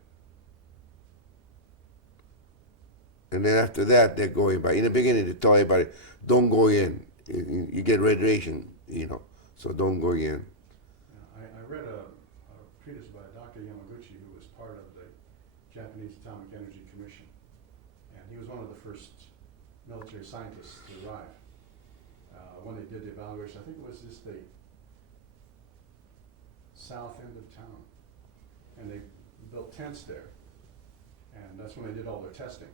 And then after that, they're going. But in the beginning, they told everybody, don't go in. You get radiation, so don't go in. I read a treatise by Dr. Yamaguchi, who was part of the Japanese Atomic Energy Commission. And he was one of the first military scientists to arrive. When they did the evaluation, I think it was just the south end of town. And they built tents there. And that's when they did all their testing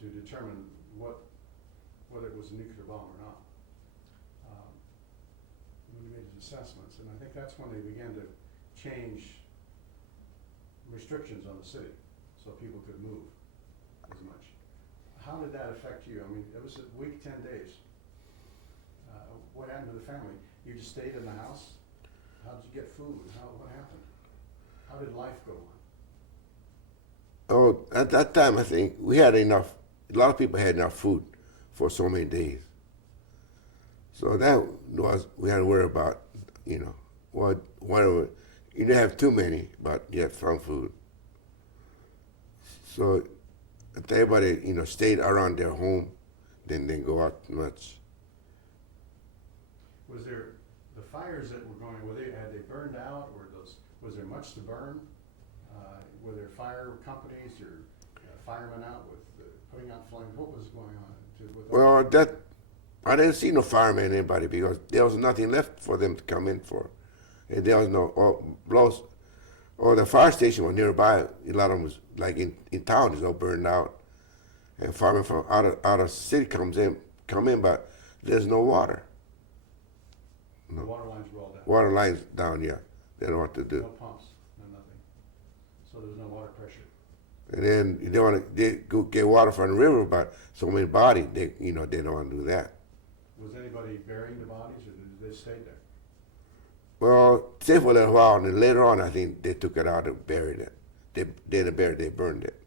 to determine whether it was a nuclear bomb or not. When he made his assessments, and I think that's when they began to change restrictions on the city so people could move as much. How did that affect you? I mean, it was a week, 10 days. What happened to the family? You just stayed in the house? How did you get food? What happened? How did life go on? Oh, at that time, I think we had enough. A lot of people had enough food for so many days. So that was, we had to worry about, whatever. You didn't have too many, but you had some food. So if everybody, stayed around their home, then they go out much. Was there the fires that were going? Had they burned out? Was there much to burn? Were there fire companies or firemen out with putting out flames? What was going on? Well, I didn't see no firemen anybody because there was nothing left for them to come in for, and there was the fire station was nearby. A lot of them was like in town, it's all burned out, and firemen from out of city come in, but there's no water. The water lines were all down. Water lines down, yeah. They don't know what to do. No pumps, no nothing. So there's no water pressure. And then they want to go get water from the river, but so many bodies, they don't want to do that. Was anybody burying the bodies, or did they stay there? Well, stay for a little while, and then later on, I think they took it out and buried it. They didn't bury it, they burned it.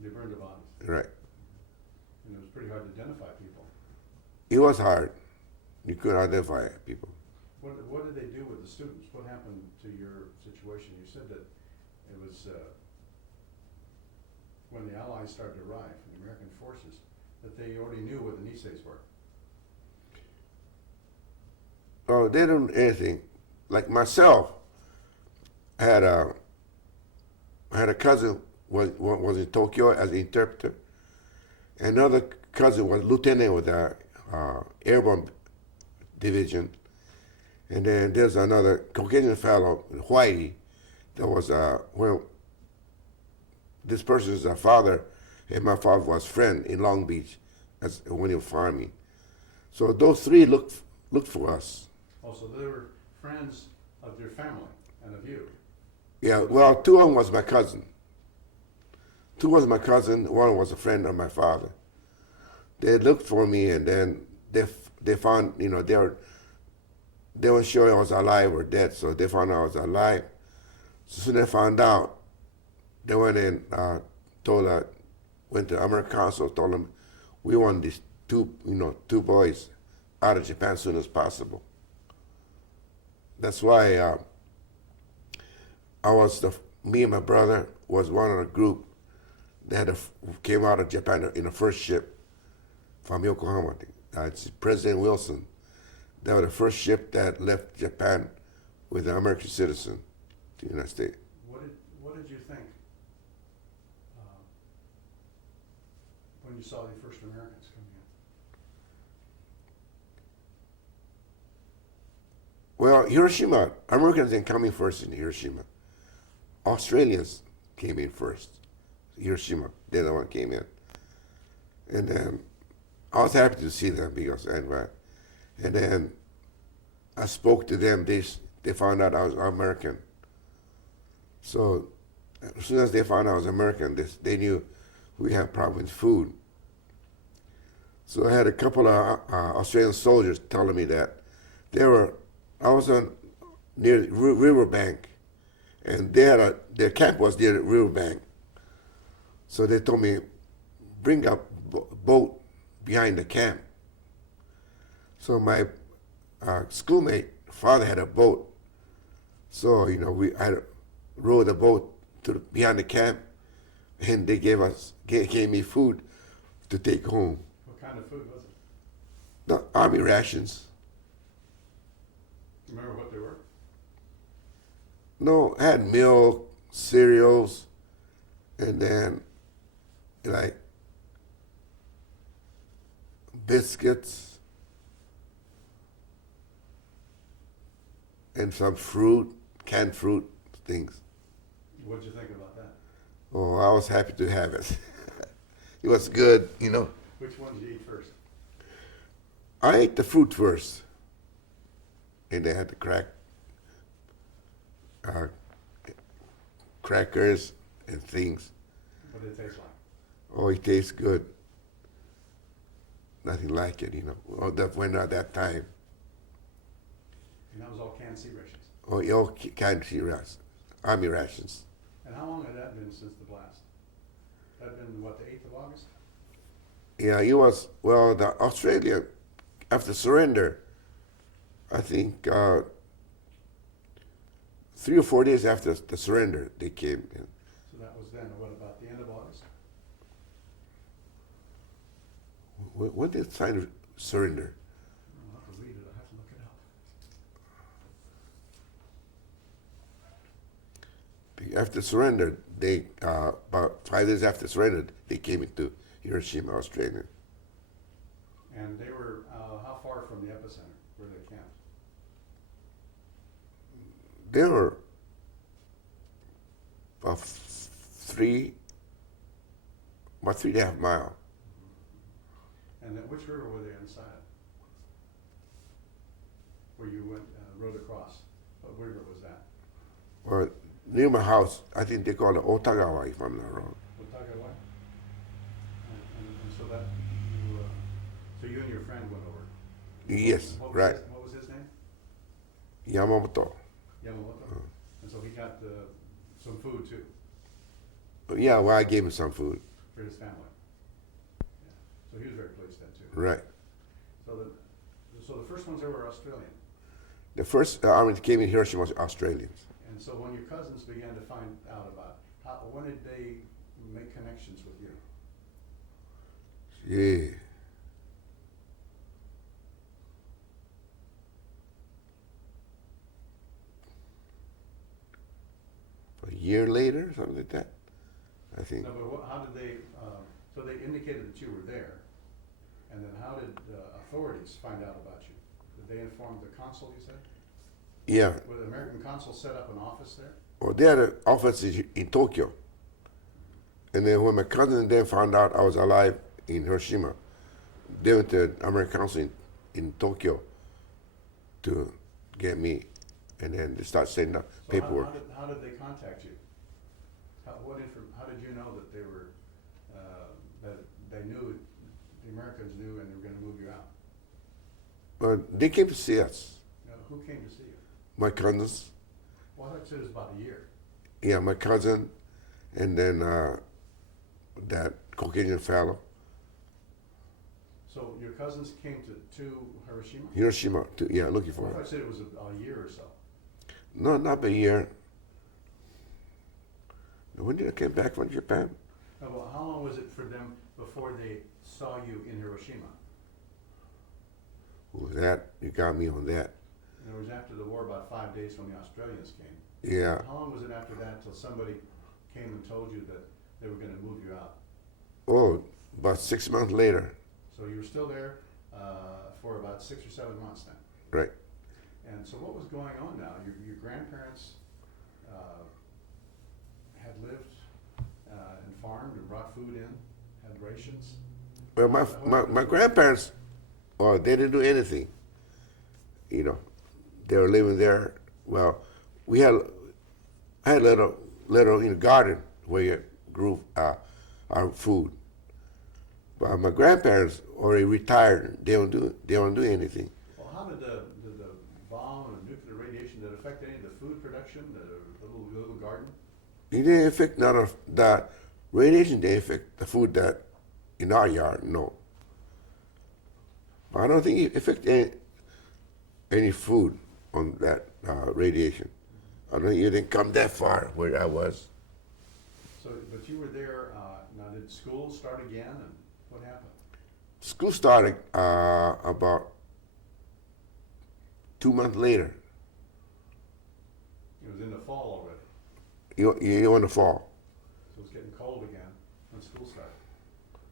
They burned the bodies. Right. And it was pretty hard to identify people. It was hard. You couldn't identify people. What did they do with the students? What happened to your situation? You said that it was when the Allies started to arrive, the American forces, that they already knew where the Niseis were. Oh, they didn't do anything. Like myself, I had a cousin was in Tokyo as an interpreter. Another cousin was lieutenant with the airborne division. And then there's another Caucasian fellow in Hawaii that was, this person's father, and my father was friend in Long Beach when he was farming. So those three looked for us. Also, they were friends of your family and of you. Yeah, well, two of them was my cousin. Two was my cousin, one was a friend of my father. They looked for me, and then they found, they weren't sure I was alive or dead, so they found out I was alive. So soon they found out, they went in, went to the American Consul, told them, we want these two boys out of Japan as soon as possible. That's why me and my brother was one of the group that came out of Japan in the first ship from Yokohama. It's President Wilson. They were the first ship that left Japan with an American citizen to the United States. What did you think when you saw the first Americans coming in? Well, Hiroshima, Americans didn't come in first in Hiroshima. Australians came in first. Hiroshima, they're the one came in. And then I was happy to see them because anyway. And then I spoke to them. They found out I was American. So as soon as they found out I was American, they knew we had problems with food. So I had a couple of Australian soldiers telling me that I was near the riverbank, and their camp was near the riverbank. So they told me, bring a boat behind the camp. So my schoolmate father had a boat. So I rowed the boat behind the camp, and they gave me food to take home. What kind of food was it? The army rations. Remember what they were? No, I had milk, cereals, and then like biscuits and some fruit, canned fruit things. What'd you think about that? Oh, I was happy to have it. It was good, Which one did you eat first? I ate the fruit first, and they had the crackers and things. What did it taste like? Oh, it tastes good. Nothing like it, Well, that went out that time. And that was all canned sea rations. Oh, all kind of rations, army rations. And how long had that been since the blast? That had been, what, the 8th of August? Yeah, it was, well, the Australia, after surrender, I think 3 or 4 days after the surrender, they came in. So that was then, what, about the end of August? When did they sign surrender? I'll have to read it, I'll have to look it up. After surrender, they about 5 days after surrender, they came into Hiroshima, Australia. And they were, how far from the epicenter were they camped? They were about 3.5 miles. And then which river were they inside? where you went, rode across. What river was that? Well, near my house, I think they call it Otagawa, if I'm not wrong. Wataga? And so that, so you and your friend went over. Yes, right. What was his name? Yamamoto. Yamamoto. And so he got some food too Yeah, well, I gave him some food. for his family. Yeah. So he was very pleased then too. Right. So the first ones there were Australian. The first army that came in Hiroshima was Australians. And so when your cousins began to find out about when did they make connections with you? Yeah. A year later, something like that, I think. No, but how did they, so they indicated that you were there, and then how did authorities find out about you? Did they inform the consul, you said? Yeah. Would the American consul set up an office there? Well, they had an office in Tokyo. And then when my cousin then found out I was alive in Hiroshima, they went to the American consul in Tokyo to get me. And then they started sending out So paperwork. how did they contact you? How did you know that they were, that they knew, the Americans knew and they were gonna move you out? Well, they came to see us, Who came to see you? my cousins. Well, I thought you said it was about a year. Yeah, my cousin, and then that Caucasian fellow. So your cousins came to Hiroshima? Hiroshima, yeah, looking Well, I for thought it. you said it was a year or so. No, not a year. When did I come back from Japan? No, well, how long was it for them before they saw you in Hiroshima? Who was that? You got me on that. And it was after the war, about 5 days when the Australians came. Yeah. How long was it after that till somebody came and told you that they were gonna move you out? Oh, about 6 months later. So you were still there for about 6 or 7 months then? Right. And so what was going on now? Your grandparents had lived and farmed and brought food in, had rations? Well, my grandparents, well, they didn't do anything. You know, they were living there. Well, I had a little garden where you grew our food. But my grandparents already retired. They don't do anything. Well, how did the bomb and nuclear radiation, did it affect any of the food production, the little garden? It didn't affect none of the radiation. Didn't affect the food that in our yard. No. But I don't think it affected any food on that radiation. I don't think it didn't come that far where I was. So, but you were there, now did school start again and what happened? School started about 2 months later. It was in the fall already, You in the fall. so it was getting cold again when school started.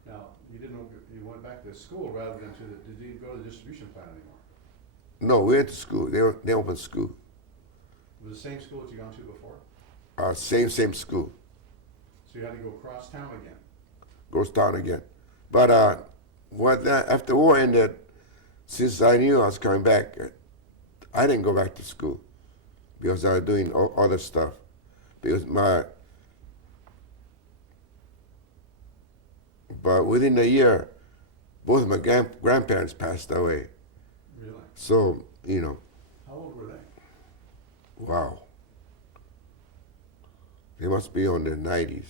Now, you went back to school rather than did you go to the distribution plant anymore? No, we went to school. They opened school. It was the same school that you gone to before? Same school. So you had to go across town again? Goes down again. But after the war ended, since I knew I was coming back, I didn't go back to school because I was doing other stuff. Because but within a year, both of my grandparents passed away. Really? So, How old were they? wow. They must be on their 90s.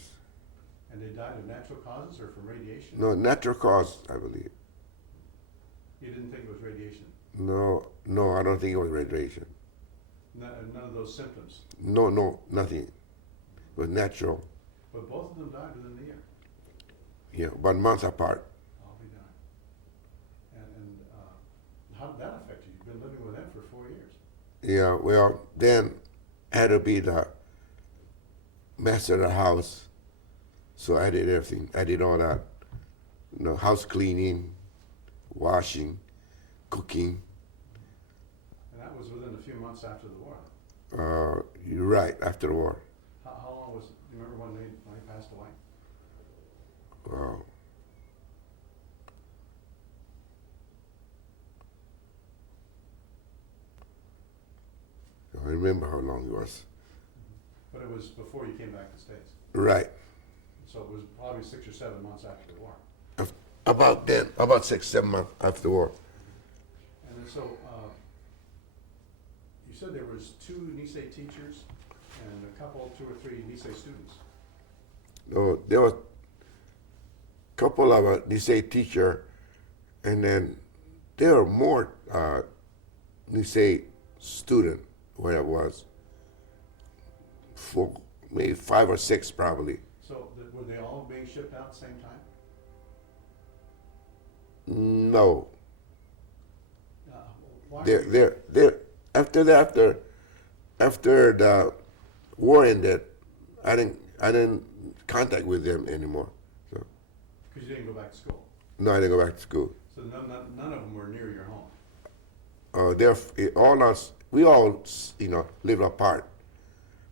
And they died of natural causes or from radiation? No, natural cause, I believe. You didn't think it was radiation? No, I don't think it was radiation. None of those symptoms? No, nothing. It was natural. But both of them died within the year? Yeah, about months apart. I'll be darned. And how did that affect you? You've been living with them for 4 years. Yeah, well, then I had to be the master of the house. So I did everything. I did all that. House cleaning, washing, cooking. And that was within a few months after the war? You're right, after the war. How long was it? Do you remember when they passed away? Wow. remember how long it was. But it was before you came back to the States. Right. So it was probably 6 or 7 months after the war. About then, about 6, 7 months after the war. And then so, you said there was 2 Nisei teachers and a couple, 2 or 3 Nisei students. No, there was a couple of Nisei teacher, and then there were more Nisei student where it was. For maybe 5 or 6 probably. So were they all being shipped out at the same time? No. Why? They're after the war ended, I didn't contact with them anymore. So Because you didn't go back to school. no, I didn't go back to school. So none of them were near your home. We all lived apart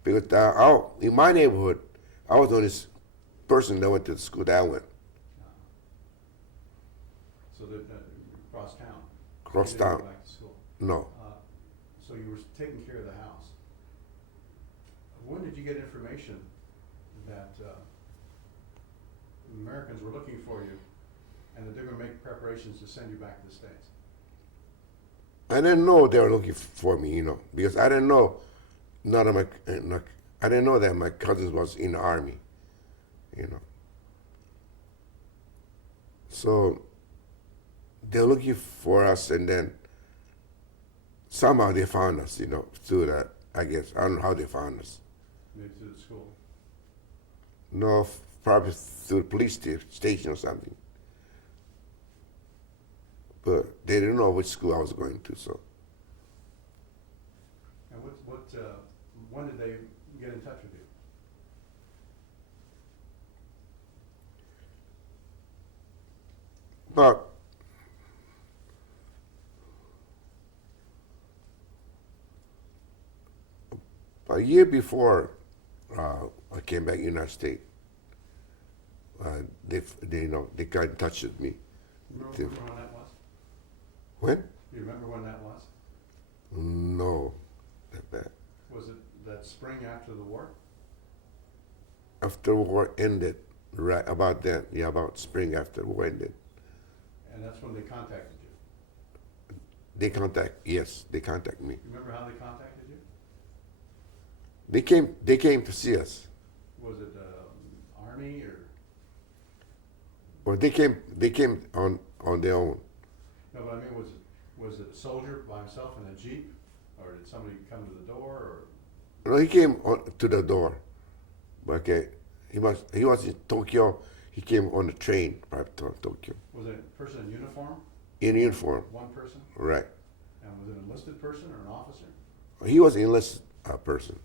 because in my neighborhood, I was the only person that went to the school that I went. So that across town. Across You didn't town. Go back to school. No. So you were taking care of the house. When did you get information that Americans were looking for you and that they're going to make preparations to send you back to the States? I didn't know they were looking for me, because I didn't know I didn't know that my cousin was in the army, So they're looking for us, and then somehow they found us, through that, I guess. I don't know how they found us. Maybe through the school. No, probably through the police station or something. But they didn't know which school I was going to, so. And when did they get in touch with you? But a year before I came back to the United States, they got in touch with me. Remember when that was? When? Do you remember when that was? No, that bad. Was it that spring after the war? After the war ended, right about then, about spring after the war ended. And that's when they contacted you? They contact me. You remember how they contacted you? They came to see us. Was it Army or? Well, they came on their own. No, but I mean, was it a soldier by himself in a jeep, or did somebody come to the door, or? No, he came to the door. Okay, he was in Tokyo. He came on the train right to Tokyo. Was it a person in uniform? In uniform. One person? Right. And was it an enlisted person or an officer? He was an enlisted person.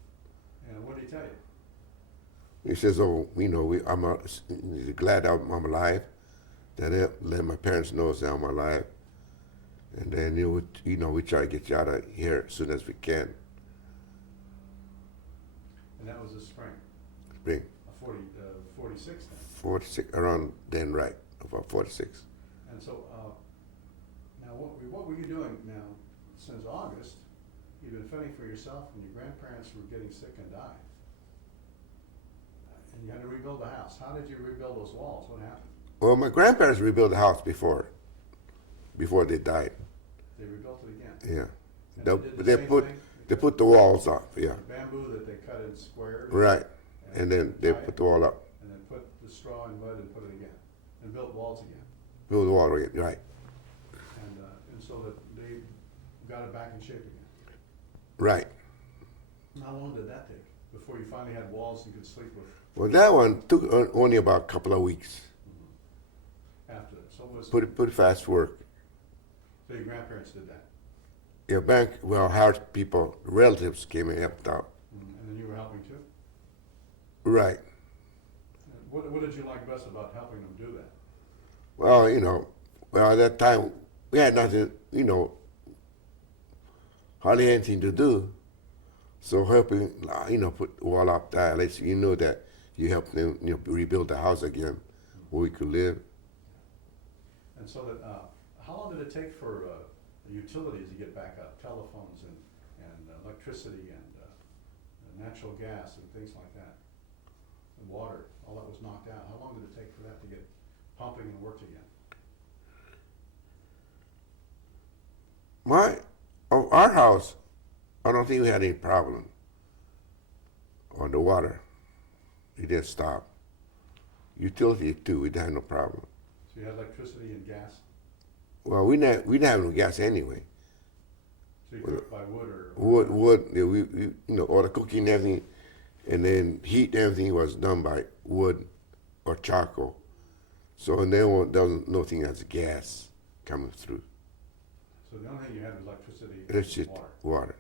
And what did he tell you? He says, "Oh, I'm glad I'm alive. That let my parents know that I'm alive, and then we try to get you out of here as soon as we can." And that was the spring, Spring 46 then. 46 around then, right? About 46. And so, now what were you doing now since August? You've been fending for yourself, and your grandparents were getting sick and died. And you had to rebuild the house. How did you rebuild those walls? What happened? Well, my grandparents rebuilt the house before they died. They rebuilt it again. Yeah. And they did the same thing? They put the walls up. Yeah. The bamboo that they cut in squares. Right. And then they tie put it, the wall up. and then put the straw and mud and put it again, and built walls again. Build the wall again. Right. And so that they got it back in shape again. Right. How long did that take before you finally had walls you could sleep with? Well, that one took only about a couple of weeks. After that? So it was, Pretty fast work. so your grandparents did that? Yeah, hired people, relatives came and helped out. And then you were helping too? Right. And what did you like best about helping them do that? Well, at that time, we had nothing, hardly anything to do. So helping, put the wall up there, at least you know that you helped them, rebuild the house again where we could live. And so that, how long did it take for the utilities to get back up? Telephones and electricity and natural gas and things like that, and water, all that was knocked out. How long did it take for that to get pumping and worked again? Our house, I don't think we had any problem on the water. It didn't stop. Utility too, we didn't have no problem. So you had electricity and gas? Well, we didn't have no gas anyway. So you cooked by wood or? Wood, yeah, we all the cooking and everything, and then heat and everything was done by wood or charcoal. So and there was nothing as gas coming through. So the only thing you had was electricity It's just and water.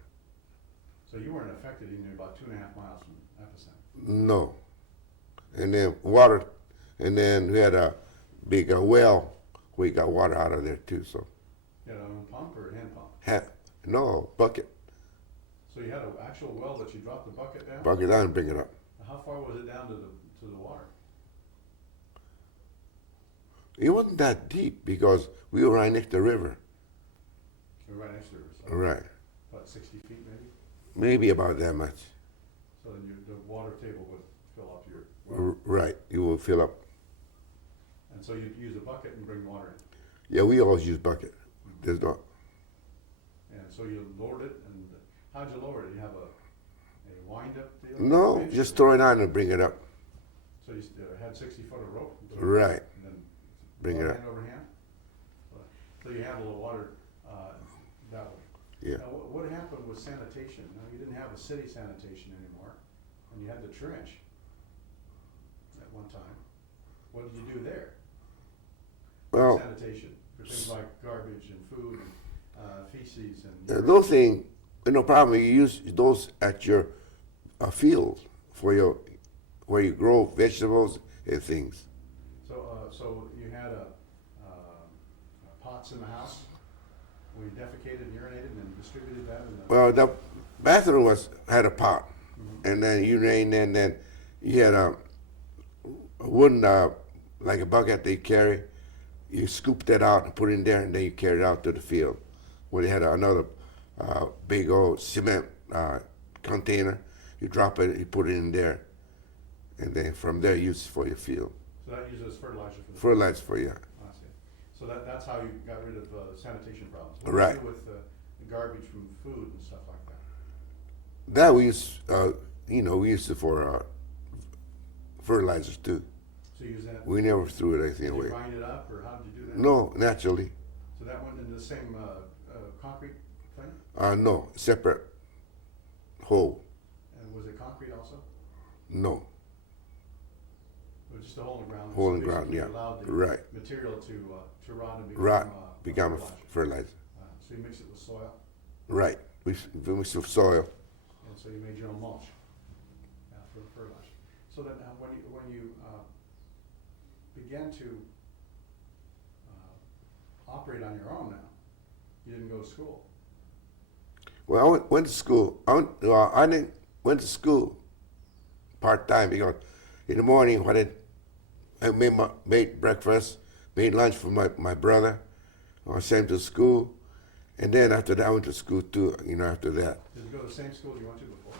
So you weren't affected even about 2.5 miles from epicenter? No. And then water, and then we had a big well. We got water out of there too. So. You had a own pump or a hand pump? No, bucket. So you had an actual well that you dropped the bucket down? Bucket down and bring it up. How far was it down to the water? It wasn't that deep because we were right next to the river. You're right next to the river. So Right. about 60 feet maybe? Maybe about that much. So then the water table would fill up your well. Right. You will fill up. And so you'd use a bucket and bring water in. Yeah, we always use bucket. There's not. And so you lowered it, and how'd you lower it? You have a wind-up deal? No, Maybe? just throw it on and bring it up. So you had 60 foot of rope? Right. And then Bring it up. hand over hand? So you handle the water that way. Yeah. Now, what happened with sanitation? Now, you didn't have a city sanitation anymore, and you had the trench at one time. What did you do there? Well, Sanitation, for things like garbage and food and feces and. those things, no problem. You use those at your field for where you grow vegetables and things. So you had pots in the house where you defecated and urinated and distributed that in the. Well, the bathroom had a pot, Mhm. and then urine, and then you had a wooden like a bucket they carry. You scoop that out and put it in there, and then you carry it out to the field, where they had another big old cement container. You drop it, you put it in there, and then from there you use it for your field. So that uses fertilizer for the. Fertilizer for you. I see. So that's how you got rid of sanitation problems. What Right. do you do with the garbage from food and stuff like that? That we use, we used it for fertilizers too. So you use that. We never threw anything Did you away. grind it up, or how did you do that? No, naturally. So that went into the same concrete thing? No, separate hole. And was it concrete also? No, Or just a hole in the ground? hole So in the ground. basically Yeah, you allowed the right. material to rot and Become a fertilizer. fertilizer. So you mix it with soil, Right. We mix with soil. and so you made your own mulch for the fertilizer. So then when you began to operate on your own now, you didn't go to school. Well, I went to school. I didn't went to school part time because in the morning I made breakfast, made lunch for my brother. I sent him to school, and then after that I went to school too. After that, Did you go to the same school you went to before?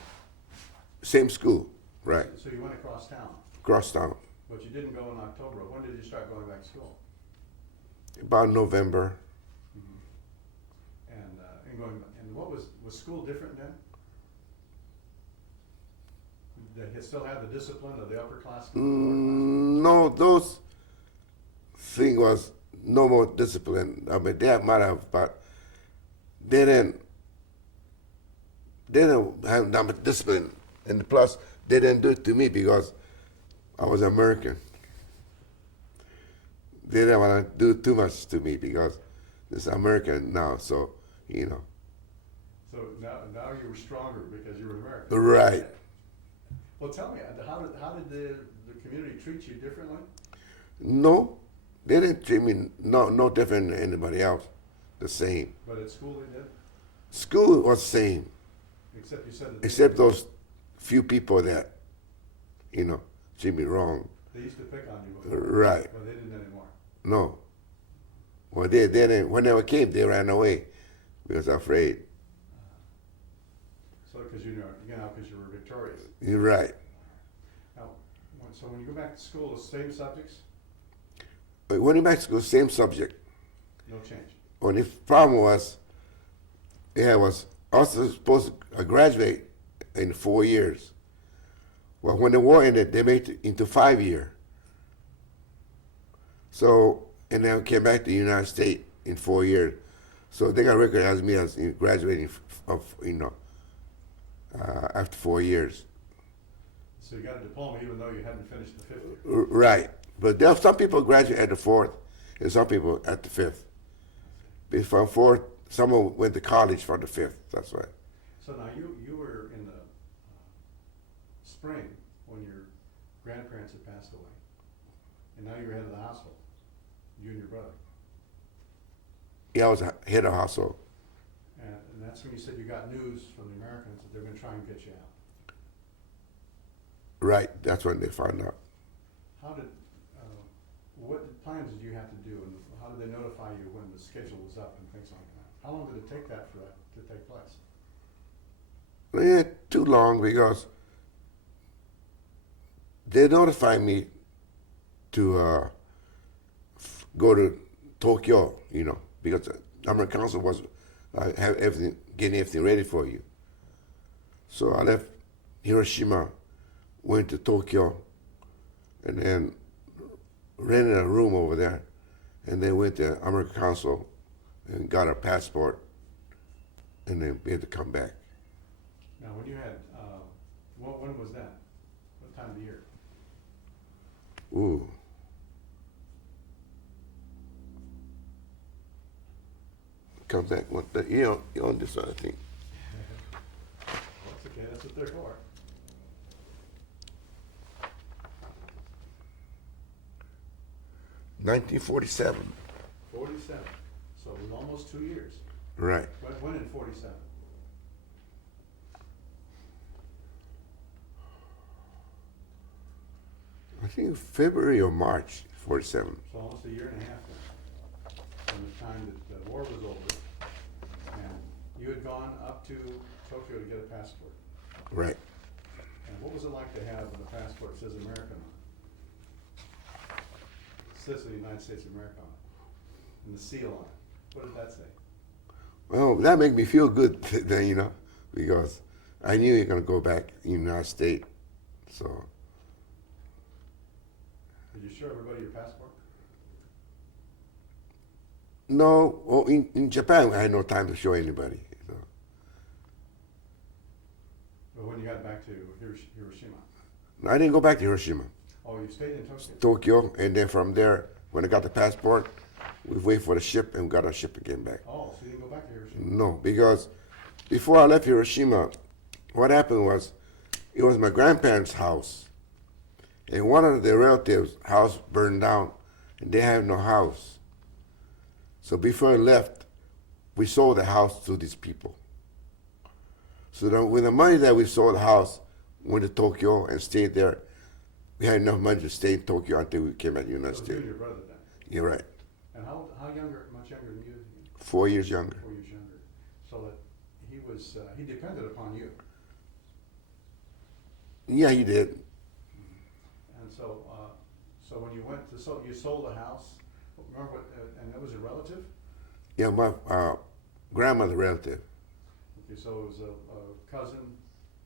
same school, right? So you went across town, Across town, but you didn't go in October. When did you start going back to school? about November. And what was school different then? Did you still have the discipline of the upper class? No, those thing was no more discipline. I mean, they might have, but they didn't have that much discipline. And plus, they didn't do it to me because I was American. They didn't want to do too much to me because it's American now, so. So now you were stronger because you were American. Right. Well, tell me, how did the community treat you differently? No, they didn't treat me no different than anybody else. The same. But at school they did? School was the same, Except you said that. except those few people that, treat me wrong. They used to pick on you before. Right. But they didn't anymore. No. Well, they didn't. When they came, they ran away because afraid. So because you were Victorian. meritorious. You're right. Now, so when you go back to school, the same subjects, But when you back to school, same subject. no change. Only problem was, I was also supposed to graduate in 4 years. Well, when the war ended, they made it into 5 year. So, and then I came back to the United States in 4 years. So they got recognized me as graduating after 4 years. So you got a diploma even though you hadn't finished the 5th year. Right. But there are some people graduate at the 4th and some people at the 5th. From 4th, someone went to college for the 5th. That's right. So now you were in the spring when your grandparents had passed away. And now you're head of the household, you and your brother. Yeah, I was a head of household. And that's when you said you got news from the Americans that they're going to try and get you out. Right. That's when they found out. How did, what plans did you have to do, and how did they notify you when the schedule was up and things like that? How long did it take that for that to take place? Yeah, too long because they notified me to go to Tokyo, because the American Council was have everything, getting everything ready for you. So I left Hiroshima, went to Tokyo, and then rented a room over there, and then went to American Council and got a passport, and then we had to come back. Now, when you had, when was that? What time of the year? Ooh. Come back one day. You on this side, I think. Well, that's okay, that's what they're for. $1947. 47, so it was almost 2 years. Right. When in 47? I think February or March 47. So almost a year and a half then, from the time that the war was over. And you had gone up to Tokyo to get a passport. Right. And what was it like to have a passport that says American on it? It says the United States of America on it, and the seal on it. What did that say? Well, that made me feel good then, because I knew you're going to go back in the United States. So, Did you show everybody your passport? no, in Japan, I had no time to show anybody. But when you got back to Hiroshima? I didn't go back to Hiroshima. Oh, you stayed in Tokyo? Tokyo, and then from there, when I got the passport, we waited for the ship and got our ship again back. Oh, so you didn't go back to Hiroshima? No, because before I left Hiroshima, what happened was, it was my grandparents' house. And one of their relatives' house burned down, and they have no house. So before I left, we sold the house to these people. So then with the money that we sold the house, went to Tokyo and stayed there. We had enough money to stay in Tokyo until we came back to the United So you States. and your brother then? You're right. And how younger, much younger than you? 4 years younger. 4 years younger. So that he was, he depended upon you. Yeah, he did. And so, so when you went to, so you sold the house, remember what, and that was a relative? Yeah, my grandmother relative. Okay, so it was a cousin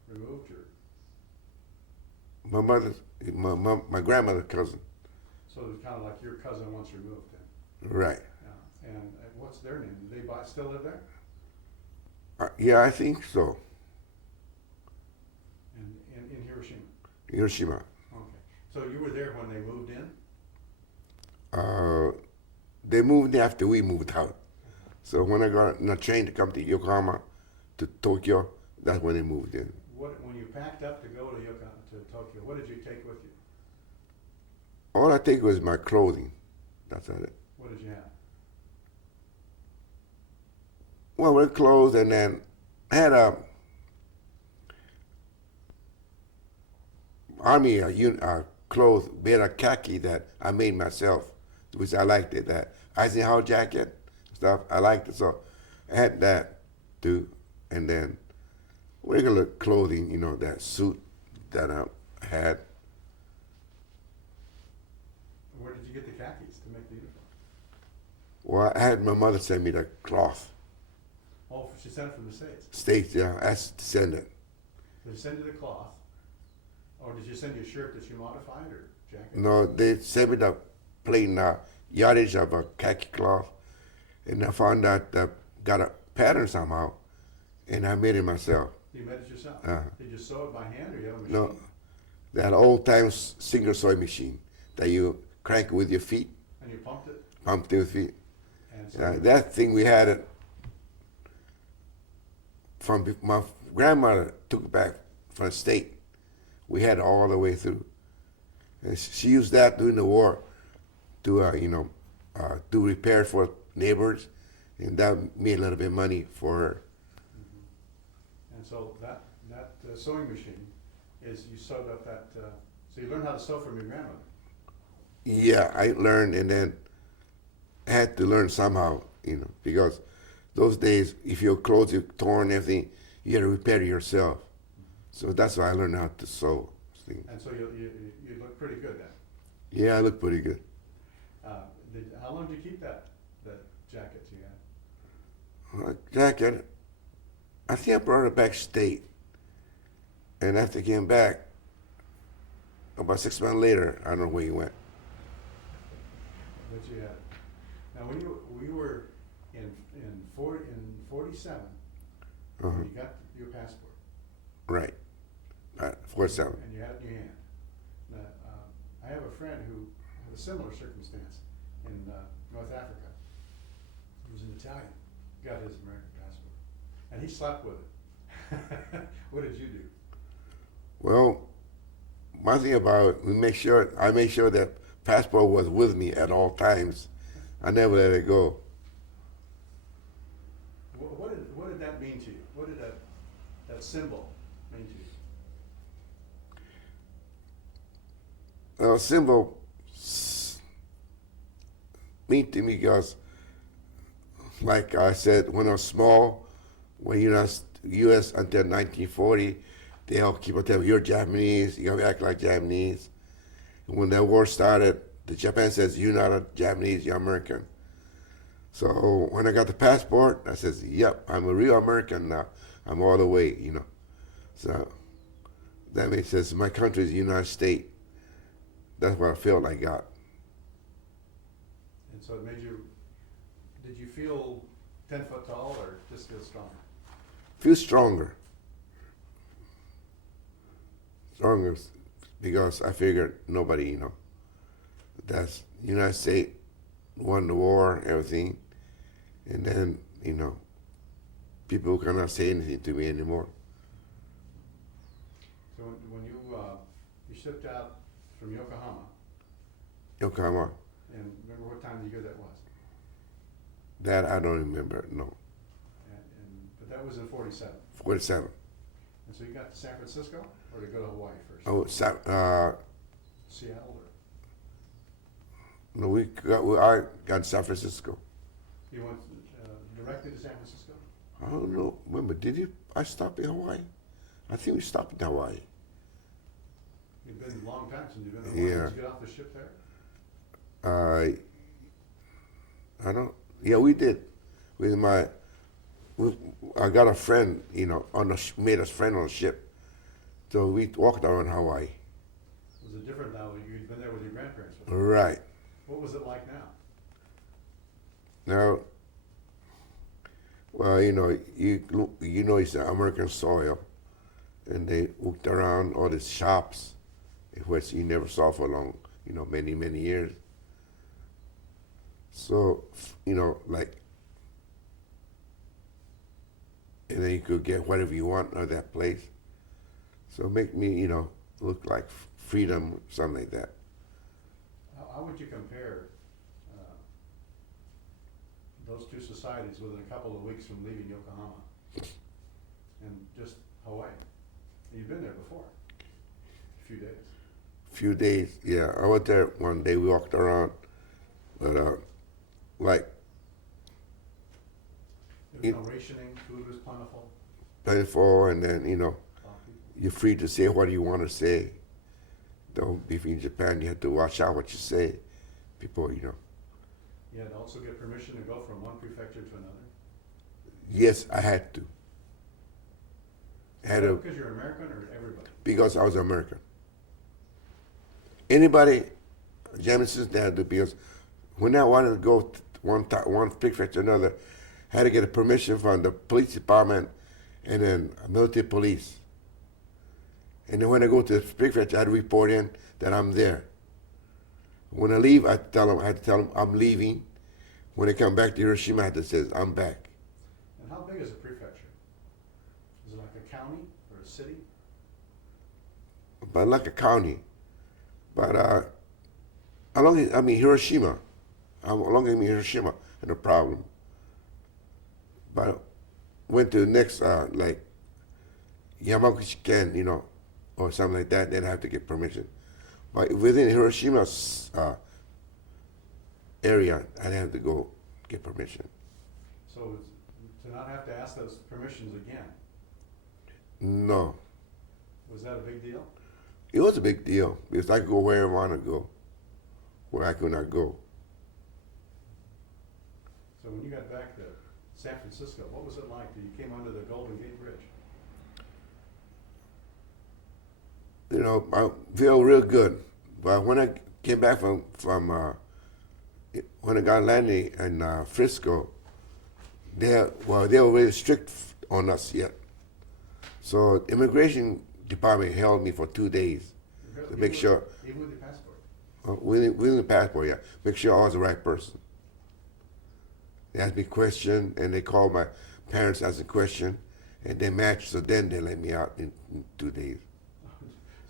removed, or, My mother, my grandmother's cousin. so it was kind of like your cousin once removed then? Right. Yeah. And what's their name? Do they still live there? Yeah, I think so. In Hiroshima? Hiroshima. Okay. So you were there when they moved in? They moved in after we moved out. So when I got on a train to come to Yokohama, to Tokyo, that's when they moved in. When you packed up to go to Tokyo, what did you take with you? All I take was my clothing. That's it. What did you have? Well, we're clothes, and then I had a army clothes made of khaki that I made myself, which I liked it. That Eisenhower jacket stuff, I liked it. So I had that too, and then regular clothing, that suit that I had. Where did you get the khakis to make the uniform? Well, I had my mother send me the cloth. Oh, she sent it from the States. States, yeah, I send it. Did she send you the cloth? Or did she send you a shirt that she modified or jacket? No, they sent me the plain yardage of a khaki cloth, and I found out that got a pattern somehow, and I made it myself. You made it yourself? Uh-huh. Did you sew it by hand or you have a machine? No, that old time single sewing machine that you crank with your feet, And you pumped it? pump with feet. And so That thing we had it from my grandmother took it back from the state. We had it all the way through, and she used that during the war to do repairs for neighbors, and that made a little bit of money for her. And so that sewing machine is, you sewed up that, so you learned how to sew from your grandmother? Yeah, I learned, and then I had to learn somehow, because those days, if your clothes are torn, everything, you had to repair it yourself. So that's why I learned how to sew. And so you look pretty good then? Yeah, I look pretty good. How long did you keep that jacket you had? Jacket, I think I brought it back state. And after I came back, about 6 months later, I don't know where he went. But you had it. Now, when we were in 47, Uh-huh. you got your passport. Right. 47. And you had it in your hand. Now, I have a friend who had a similar circumstance in North Africa. He was an Italian, got his American passport, and he slept with it. What did you do? Well, my thing about it, I make sure that passport was with me at all times. I never let it go. What did that mean to you? What did that symbol mean to you? Symbol mean to me because, like I said, when I was small, when you're not U.S. until 1940, they all keep on telling me, you're Japanese, you gotta act like Japanese. And when that war started, the Japan says, you're not a Japanese, you're American. So when I got the passport, I says, yep, I'm a real American now. I'm all the way, So that makes sense. My country is the United States. That's what I felt I got. And so it made you, did you feel 10 foot tall or just feel stronger? Feel stronger. Stronger because I figured nobody, that's United States won the war, everything, and then, people cannot say anything to me anymore. So when you shipped out from Yokohama, Yokohama, and remember what time of the year that was? that I don't remember, no. But that was in 47. 47. And so you got to San Francisco, or to go to Hawaii first? Oh, Seattle, or no, I got San Francisco. you went directly to San Francisco? I don't know, remember, I stopped in Hawaii? I think we stopped in Hawaii. It's been a long time since you've been to Hawaii. Yeah. Did you get off the ship there? Yeah, we did. I got a friend, made us friend on the ship. So we walked around Hawaii. Was it different now that you'd been there with your grandparents? Right. What was it like now? Now, well, it's American soil, and they walked around all these shops, which you never saw for long, many, many years. So, and then you could get whatever you want out of that place. So make me, look like freedom, something like that. How would you compare those two societies within a couple of weeks from leaving Yokohama and just Hawaii? You've been there before, a few days. Few days, yeah. I went there one day, we walked around, but There was no rationing, food was plentiful. 24, and then, people. you're free to say what you want to say. Though, if you're in Japan, you have to watch out what you say. People, You had to also get permission to go from one prefecture to another? Yes, I had to. Because you're American or everybody? Because I was American. Anybody, Japanese they had to, because when I wanted to go one prefecture to another, I had to get a permission from the police department and then military police. And then when I go to the prefecture, I had to report in that I'm there. When I leave, I had to tell them I'm leaving. When I come back to Hiroshima, I had to say I'm back. And how big is a prefecture? Is it like a county or a city? But like a county. But Hiroshima. Hiroshima, no problem. But went to the next, like Yamaguchi Ken, or something like that, then I have to get permission. But within Hiroshima's area, I'd have to go get permission. So to not have to ask those permissions again, No. was that a big deal? It was a big deal because I could go where I want to go, where I could not go. So when you got back to San Francisco, what was it like? You came under the Golden Gate Bridge. I feel real good. But when I came back from when I got landed in Frisco, they were really strict on us yet. So immigration department held me for 2 days to make sure. Even with your passport? With the passport, yeah. Make sure I was the right person. They asked me questions, and they called my parents, asked a question, and they matched, so then they let me out in 2 days.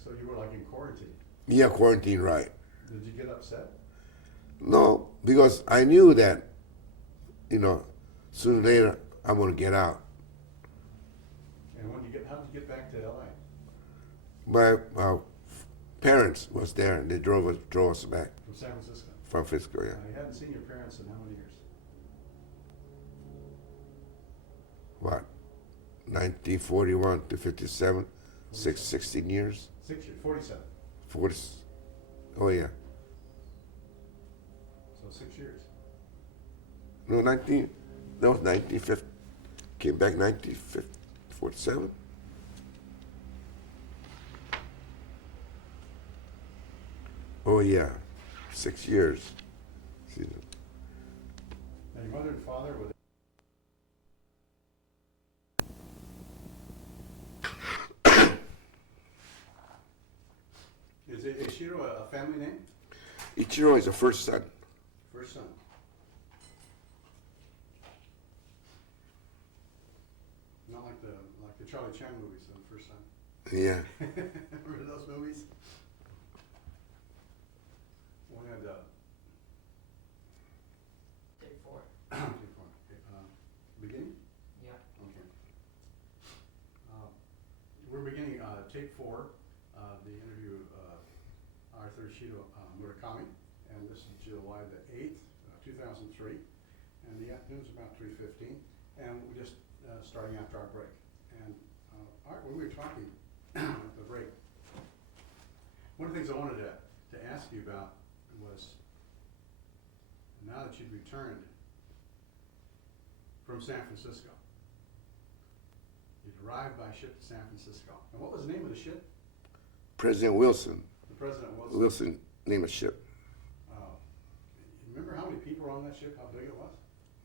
So you were like in quarantine? Yeah, quarantine, right. Did you get upset? No, because I knew that, sooner or later, I'm going to get out. And how did you get back to LA? My parents was there, and they drove us back. From San Francisco? From Frisco, yeah. You hadn't seen your parents in how many years? What? 1941 to 57, 16 years. 6 years, 47. 40, oh yeah. So 6 years. No, that was 1950. Came back 1947. Oh yeah, 6 years. See, And your mother and father were Is Ichiro a family name? Ichiro is the first son. First son. Not like the Charlie Chan movies, the first son. Yeah. Remember those movies? One had Take 4. take one. Okay, beginning? Yeah. Okay. We're beginning take 4, the interview of Arthur Shido Murakami, and this is July the 8th, 2003, and the afternoon's about 3:15, and we're just starting after our break. And Art, when we were talking at the break, one of the things I wanted to ask you about was, now that you'd returned from San Francisco, you'd arrived by ship to San Francisco. And what was the name of the ship? President Wilson. The President was? Wilson named a ship. You remember how many people were on that ship? How big it was?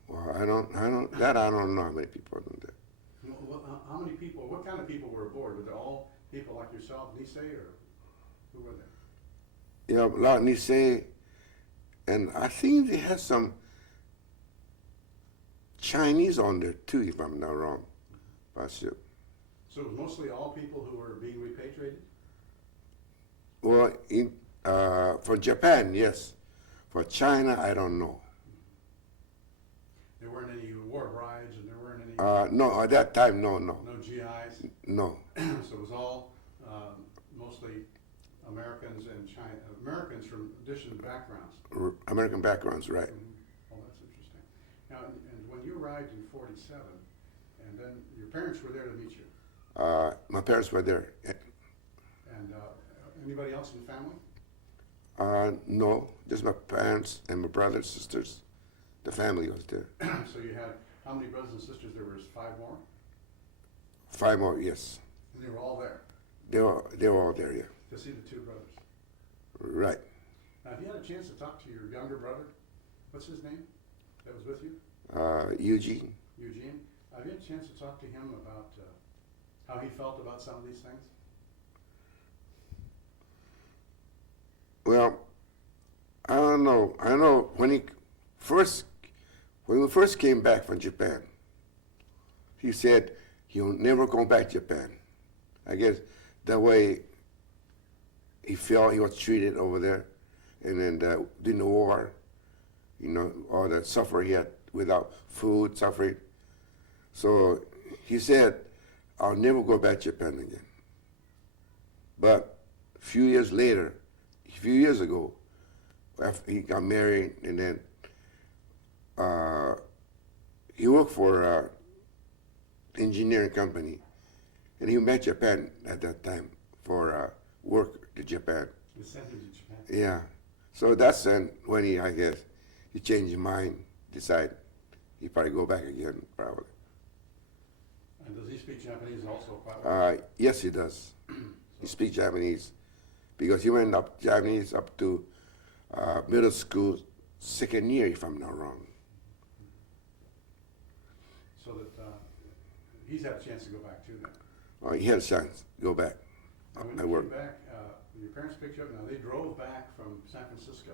Well, I don't know how many people are on that. How many people? What kind of people were aboard? Were they all people like yourself, Nisei, or who were they? Yeah, a lot of Nisei, and I think they had some Chinese on there too, if I'm not wrong, by ship. So it was mostly all people who were being repatriated? Well, for Japan, yes. For China, I don't know. There weren't any war brides, and there weren't any. No, at that time, no. No GIs. No. So it was all mostly Americans and Americans from different backgrounds. American backgrounds, right. Well, that's interesting. Now, and when you arrived in 47, and And then your parents were there to meet you. My parents were there. And anybody else in the family? No, just my parents and my brothers, sisters. The family was there. So you had, how many brothers and sisters? There was 5 more? 5 more, yes. And they were all there They were all there, yeah. to see the 2 brothers. Right. Now, have you had a chance to talk to your younger brother? What's his name that was with you? Eugene. Eugene. Have you had a chance to talk to him about how he felt about some of these things? Well, I don't know. I know when we first came back from Japan, he said he'll never go back to Japan. I guess that way he felt he was treated over there, and then during the war, you know, all the suffering he had without food, suffering. So he said, I'll never go back to Japan again. But a few years ago, after he got married, and then he worked for an engineering company, and he went to Japan at that time for work to Japan. He sent him to Japan. Yeah. So that's when he, I guess, he changed his mind, decided he'd probably go back again, probably. And does he speak Japanese also quite well? Yes, he does. He speaks Japanese because he went up Japanese up to middle school, 2nd year, if I'm not wrong. So that he's had a chance to go back too then. He had a chance to go back. And when I you worked. came back, your parents picked you up. Now they drove back from San Francisco.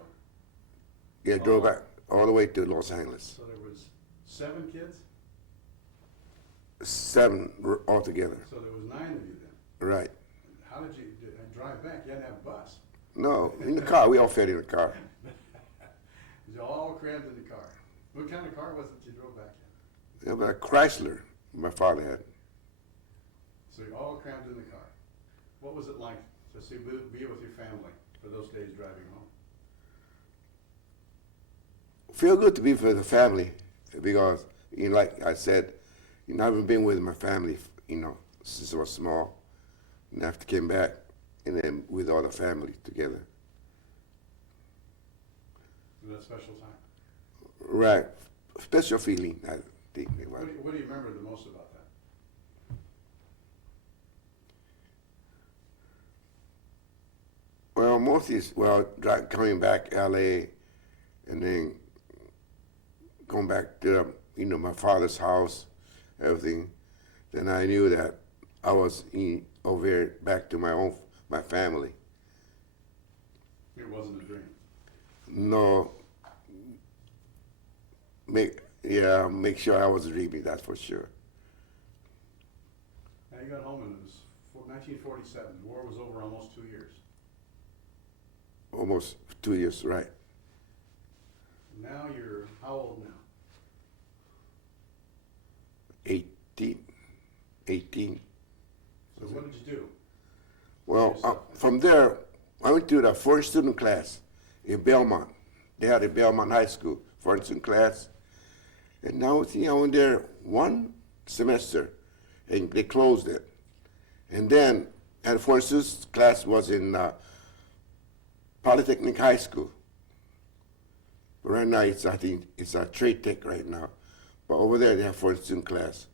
Yeah, drove back all the way to Los Angeles. So there was 7 kids. 7 altogether. So there was 9 of you then. Right. How did you drive back? You had to have a bus. No, in the car. We all fit in the car. You all crammed in the car. What kind of car was it you drove back in? It was a Chrysler my father had. So you all crammed in the car. What was it like to be with your family for those days driving home? Feel good to be with the family because, you know, like I said, you know, I haven't been with my family, you know, since I was small. And after I came back, and then with all the family together. Was that a special time? Right. Special feeling, I think. What do you remember the most about that? Well, mostly, coming back LA and then going back to, you know, my father's house, everything. Then I knew that I was over here back to my family. It wasn't a dream. No, make sure I was dreaming, that's for sure. Now you got home and it was 1947. The war was over almost 2 years. Almost 2 years, right. Now you're how old now? 18. So what did you do? Well, from there, I went to the foreign student class in Belmont. They had a Belmont High School foreign student class. And now, I went there 1 semester, and they closed it. And then, and the foreign student class was in Polytechnic High School. But right now, I think it's a trade tech right now. But over there, they have foreign student class.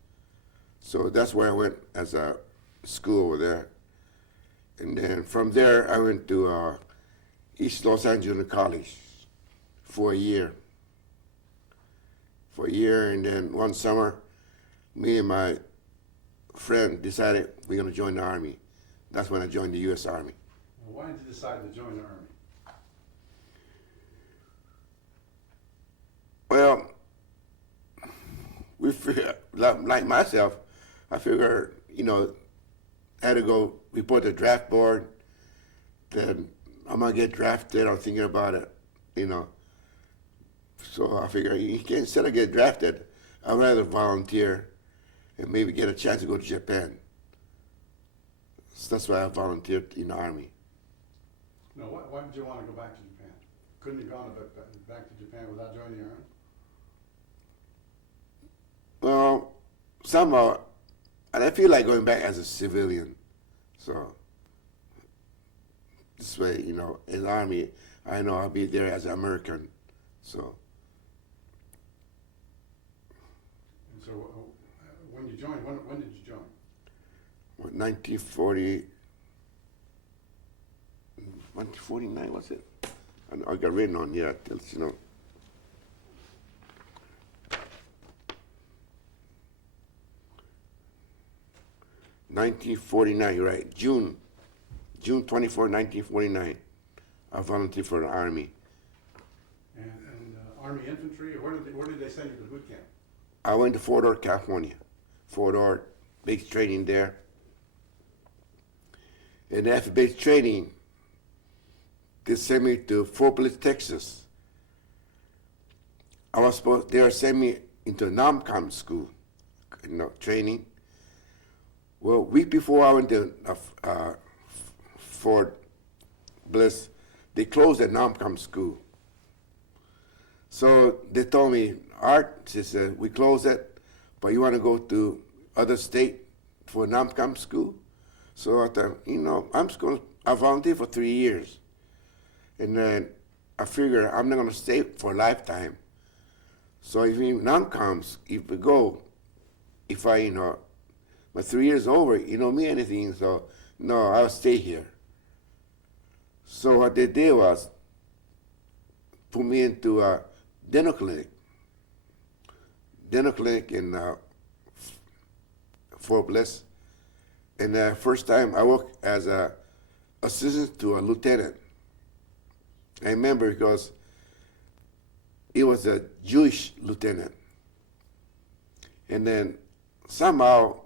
So that's where I went as a school over there. And then from there, I went to East Los Angeles College for a year. And then one summer, me and my friend decided we're going to join the Army. That's when I joined the U.S. Army. Well, why did you decide to join the Army? Well, like myself, I figured, you know, I had to go report to the draft board. Then I'm going to get drafted. I'm thinking about it, you know. So I figured instead of get drafted, I'd rather volunteer and maybe get a chance to go to Japan. So that's why I volunteered in the Army. No, why did you want to go back to Japan? Couldn't you have gone back to Japan without joining the Army? Well, somehow, and I feel like going back as a civilian. So this way, you know, in the Army, I know I'll be there as an American. So. And so when you joined, when did you join? 1940, 1949 was it? I got written on here, you know. 1949, right? June 24, 1949. I volunteered for the Army. And Army infantry, or where did they send you to boot camp? I went to Fort Ord, California. Fort Ord, base training there. And after base training, they sent me to Fort Bliss, Texas. They were sending me into a non-com school, you know, training. Well, week before I went to Fort Bliss, they closed the non-com school. So they told me, Art, she said, we closed it, but you want to go to other state for a non-com school? So I thought, you know, I volunteered for 3 years. And then I figured I'm not going to stay for a lifetime. So if you non-coms, if we go, if I, you know, my 3 years over, you don't mean anything, so no, I'll stay here. So what they did was put me into a dental clinic in Fort Bliss. And the first time I worked as an assistant to a lieutenant. I remember because he was a Jewish lieutenant. And then somehow,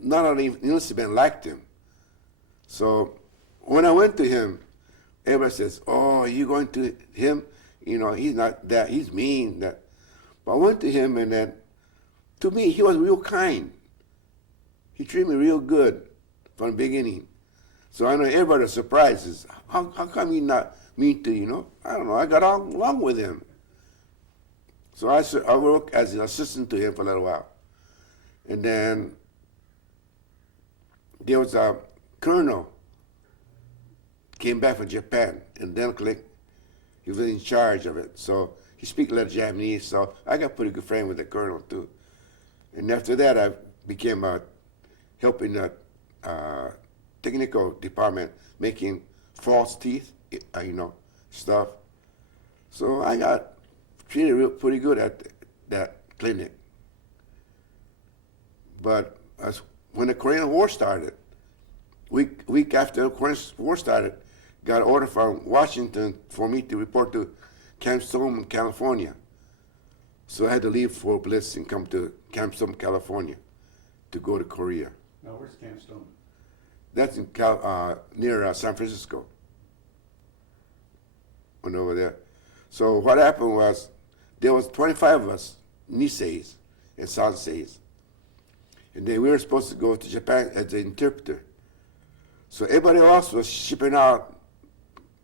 none of the enlistment liked him. So when I went to him, everybody says, oh, you going to him? You know, he's not that, he's mean. That. But I went to him, and then, to me, he was real kind. He treated me real good from the beginning. So I know everybody was surprised. How come he not mean to, you know? I don't know, I got along with him. So I worked as an assistant to him for a little while. And then there was a colonel came back from Japan, and then he was in charge of it. So he speaks a little Japanese, so I got pretty good friend with the colonel too. And after that, I became helping the technical department making false teeth, you know, stuff. So I got treated pretty good at that clinic. But when the Korean War started, week after the Korean War started, got an order from Washington for me to report to Camp Stone, California. So I had to leave Fort Bliss and come to Camp Stone, California to go to Korea. Now, where's Camp Stone? That's in near San Francisco. Went over there. So what happened was, there was 25 of us, Niseis and Sanseis. And then we were supposed to go to Japan as an interpreter. So everybody else was shipping out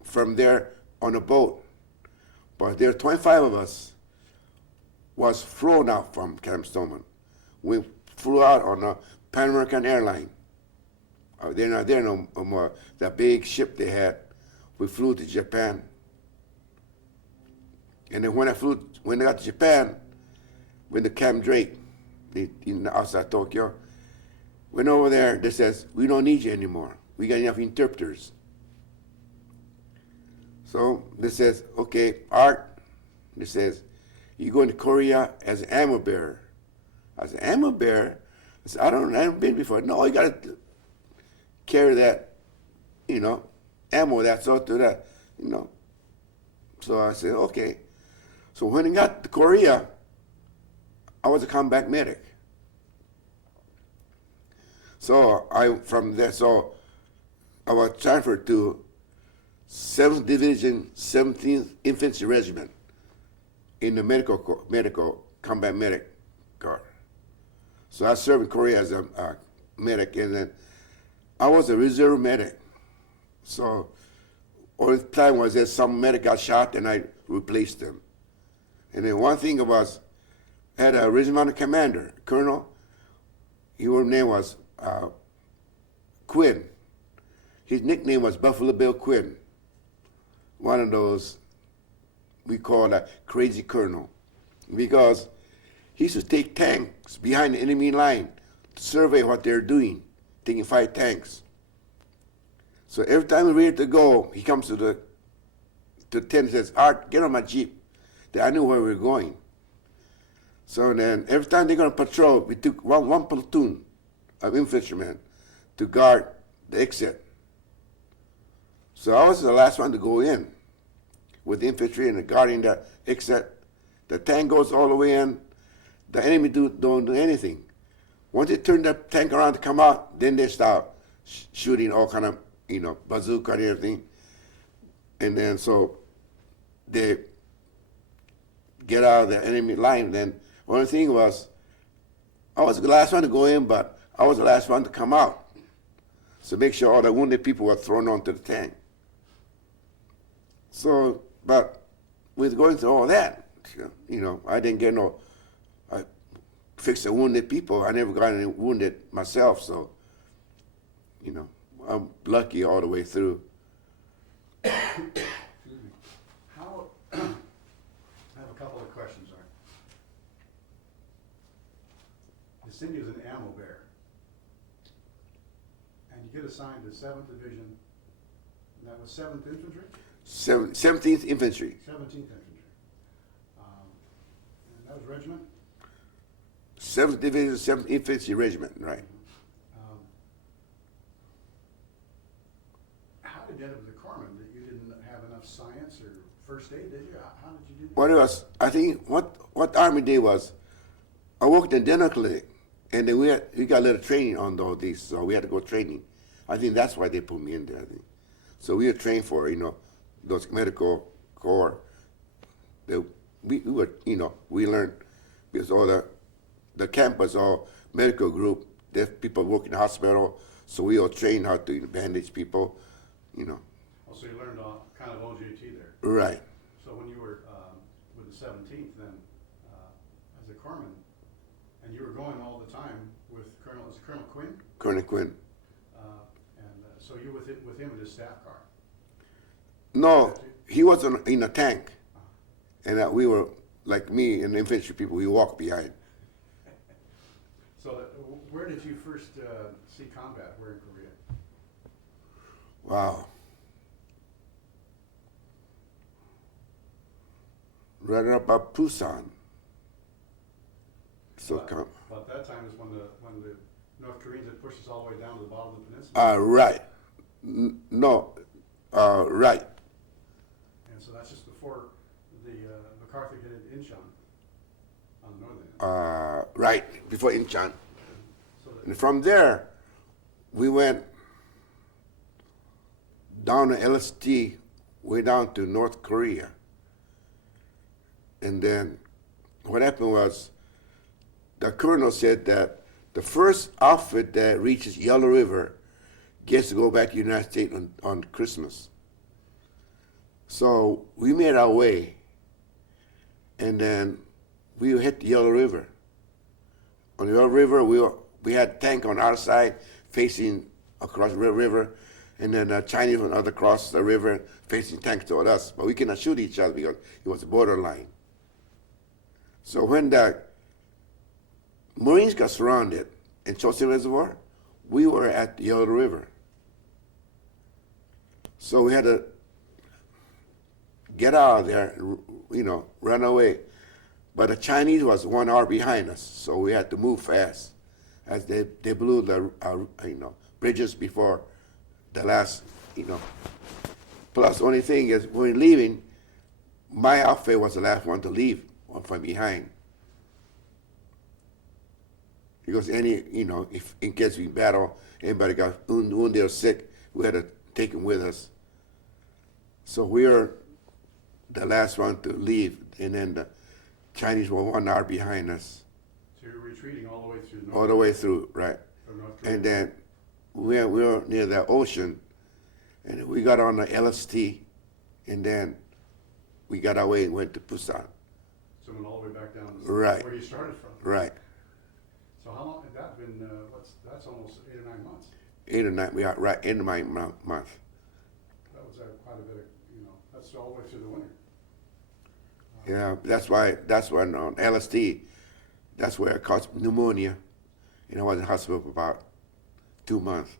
from there on a boat. But there were 25 of us was flown out from Camp Stoneman. We flew out on a Pan American airline. They're not there no more. That big ship they had. We flew to Japan. And then when I got to Japan, with the Camp Drake, outside Tokyo, went over there, they says, we don't need you anymore. We got enough interpreters. So they says, okay, Art, they says, you're going to Korea as an ammo bearer. I said, ammo bearer? I said, I haven't been before. No, you got to carry that, you know, ammo, that sort to that, you know. So I said, okay. So when I got to Korea, I was a combat medic. So I was transferred to 7th Division, 17th Infantry Regiment in the medical combat medic corps. So I served in Korea as a medic, and then I was a reserve medic. So all the time was that some medic got shot, and I replaced them. And then one thing was, I had a regimental commander, colonel, Your name was Quinn. His nickname was Buffalo Bill Quinn. One of those we call a crazy colonel, because he used to take tanks behind the enemy line to survey what they're doing, taking 5 tanks. So every time we're ready to go, he comes to the tent and says, "Art, get on my Jeep." Then I knew where we were going. So then every time they're going to patrol, we took one platoon of infantrymen to guard the exit. So I was the last one to go in with the infantry and guarding the exit. The tank goes all the way in. The enemy don't do anything. Once they turn the tank around to come out, then they start shooting all kind of, bazooka and everything. And then so they get out of the enemy line. Then only thing was, I was the last one to go in, but I was the last one to come out. So make sure all the wounded people were thrown onto the tank. So, but with going through all that, I didn't get I fixed the wounded people. I never got any wounded myself, so, I'm lucky all the way through. Excuse me. How, I have a couple of questions, Art. You send you as an ammo bearer, and you get assigned to 7th Division, and that was 7th Infantry? 17th Infantry. 17th Infantry. And that was regiment? 7th Division, 7th Infantry Regiment, right. How did you end up with the corpsman? That you didn't have enough science or first aid, did you? How did you do that? What it was, I think, what Army did was, I worked in dental clinic, and then we got a little training on all these, so we had to go training. I think that's why they put me in there, I think. So we were trained for, those medical corps. We were, we learned, because all the camp was all medical group. There's people work in the hospital, so we all trained how to bandage people, Oh, so you learned kind of OJT there. Right. So when you were with the 17th then, as a corpsman, and you were going all the time with Colonel Quinn? Colonel Quinn. So you were with him in his staff car? No, he was in a tank, and we were, like me and the infantry people, we walked behind. So where did you first see combat? Where in Korea? Wow. Right up by Busan. So But that time is when the North Koreans had pushed us all the way down to the bottom of the peninsula. Right. Right. And so that's just before the MacArthur hit Incheon on the northern end. Right, before Incheon. So And from there, we went down to LST, way down to North Korea. And then what happened was, the colonel said that the first outfit that reaches Yellow River gets to go back to the United States on Christmas. So we made our way, and then we hit the Yellow River. On the Yellow River, we had a tank on our side facing across the river, and then the Chinese on the other across the river facing tanks toward us. But we cannot shoot each other because it was a borderline. So when the Marines got surrounded in Chosin Reservoir, we were at the Yellow River. So we had to get out of there, run away. But the Chinese was 1 hour behind us, so we had to move fast as they blew the bridges before the last, Plus, only thing is, when we're leaving, my outfit was the last one to leave from behind. Because if in case we battle, anybody got wounded or sick, we had to take them with us. So we were the last one to leave, and then the Chinese were 1 hour behind us. So you're retreating all the way through North All the way through, right. From North Korea. And then we were near the ocean, and we got on the LST, and then we got our way and went to Busan. So went all the way back down to Right. where you started from. Right. So how long had that been, that's almost 8 or 9 months. 8 or 9, we are right in my month. That was quite a bit of, that's all the way through the winter. Yeah, that's when on LSD, that's where I caught pneumonia, and I was in hospital for about 2 months.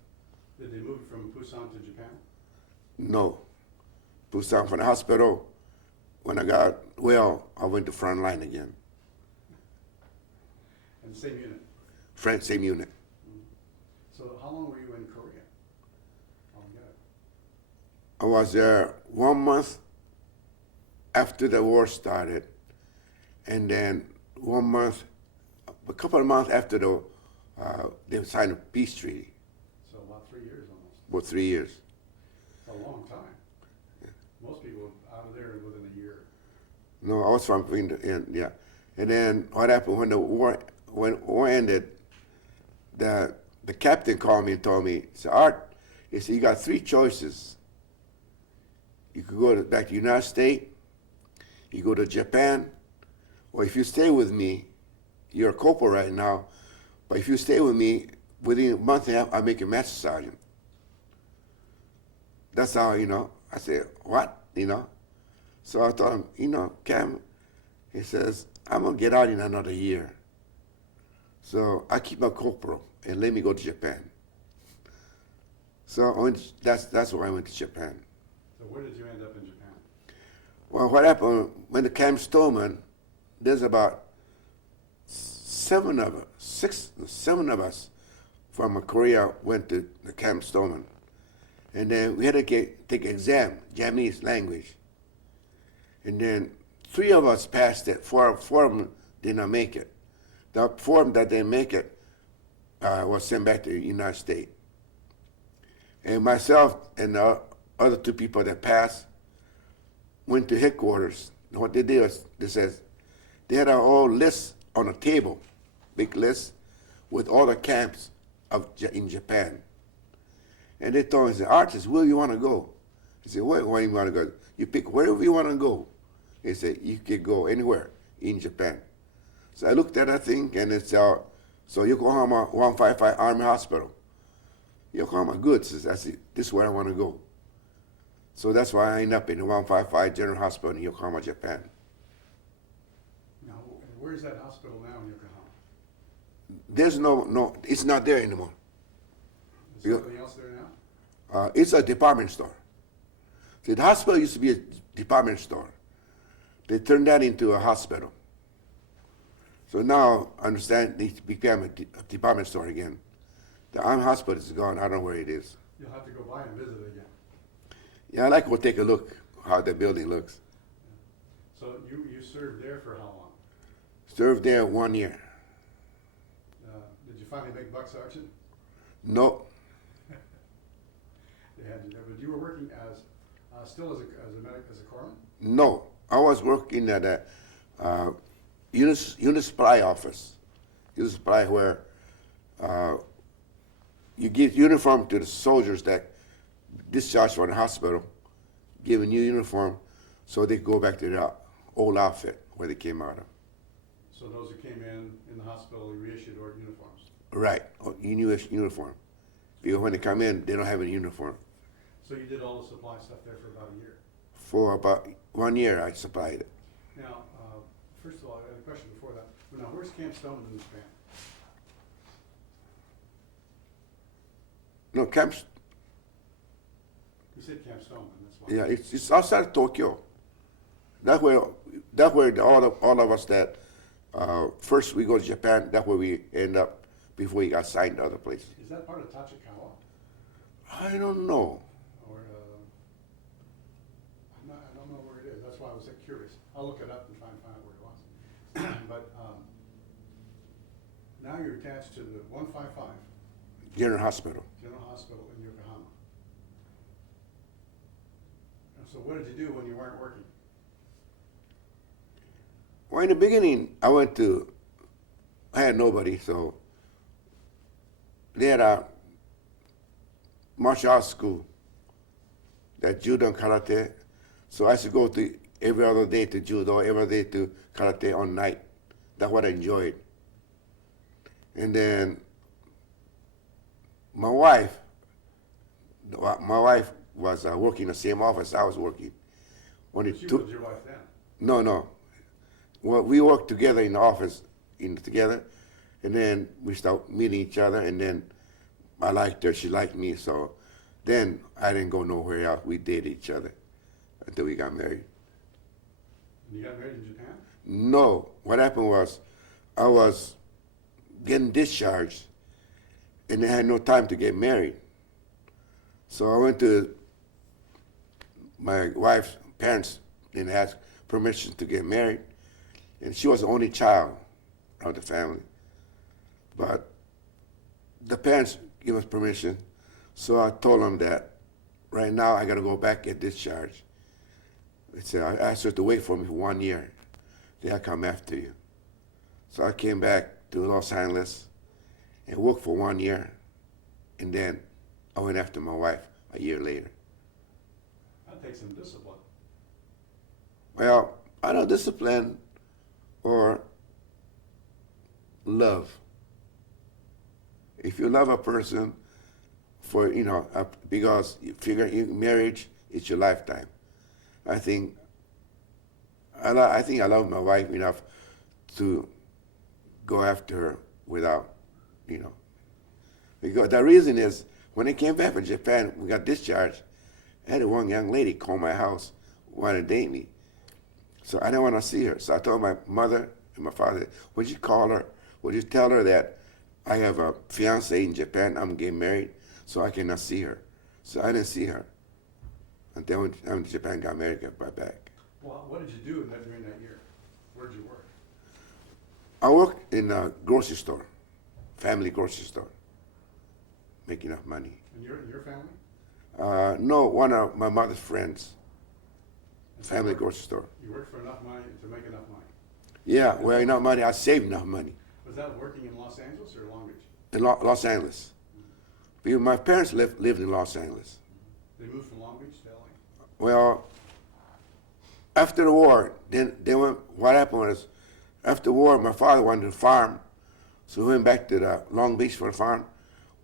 Did they move you from Busan to Japan? No. Busan from the hospital. When I got well, I went to front line again. And the same unit? Same unit. So how long were you in Korea? Altogether? I was there 1 month after the war started, and then 1 month, a couple of months after they signed a peace treaty. So about 3 years almost. About 3 years. A long time. Most people out of there within a year. No, I was from yeah. And then what happened when the war ended? The captain called me and told me, he said, Art, he said, you got 3 choices. You could go back to the United States, you go to Japan, or if you stay with me, you're a corporal right now, but if you stay with me, within a month and a half, I'll make you master sergeant. That's how, I said, what? So I told him, Cam, he says, I'm going to get out in another year. So I keep my corporal and let me go to Japan. So that's why I went to Japan. So where did you end up in Japan? Well, what happened when the Camp Stoneman, there's about 7 of us from Korea went to the Camp Stoneman. And then we had to take an exam, Japanese language. And then 3 of us passed it, 4 of them did not make it. The 4 that didn't make it was sent back to the United States. And myself and the other 2 people that passed went to headquarters. And what they did was, they had a whole list on a table, big list, with all the camps in Japan. And they told me, Artist, where you want to go? I said, where do you want to go? You pick wherever you want to go. They said, you can go anywhere in Japan. So I looked at that thing, and it's so Yokohama 155 Army Hospital. Yokohama, good. So I said, this is where I want to go. So that's why I ended up in the 155 General Hospital in Yokohama, Japan. Now, where is that hospital now in Yokohama? There's no, it's not there anymore. Is something else there now? It's a department store. See, the hospital used to be a department store. They turned that into a hospital. So now, I understand, it became a department store again. The army hospital is gone. I don't know where it is. You'll have to go by and visit it again. Yeah, I'd like to go take a look how the building looks. So you served there for how long? Served there 1 year. Did you finally make buck sergeant? No, They had you there, but you were working as still as a corpsman? no. I was working at a unit supply office. Unit supply where you give uniform to the soldiers that discharged from the hospital, give a new uniform so they go back to their old outfit where they came out of. So those who came in the hospital, you reissued uniforms? Right, new uniform. Because when they come in, they don't have any uniform. So you did all the supply stuff there for about a year? For about 1 year, I supplied it. Now, first of all, I had a question before that. Now, where's Camp Stoneman in Japan? No, camps. You said Camp Stoneman, that's why. Yeah, it's outside of Tokyo. That's where all of us that first we go to Japan. That's where we end up before we got signed to other places. Is that part of Tachikawa? I don't know. Or, I don't know where it is. That's why I was curious. I'll look it up and try and find out where it was. But now you're attached to the 155 General Hospital. General Hospital in Yokohama. So what did you do when you weren't working? Well, in the beginning, I had nobody, so they had a martial arts school, that judo and karate. So I used to go to every other day to judo, every day to karate on night. That's what I enjoyed. And then my wife was working in the same office I was working. Only She two. was your wife then? No. Well, we worked together in the office, together, and then we started meeting each other, and then I liked her, she liked me, so then I didn't go nowhere else. We dated each other until we got married. And you got married in Japan? No, what happened was I was getting discharged, and I had no time to get married. So I went to my wife's parents and asked permission to get married, and she was the only child of the family. But the parents gave us permission, so I told them that right now I got to go back get discharged. They said, I asked her to wait for me for 1 year, then I'll come after you. So I came back to Los Angeles and worked for 1 year, and then I went after my wife a year later. That takes some discipline. Well, I don't discipline or love. If you love a person for, because you figure marriage is your lifetime. I think I love my wife enough to go after her without, Because the reason is, when I came back from Japan, we got discharged, I had one young lady call my house, wanted to date me. So I didn't want to see her. So I told my mother and my father, would you call her? Would you tell her that I have a fiance in Japan, I'm getting married, so I cannot see her. So I didn't see her until when I went to Japan, got married, got brought back. Well, what did you do during that year? Where did you work? I worked in a grocery store, family grocery store, making enough money. And your family? No, one of my mother's friends, And so family you worked- grocery store. You worked for enough money to make enough money. Yeah, well, enough money, I saved enough money Was that working in Los Angeles or Long Beach? in Los Angeles. Because my parents lived in Los Angeles. They moved from Long Beach to LA? Well, after the war, then what happened was, after the war, my father wanted to farm, so we went back to the Long Beach for a farm.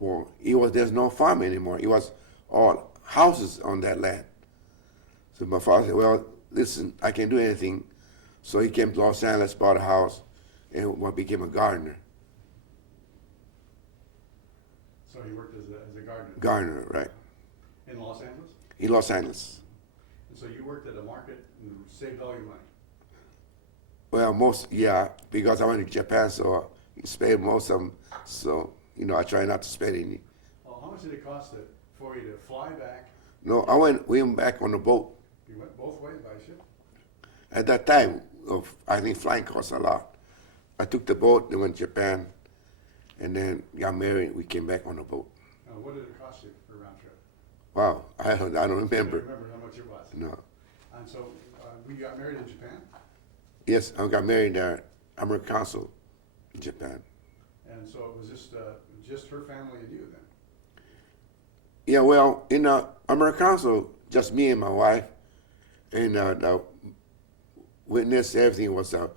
Well, there's no farm anymore. It was all houses on that land. So my father said, well, listen, I can't do anything. So he came to Los Angeles, bought a house, and became a gardener. So he worked as a gardener? Gardener, right. In Los Angeles? In Los Angeles. And so you worked at a market and saved all your money? Well, because I went to Japan, so I spent most of them. So, I try not to spend any. Well, how much did it cost for you to fly back? No, we went back on the boat. You went both ways by ship? At that time, I think flying cost a lot. I took the boat, then went to Japan, and then got married. We came back on the boat. What did it cost you for a round trip? Wow, I don't I don't remember. remember how much it was. No. And so we got married in Japan? Yes, I got married there. I'm a consul in Japan. And so it was just her family and you then? Yeah, well, in the American Council, just me and my wife, and the witness, everything was a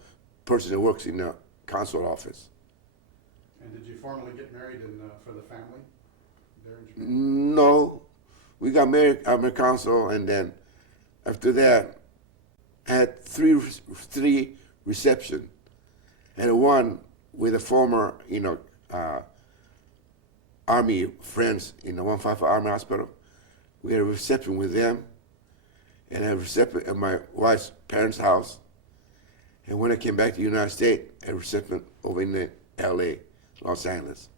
person that works in the consul office. And did you formally get married for the family there in Japan? No, we got married at American Council, and then after that, I had three receptions, and one with a former, Army friends in the 155 Army Hospital. We had a reception with them, and a reception at my wife's parents' house. And when I came back to the United States, a reception over in the LA, Los Angeles.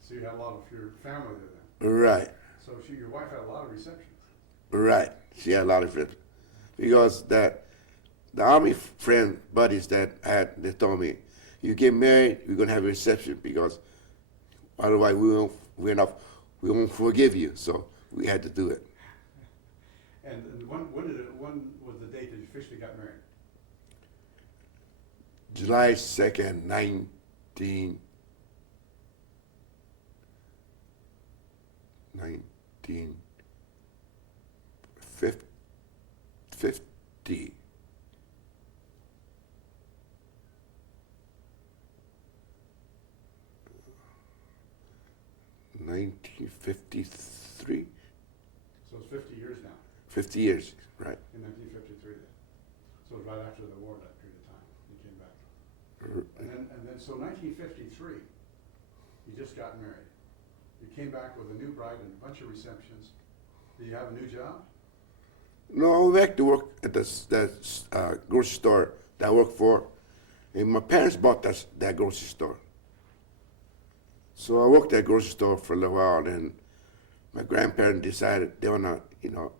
So you had a lot of your family there then? Right, So your wife had a lot of receptions? right. She had a lot of friends. Because the Army friend buddies that I had, they told me, you get married, we're going to have a reception because otherwise we won't forgive you. So we had to do it. And when was the date that you officially got married? July 2nd, 1950. 1953. So it's 50 years now, 50 years, right. in 1953 then. So it was right after the war, that period of time, you came back. And then, so 1953, you just got married. You came back with a new bride and a bunch of receptions. Do you have a new job? No, I went back to work at that grocery store that I worked for. And my parents bought that grocery store. So I worked at that grocery store for a little while, and my grandparents decided they want to,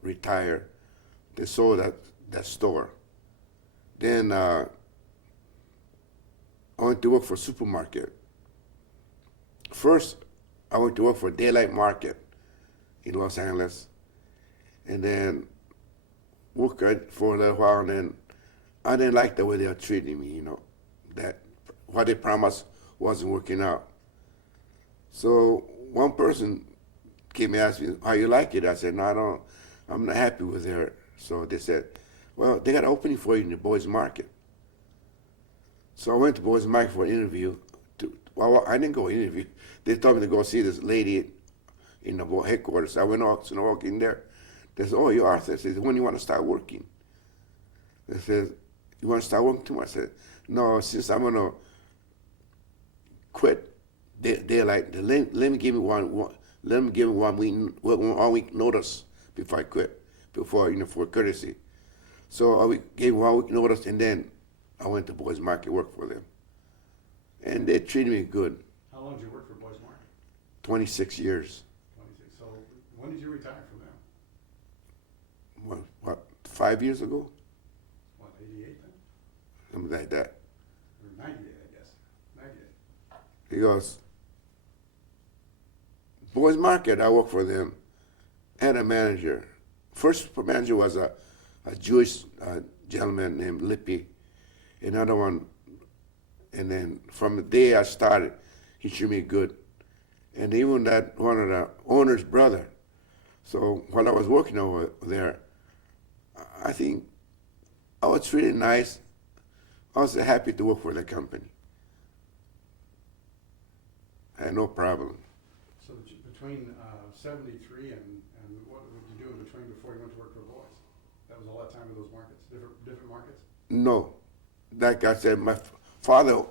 retire. They sold that store. Then I went to work for a supermarket. First, I went to work for Daylight Market in Los Angeles, and then worked for a little while, and then I didn't like the way they were treating me, that what they promised wasn't working out. So one person came and asked me, how you like it? I said, no, I'm not happy with her. So they said, well, they got an opening for you in the boys' market. So I went to boys' market for an interview. Well, I didn't go interview. They told me to go see this lady in the headquarters. I went out, so I walked in there. They said, oh, you're Arthur. I said, when do you want to start working? They said, you want to start working tomorrow? I said, no, since I'm going to quit, they're like, let me give me one week notice before I quit, for courtesy. So I gave 1 week notice, and then I went to Boys Market, work for them. And they treated me good. How long did you work for Boys Market? 26 years. 26. So when did you retire from them? What, 5 years ago? What, 88 then? Something like that. Or 98, I guess. 98. Because Boys Market, I worked for them, and a manager. First manager was a Jewish gentleman named Lippy. Another one, and then from the day I started, he treated me good. And even that one of the owner's brother. So while I was working over there, I think I was really nice. I was happy to work for the company. I had no problem. So between 73 and what would you do in between before you went to work for Boys? That was a lot of time in those markets, different markets? No. Like I said, my father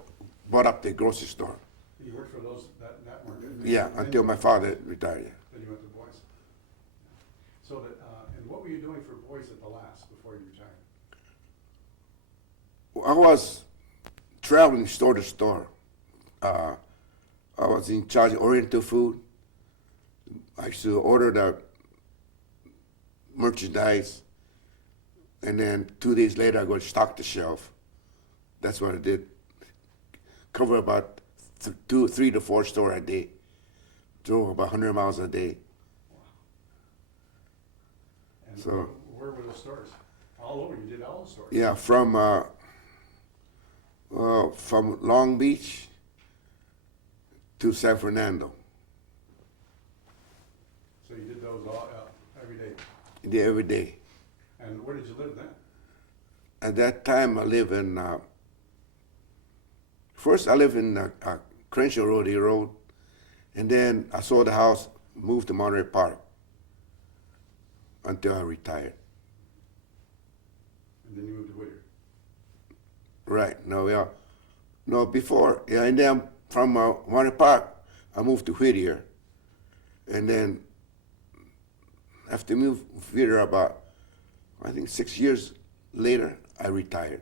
bought up the grocery store. You worked for that market? Yeah, until my father retired. Then you went to Boys. So that, and what were you doing for Boys at the last before you retired? I was traveling store to store. I was in charge of Oriental food. I used to order the merchandise, and then 2 days later I go stock the shelf. That's what I did. Cover about 3 to 4 stores a day. Drove about 100 miles a day. Wow. And So where were the stores? All over. You did all the stores. yeah, from Long Beach to San Fernando. So you did those all every day. Did every day. And where did you live then? At that time, I lived in. First, I lived in Crenshaw Road, and then I sold the house, moved to Monterey Park until I retired. And then you moved to Whittier. Right. No, before. Yeah, and then from Monterey Park, I moved to Whittier, and then after moved to Whittier about, I think 6 years later, I retired.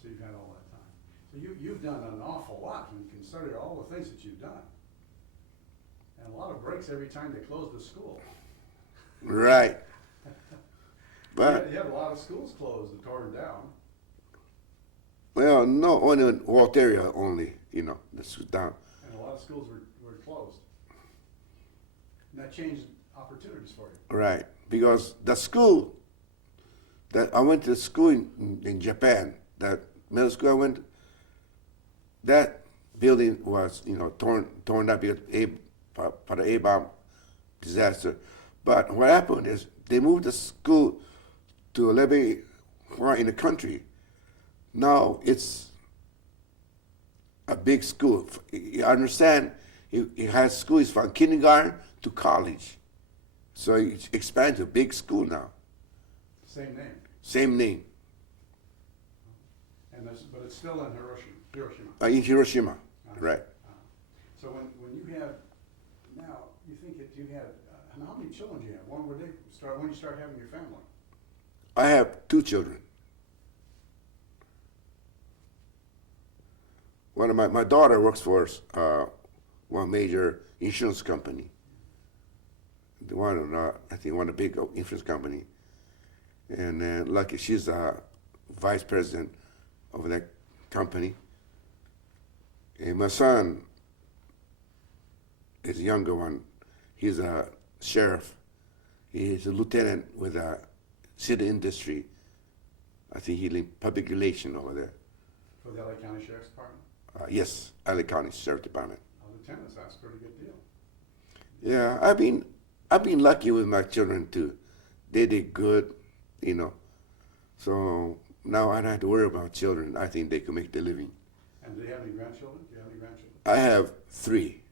So you've had all that time. So you've done an awful lot when you consider all the things that you've done. And a lot of breaks every time they close the school. Right. But you had a lot of schools closed and torn down. well, no, only in Walt area only, this was down. And a lot of schools were closed. And that changed opportunities for you. Right, because the school that I went to school in Japan, that middle school I went to, that building was, torn up because for the A-bomb disaster. But what happened is they moved the school to a little bit far in the country. Now it's a big school. I understand He has school is from kindergarten to college. So it's expanded to a big school now. Same name. Same name. But it's still in Hiroshima. In Hiroshima, right. So when you had, now, you think that you had, how many children do you have? When you start having your family? I have 2 children. One of my daughter works for one major insurance company. The one, I think one of the big insurance company. And lucky she's a vice president of that company. And my son is the younger one. He's a sheriff. He's a lieutenant with a city industry. I think he's in public relation over there. For the LA County Sheriff's Department? Yes, LA County Sheriff Department. Lieutenants, that's a pretty good deal. Yeah, I've been lucky with my children too. They did good, you know. So now I don't have to worry about children. I think they can make the living. And do you have any grandchildren? I have 3.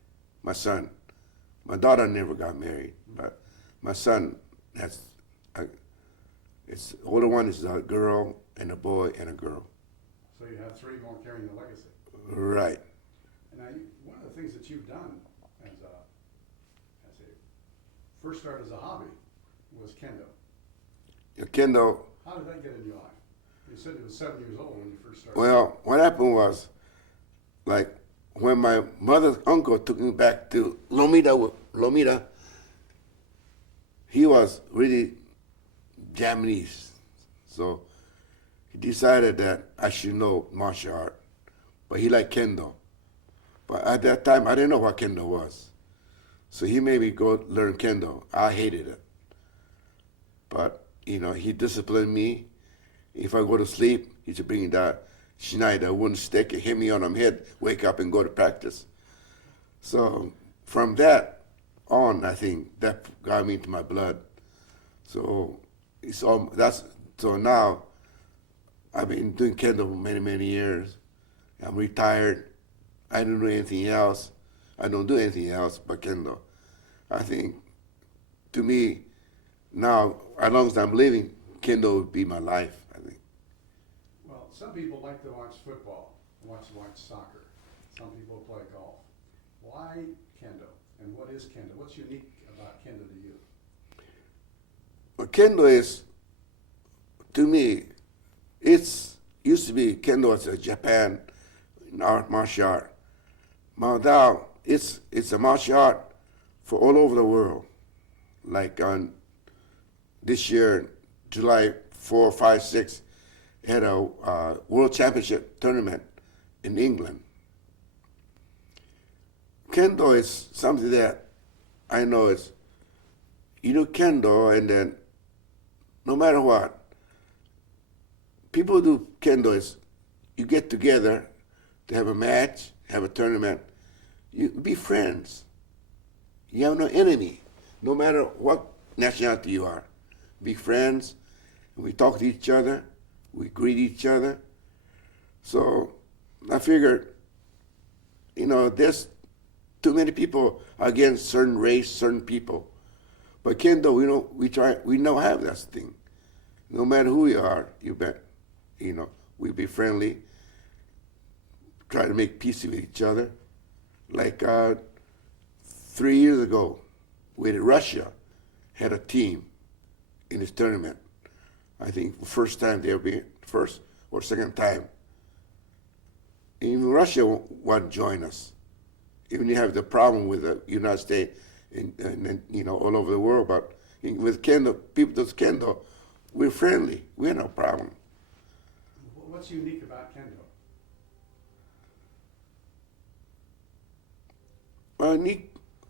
My son. My daughter never got married, but my son has, it's older one is a girl and a boy and a girl. So you have 3 more carrying the legacy. Right. And now, one of the things that you've done as a first start as a hobby was kendo. Kendo. How did that get in your life? You said you were 7 years old when you first started. Well, what happened was, like, when my mother's uncle took me back to Lomita, he was really Japanese. So he decided that I should know martial art. But he liked kendo. But at that time, I didn't know what kendo was. So he made me go learn kendo. I hated it. But, you know, he disciplined me. If I go to sleep, he should bring that Schneider wooden stick and hit me on the head, wake up and go to practice. So from that on, I think that got me into my blood. So so now I've been doing kendo for many, many years. I'm retired. I don't do anything else. I don't do anything else but kendo. I think, to me, now, as long as I'm living, kendo would be my life, I think. Well, some people like to watch football, watch soccer. Some people play golf. Why kendo? And what is kendo? What's unique about kendo to you? Well, kendo is, to me, it's used to be kendo as a Japan martial art. Now it's a martial art for all over the world. Like on this year, July 4, 5, 6, had a World Championship tournament in England. Kendo is something that I know is, you do kendo and then no matter what, people do kendo is you get together to have a match, have a tournament, you be friends. You have no enemy, no matter what nationality you are. Be friends, we talk to each other, we greet each other. So I figured, you know, there's too many people against certain race, certain people. But kendo, we don't have that thing. No matter who you are, you bet, you know, we be friendly, try to make peace with each other. Like 3 years ago, with Russia, had a team in this tournament. I think first time they'll be first or second time. Even Russia won't join us. Even you have the problem with the United States and you know, all over the world, but with kendo, people that's kendo, we're friendly. We have no problem. What's unique about kendo?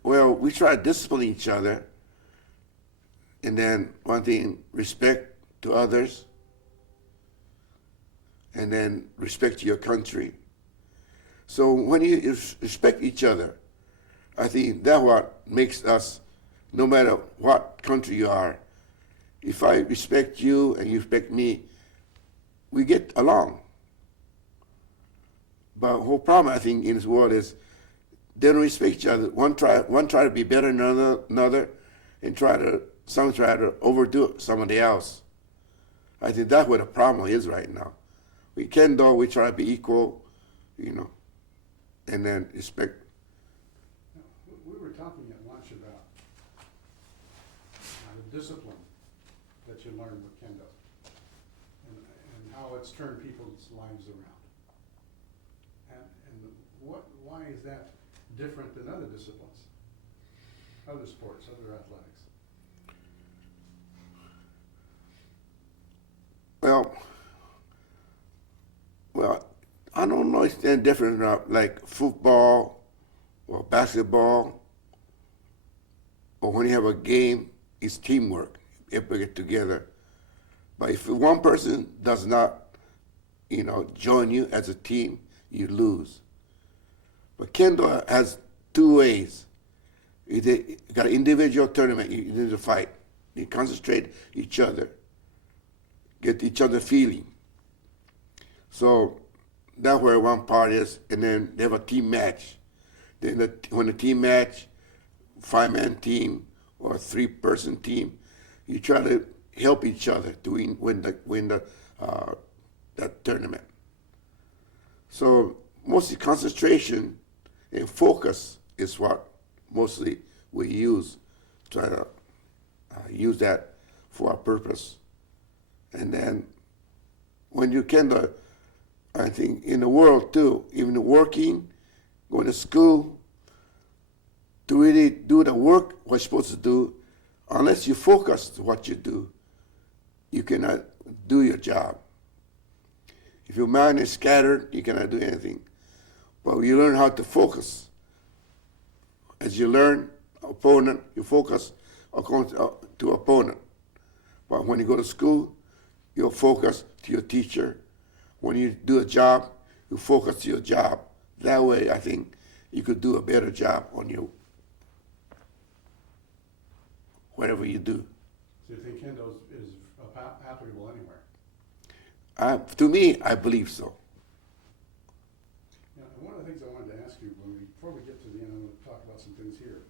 Well, we try to discipline each other, and then one thing, respect to others, and then respect to your country. So when you respect each other, I think that's what makes us, no matter what country you are, if I respect you and you respect me, we get along. But the whole problem, I think, in this world is they don't respect each other. One try to be better than another, and some try to overdo somebody else. I think that's where the problem is right now. We try to be equal, and then respect. We were talking at lunch about the discipline that you learn with kendo, and how it's turned people's lives around. And why is that different than other disciplines, other sports, other athletics? Well, I don't know. It's any different like football or basketball, or when you have a game, it's teamwork. Everybody get together. But if one person does not, join you as a team, you lose. But kendo has two ways. You got an individual tournament, you need to fight. You concentrate each other, get each other feeling. So that's where one part is, and then they have a team match. Then when the team match, 5-man team or a 3-person team, you try to help each other to win that tournament. So mostly concentration and focus is what mostly we use. Try to use that for our purpose. And then when you can, I think in the world too, even working, going to school, to really do the work we're supposed to do, unless you focus on what you do, you cannot do your job. If your mind is scattered, you cannot do anything. But when you learn how to focus, as you learn opponent, you focus to opponent. But when you go to school, you focus to your teacher. When you do a job, you focus to your job. That way, I think you could do a better job on you, whatever you do. So you think kendo is applicable anywhere? To me, I believe so. Yeah, and one of the things I wanted to ask you before we get to the end, I'm going to talk about some things here.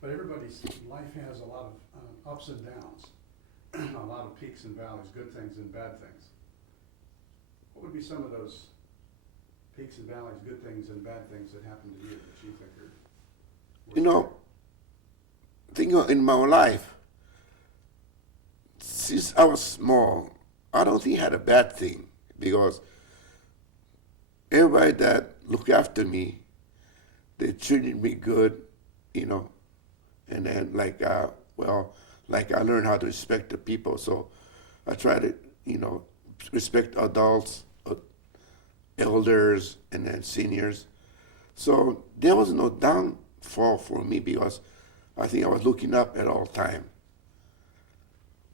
But everybody's life has a lot of ups and downs, a lot of peaks and valleys, good things and bad things. What would be some of those peaks and valleys, good things and bad things that happened to you that you think are? Thinking in my life, since I was small, I don't think I had a bad thing, because everybody that looked after me, they treated me good, and then like I learned how to respect the people, so I try to, respect adults, elders, and then seniors. So there was no downfall for me, because I think I was looking up at all time.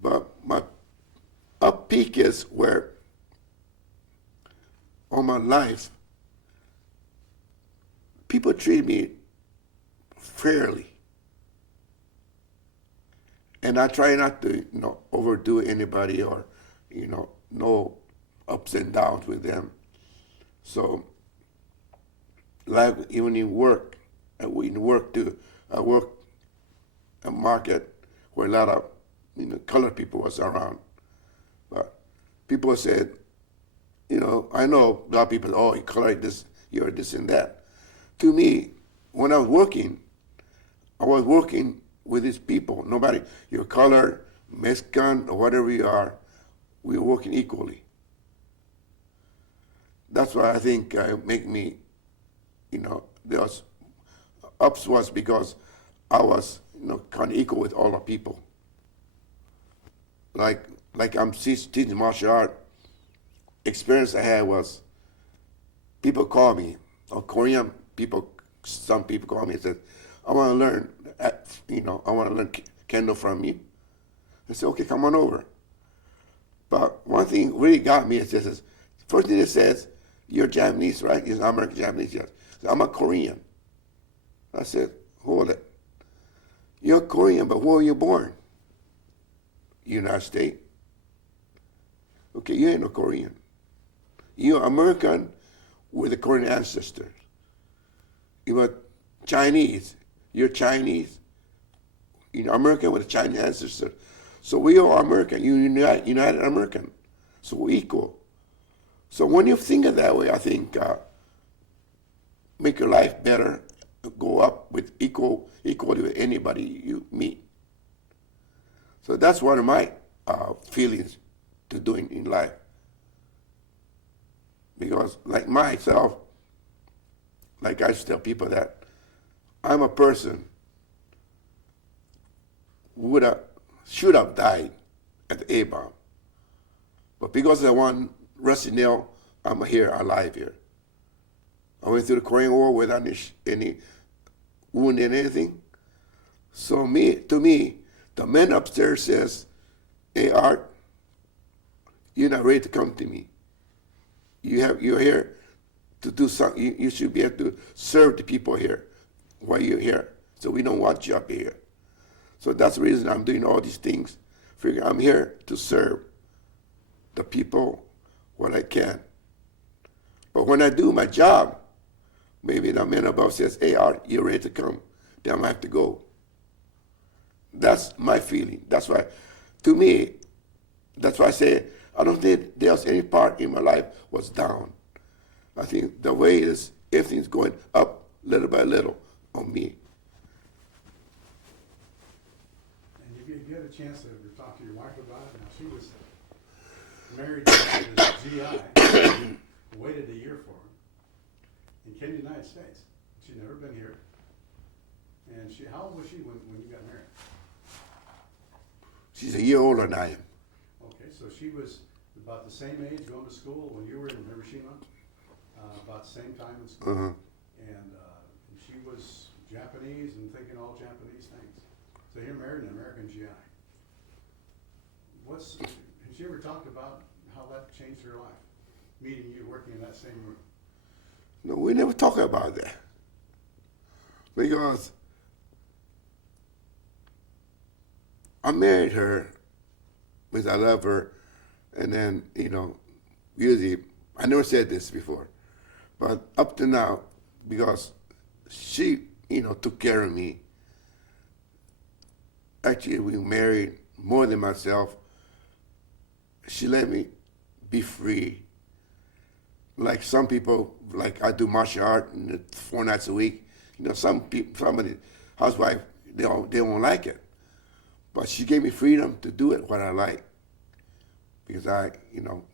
But my up peak is where all my life people treat me fairly. And I try not to, overdo anybody or, no ups and downs with them. So, like even in work, I work a market where a lot of, colored people was around. But people said, I know a lot of people, oh, you color this, you're this and that. To me, when I was working with these people. Nobody, your color, Mexican, or whatever you are, we were working equally. That's why I think make me, those ups was because I was, kind of equal with all the people. Like I'm teaching martial art. Experience I had was people call me, or Korean people, some people call me and said, I want to learn, I want to learn kendo from you. I said, okay, come on over. But one thing really got me, first thing it says, you're Japanese, right? Yes, I'm American Japanese, yes. So I'm a Korean. I said, hold it. You're Korean, but where were you born? United States. Okay, you ain't no Korean. You're American with a Korean ancestors. you were Chinese. You're Chinese. You know, American with a Chinese ancestor. So we are American. United American. So we're equal. So when you think of that way, I think make your life better, go up with equality with anybody you meet. So that's one of my feelings to doing in life. Because like myself, like I tell people that I'm a person who should have died at the A-bomb. But because of one rusty nail, I'm here, alive here. I went through the Korean War without any wound in anything. So to me, the man upstairs says, "Hey Art, you're not ready to come to me. You're here to do something. You should be able to serve the people here while you're here. So we don't want you up here." So that's the reason I'm doing all these things. Figure I'm here to serve the people what I can. But when I do my job, maybe the man above says, "Hey Art, you're ready to come." Then I have to go. That's my feeling. That's why, to me, that's why I say I don't think there's any part in my life was down. I think the way it is, everything's going up little by little on me. And if you get a chance to talk to your wife about it, now she was married to this GI, waited a year for him, and came to the United States. She'd never been here. And how old was she when you got married? She's a year older than I am. Okay, so she was about the same age going to school when you were in Hiroshima, about the same time in school. Uh-huh. And she was Japanese and thinking all Japanese things. So you're married an American GI. Has she ever talked about how that changed her life, meeting you, working in that same room? No, we never talk about that. Because I married her because I love her, and then, usually, I never said this before, but up to now, because she, took care of me. Actually, we married more than myself. She let me be free. Like some people, like I do martial art 4 nights a week. Somebody, housewife, they don't like it. But she gave me freedom to do it what I like. Because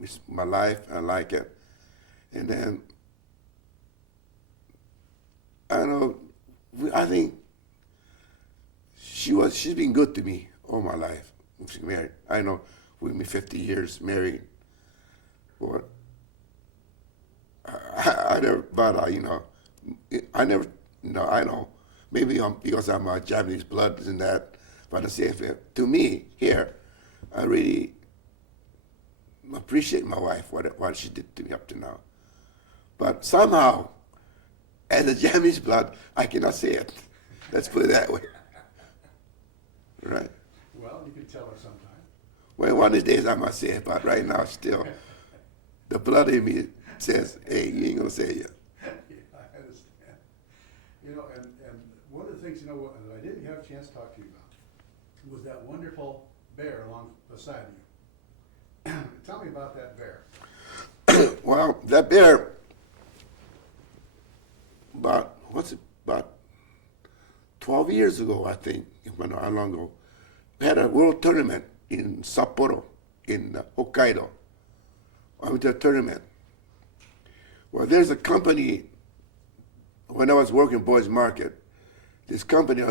it's my life, I like it. And then, I don't know, I think she's been good to me all my life. She's married. I know we've been 50 years married. But I never, but I never, I know, maybe because I'm a Japanese blood and that, but I say, to me, here, I really appreciate my wife, what she did to me up to now. But somehow, as a Japanese blood, I cannot say it. Let's put it that way. Right? Well, you can tell her sometime. Well, one of these days I must say it, but right now still, the blood in me says, "Hey, you ain't gonna say it yet." Yeah, I understand. And one of the things, that I didn't have a chance to talk to you about was that wonderful bear along beside you. Tell me about that bear. Well, that bear, about 12 years ago, I think, how long ago, we had a world tournament in Sapporo, in Hokkaido. I went to a tournament. Well, there's a company, when I was working Boys Market, this company,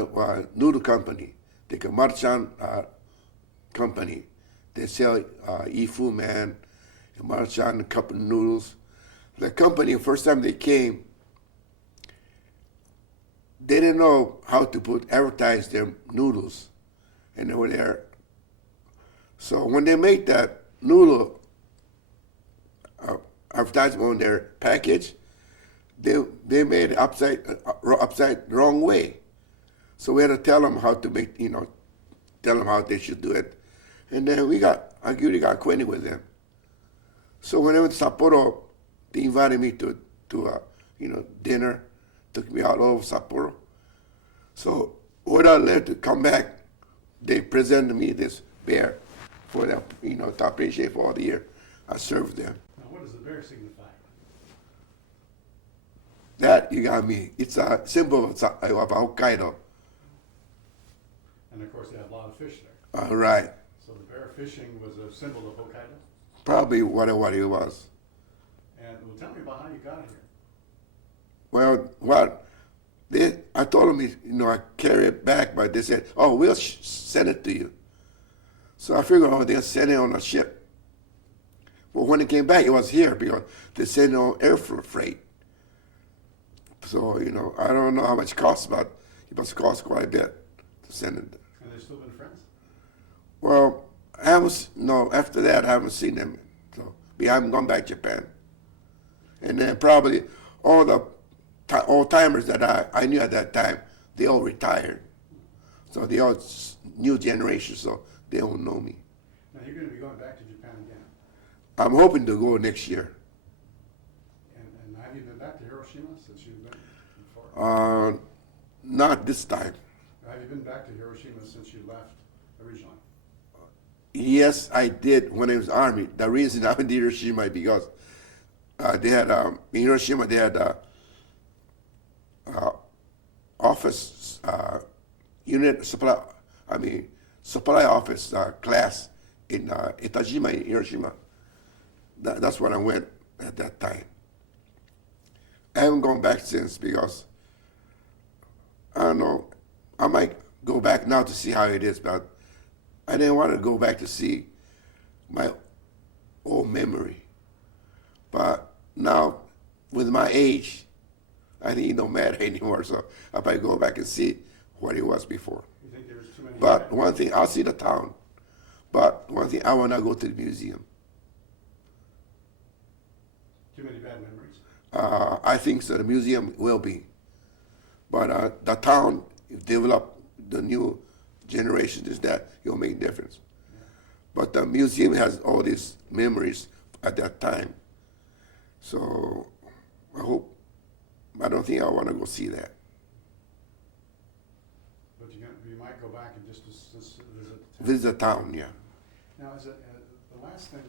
noodle company, the Marchan company, they sell Ifu Man, Marchan cup of noodles. The company, first time they came, they didn't know how to advertise their noodles, and they were there. So when they made that noodle advertisement on their package, they made it upside wrong way. So we had to tell them how to make, tell them how they should do it. And then I really got acquainted with them. So when I went to Sapporo, they invited me to dinner. took me all over Sapporo. So when I left to come back, they presented me this bear for the, to appreciate for all the year I served them. Now, what does the bear signify? That you got me. It's a symbol of Hokkaido. And of course, they have a lot of fish there. All right. So the bear fishing was a symbol of Hokkaido? Probably what it was. And well, tell me about how you got here. Well, I told them, I carry it back, but they said, oh, we'll send it to you. So I figured, oh, they'll send it on a ship. But when it came back, it was here because they sent it on air freight. So, I don't know how much it costs, but it must cost quite a bit to send it. And they've still been friends? Well, after that, I haven't seen them. So I haven't gone back to Japan. And then probably all the old-timers that I knew at that time, they all retired. So they all new generation, so they don't know me. Now you're going to be going back to Japan again. I'm hoping to go next year. And have you been back to Hiroshima since you've been before? Not this time. Have you been back to Hiroshima since you left originally? Yes, I did when I was Army. The reason I went to Hiroshima is because they had, in Hiroshima, they had office, unit supply, supply office class in Itajima in Hiroshima. That's when I went at that time. I haven't gone back since because, I don't know, I might go back now to see how it is, but I didn't want to go back to see my old memory. But now, with my age, I think it don't matter anymore, so I might go back and see what it was before. You think there's too many? But one thing, I'll see the town. But one thing, I want to go to the museum. Too many bad memories? I think so. The museum will be. But the town, if develop the new generation, is that it will make a difference. Yeah. But the museum has all these memories at that time. So I don't think I want to go see that. But you might go back and just visit the town. Visit the town, yeah. Now, the last thing,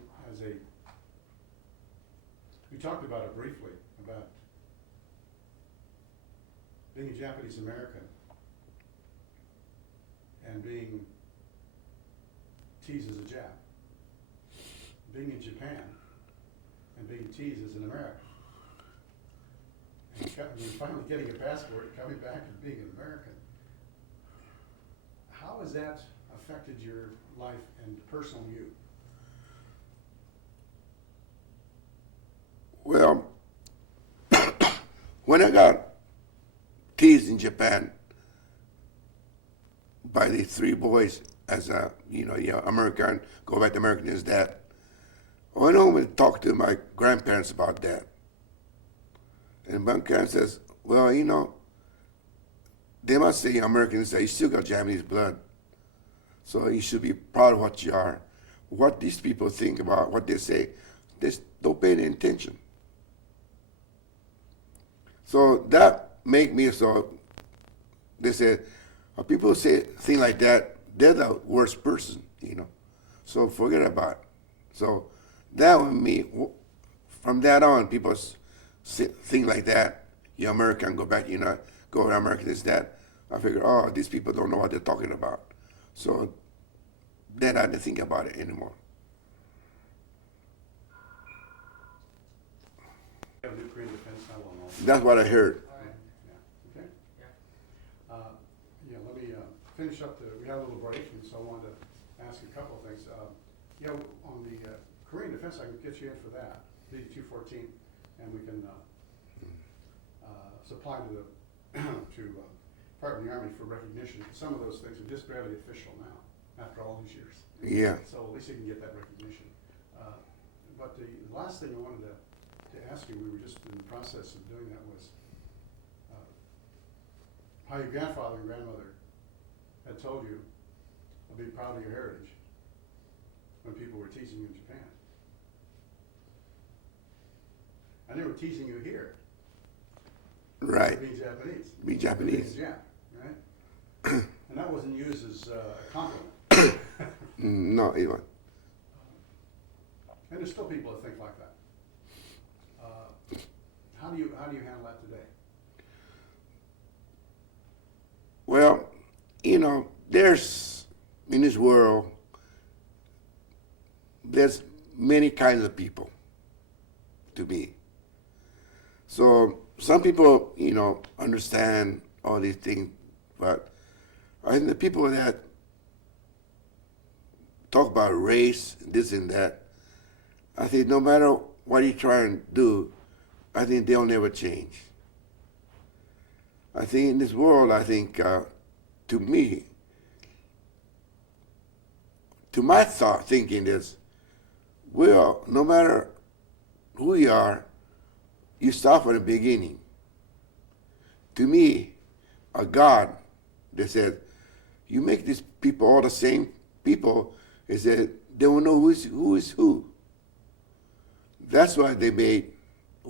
we talked about it briefly, about being a Japanese American and being teased as a Jap, being in Japan and being teased as an American, and finally getting a passport, coming back and being an American. How has that affected your life and personal you? Well, when I got teased in Japan by the three boys as a, American, go back to American is that, I went home and talked to my grandparents about that. And my grandparents says, well, they must say Americans that you still got Japanese blood. So you should be proud of what you are. What these people think about, what they say, they don't pay any attention. So that make me they said, people say things like that, they're the worst person, So forget about it. So that with me, from that on, people say things like that, you're American, go back, go to American is that. I figured, oh, these people don't know what they're talking about. So then I didn't think about it anymore. You have a new Korean defense now on all. That's what I heard. Yeah. Okay. Let me finish up. We had a little break, and so I wanted to ask a couple of things. On the Korean defense, I can get you in for that, D-214, and we can supply to the Department of the Army for recognition. Some of those things are just barely official now, after all these years. Yeah. So at least you can get that recognition. But the last thing I wanted to ask you, we were just in the process of doing that, was how your grandfather and grandmother had told you to be proud of your heritage when people were teasing you in Japan. And they were teasing you here. Right. Being Japanese. Be Japanese. Being Jap, right? And that wasn't used as a compliment. No, it was. And there's still people that think like that. How do you handle that today? Well, there's, in this world, there's many kinds of people to me. So some people, understand all these things, but I think the people that talk about race, this and that, I think no matter what you try and do, I think they'll never change. I think in this world, to me, to my thinking is, well, no matter who you are, you start from the beginning. To me, a God that said, you make these people all the same people, is that they don't know who is who. That's why they made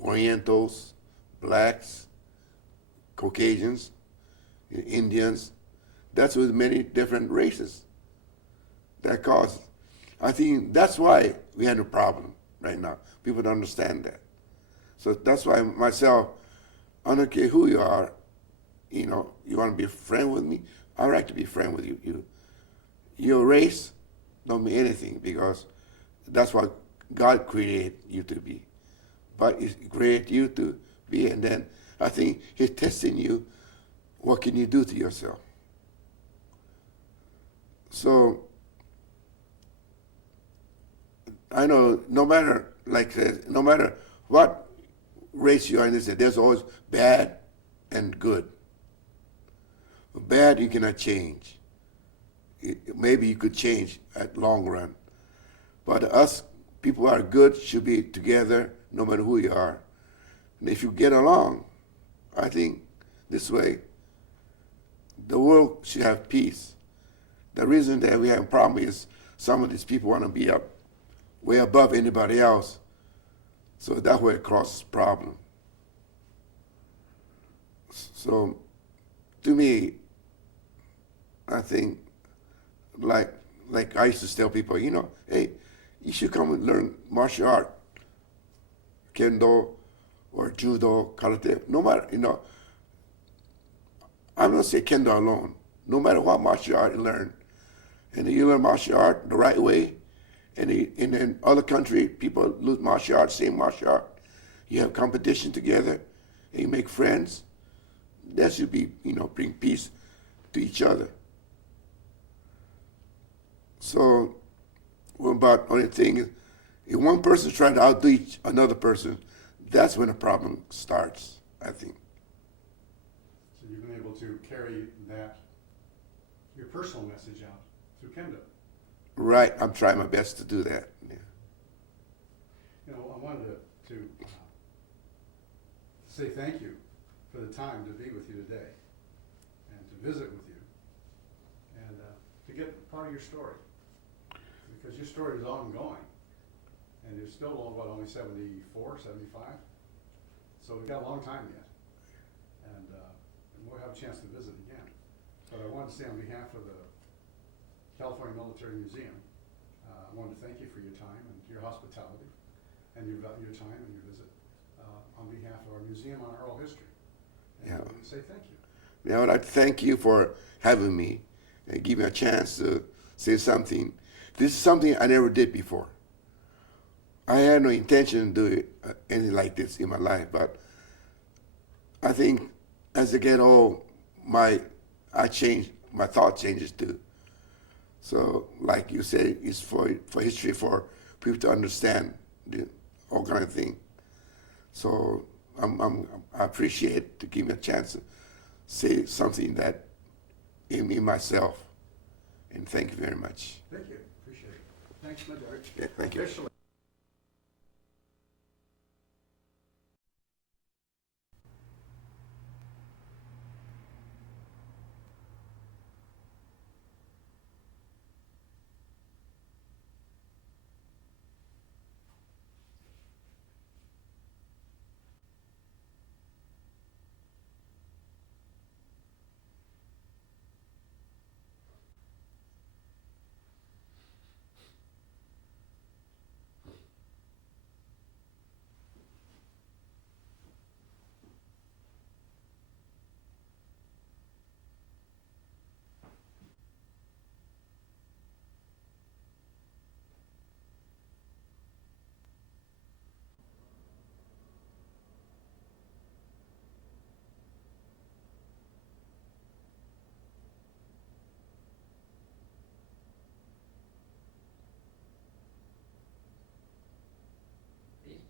Orientals, blacks, Caucasians, Indians. That's with many different races. That caused, I think that's why we have a problem right now. People don't understand that. So that's why myself, I don't care who you are, you want to be a friend with me, I'd like to be a friend with you. Your race don't mean anything because that's what God created you to be. But He created you to be, and then I think He's testing you. What can you do to yourself? So I know no matter, like I said, no matter what race you are in, there's always bad and good. Bad you cannot change. Maybe you could change at long run. But us people who are good should be together no matter who you are. And if you get along, I think this way, the world should have peace. The reason that we have a problem is some of these people want to be up way above anybody else. So that's where it causes problem. So to me, I think like I used to tell people, hey, you should come and learn martial art, kendo or judo, karate, no matter, I'm not saying kendo alone. No matter what martial art you learn, and you learn martial art the right way, and in other country, people lose martial art, same martial art. You have competition together, and you make friends. That should be, bring peace to each other. So, but only thing is, if one person tries to outdo another person, that's when the problem starts, I think. So you've been able to carry your personal message out through kendo. Right, I'm trying my best to do that. Yeah. I wanted to say thank you for the time to be with you today and to visit with you and to get part of your story. Because your story is ongoing and you're still, only 74, 75? So we've got a long time yet. And we'll have a chance to visit again. But I wanted to say on behalf of the California Military Museum, I wanted to thank you for your time and your hospitality and your time and your visit on behalf of our museum on oral history. And Yeah. say thank you. Yeah, I would like to thank you for having me and give me a chance to say something. This is something I never did before. I had no intention to do anything like this in my life, but I think as I get old, my thought changes too. So, like you say, it's for history, for people to understand all kind of thing. So, I appreciate to give me a chance to say something that in me myself. And thank you very much. Thank you. Appreciate it. Thanks, my dear. Yeah, thank you. Officially.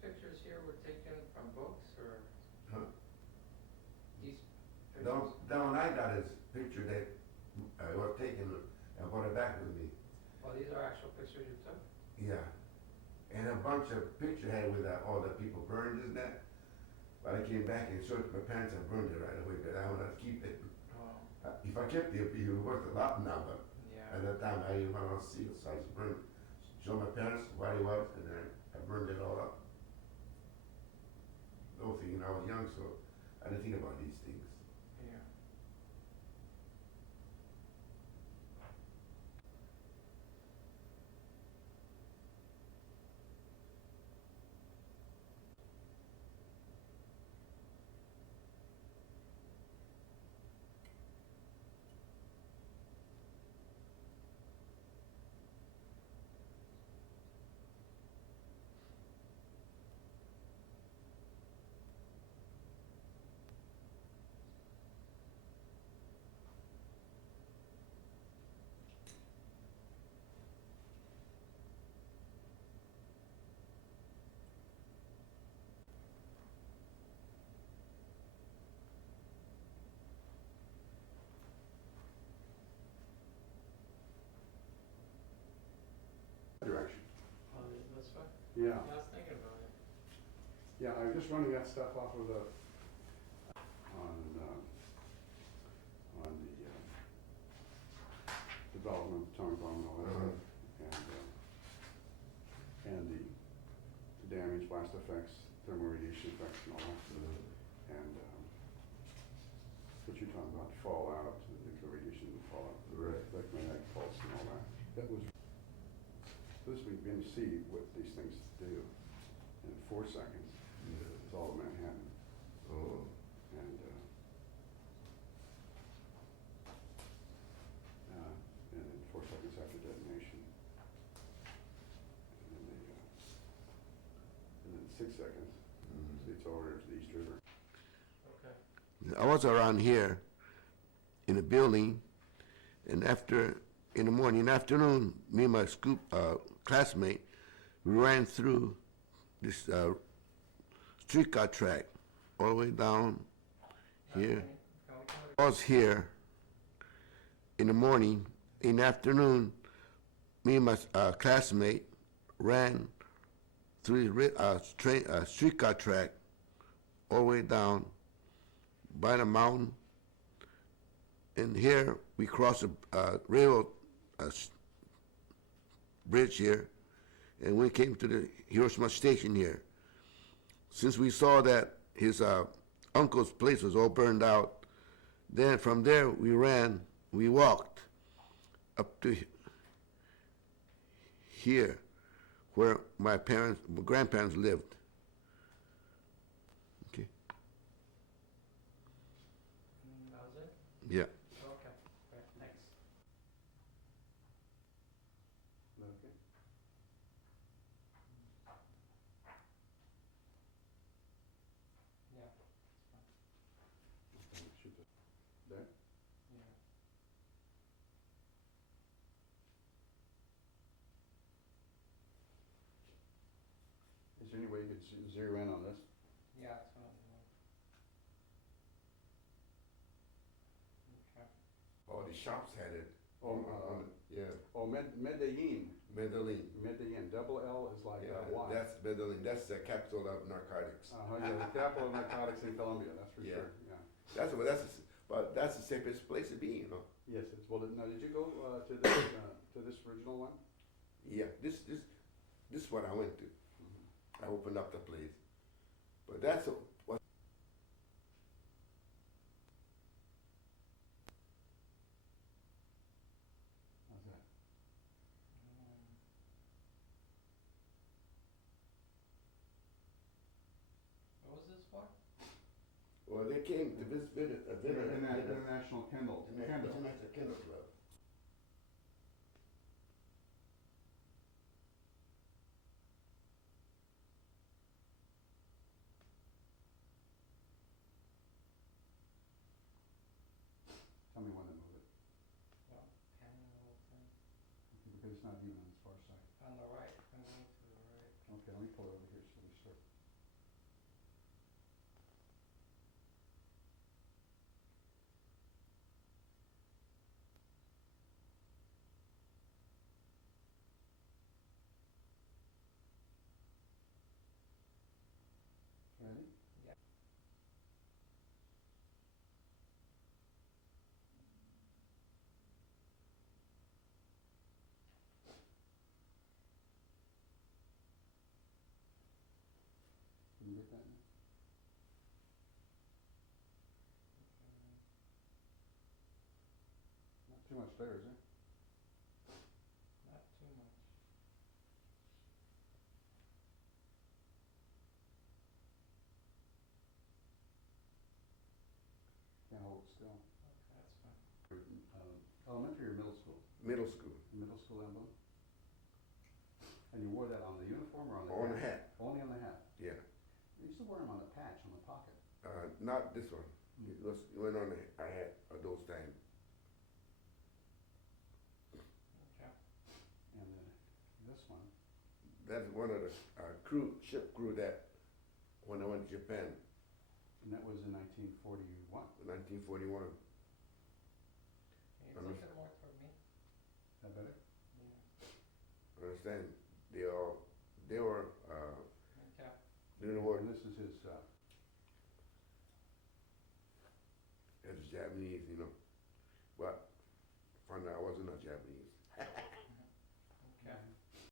pictures here were taken from books, or Huh? these pictures? The one I got is picture that I was taken and brought it back with me. Well, these are actual pictures you took? Yeah. And a bunch of picture had with all the people burned and that. But I came back and showed my parents, I burned it right away, but I wanted to keep it. Oh, If I kept it, it was worth a lot now, but yeah. at that time I didn't want to see it, so I just burned it. Showed my parents what it was, and then I burned it all up. No thing, I was young, so I didn't think about these things. Yeah. Direction. Oh, this way? Yeah. I was thinking about it. Yeah, I was just running that stuff off of the, on the development, atomic bomb and all that stuff. And the damage, blast effects, thermal radiation effects and all that. And what you're talking about, fallout, the nuclear radiation and fallout, Right. electromagnetic pulse and all that. That was, this we've been to see what these things do in 4 seconds. It's all of Manhattan. Oh. And then 4 seconds after detonation. And then 6 seconds. See, it's over to the East River. Okay. I was around here in a building, and in the morning, afternoon, me and my classmate, we ran through this streetcar track all the way down here. Can we I was here in the morning. In the afternoon, me and my classmate ran through the streetcar track all the way down by the mountain. And here we crossed a railroad bridge here, and we came to the Hiroshima station here. Since we saw that his uncle's place was all burned out, then from there we walked up to here, where my grandparents lived. Okay. That was it? Yeah. Okay, great, thanks. Okay. Yeah, Shoot this. There? yeah. Is there any way you could zero in on this? Yeah, that's what I'm doing. Okay. All the shops had it. Oh, Yeah. Oh, Medellin. Medellin. Medellin. Double L is like Yeah, Y. that's Medellin. That's the capital of narcotics. Yeah, the capital of narcotics in Colombia, that's for Yeah. sure, yeah. But that's the safest place to be, you know. Yes, it's, well, now, did you go to this original one? Yeah, this one I went to. I opened up the place, but that's what. How's that? What was this for? Well, they came to visit a dinner. International Kindle. International Kindle Club. Tell me when to move it, What, pen and the whole thing? because it's not even on this far side. On the right, I'm going to the right. Okay, let me pull it over here so we start. with that? Not too much there, is there? Not too much. Can't hold it still. Okay, that's fine. Elementary or middle school? Middle school. Middle school emblem? And you wore that on the uniform or on the On hat? the hat, Only on the hat? yeah. You used to wear them on the patch, on the pocket. Not this one. Mm. It went on the hat at those times. Okay. And then this one, That's one of the ship crew that, when I went to Japan, and that was in 1941. 1941. Can you Under- flip it more toward me? Is that better? Yeah. Understand? They were Okay. doing the work And this is his, as Japanese, you know. But found out I wasn't a Japanese.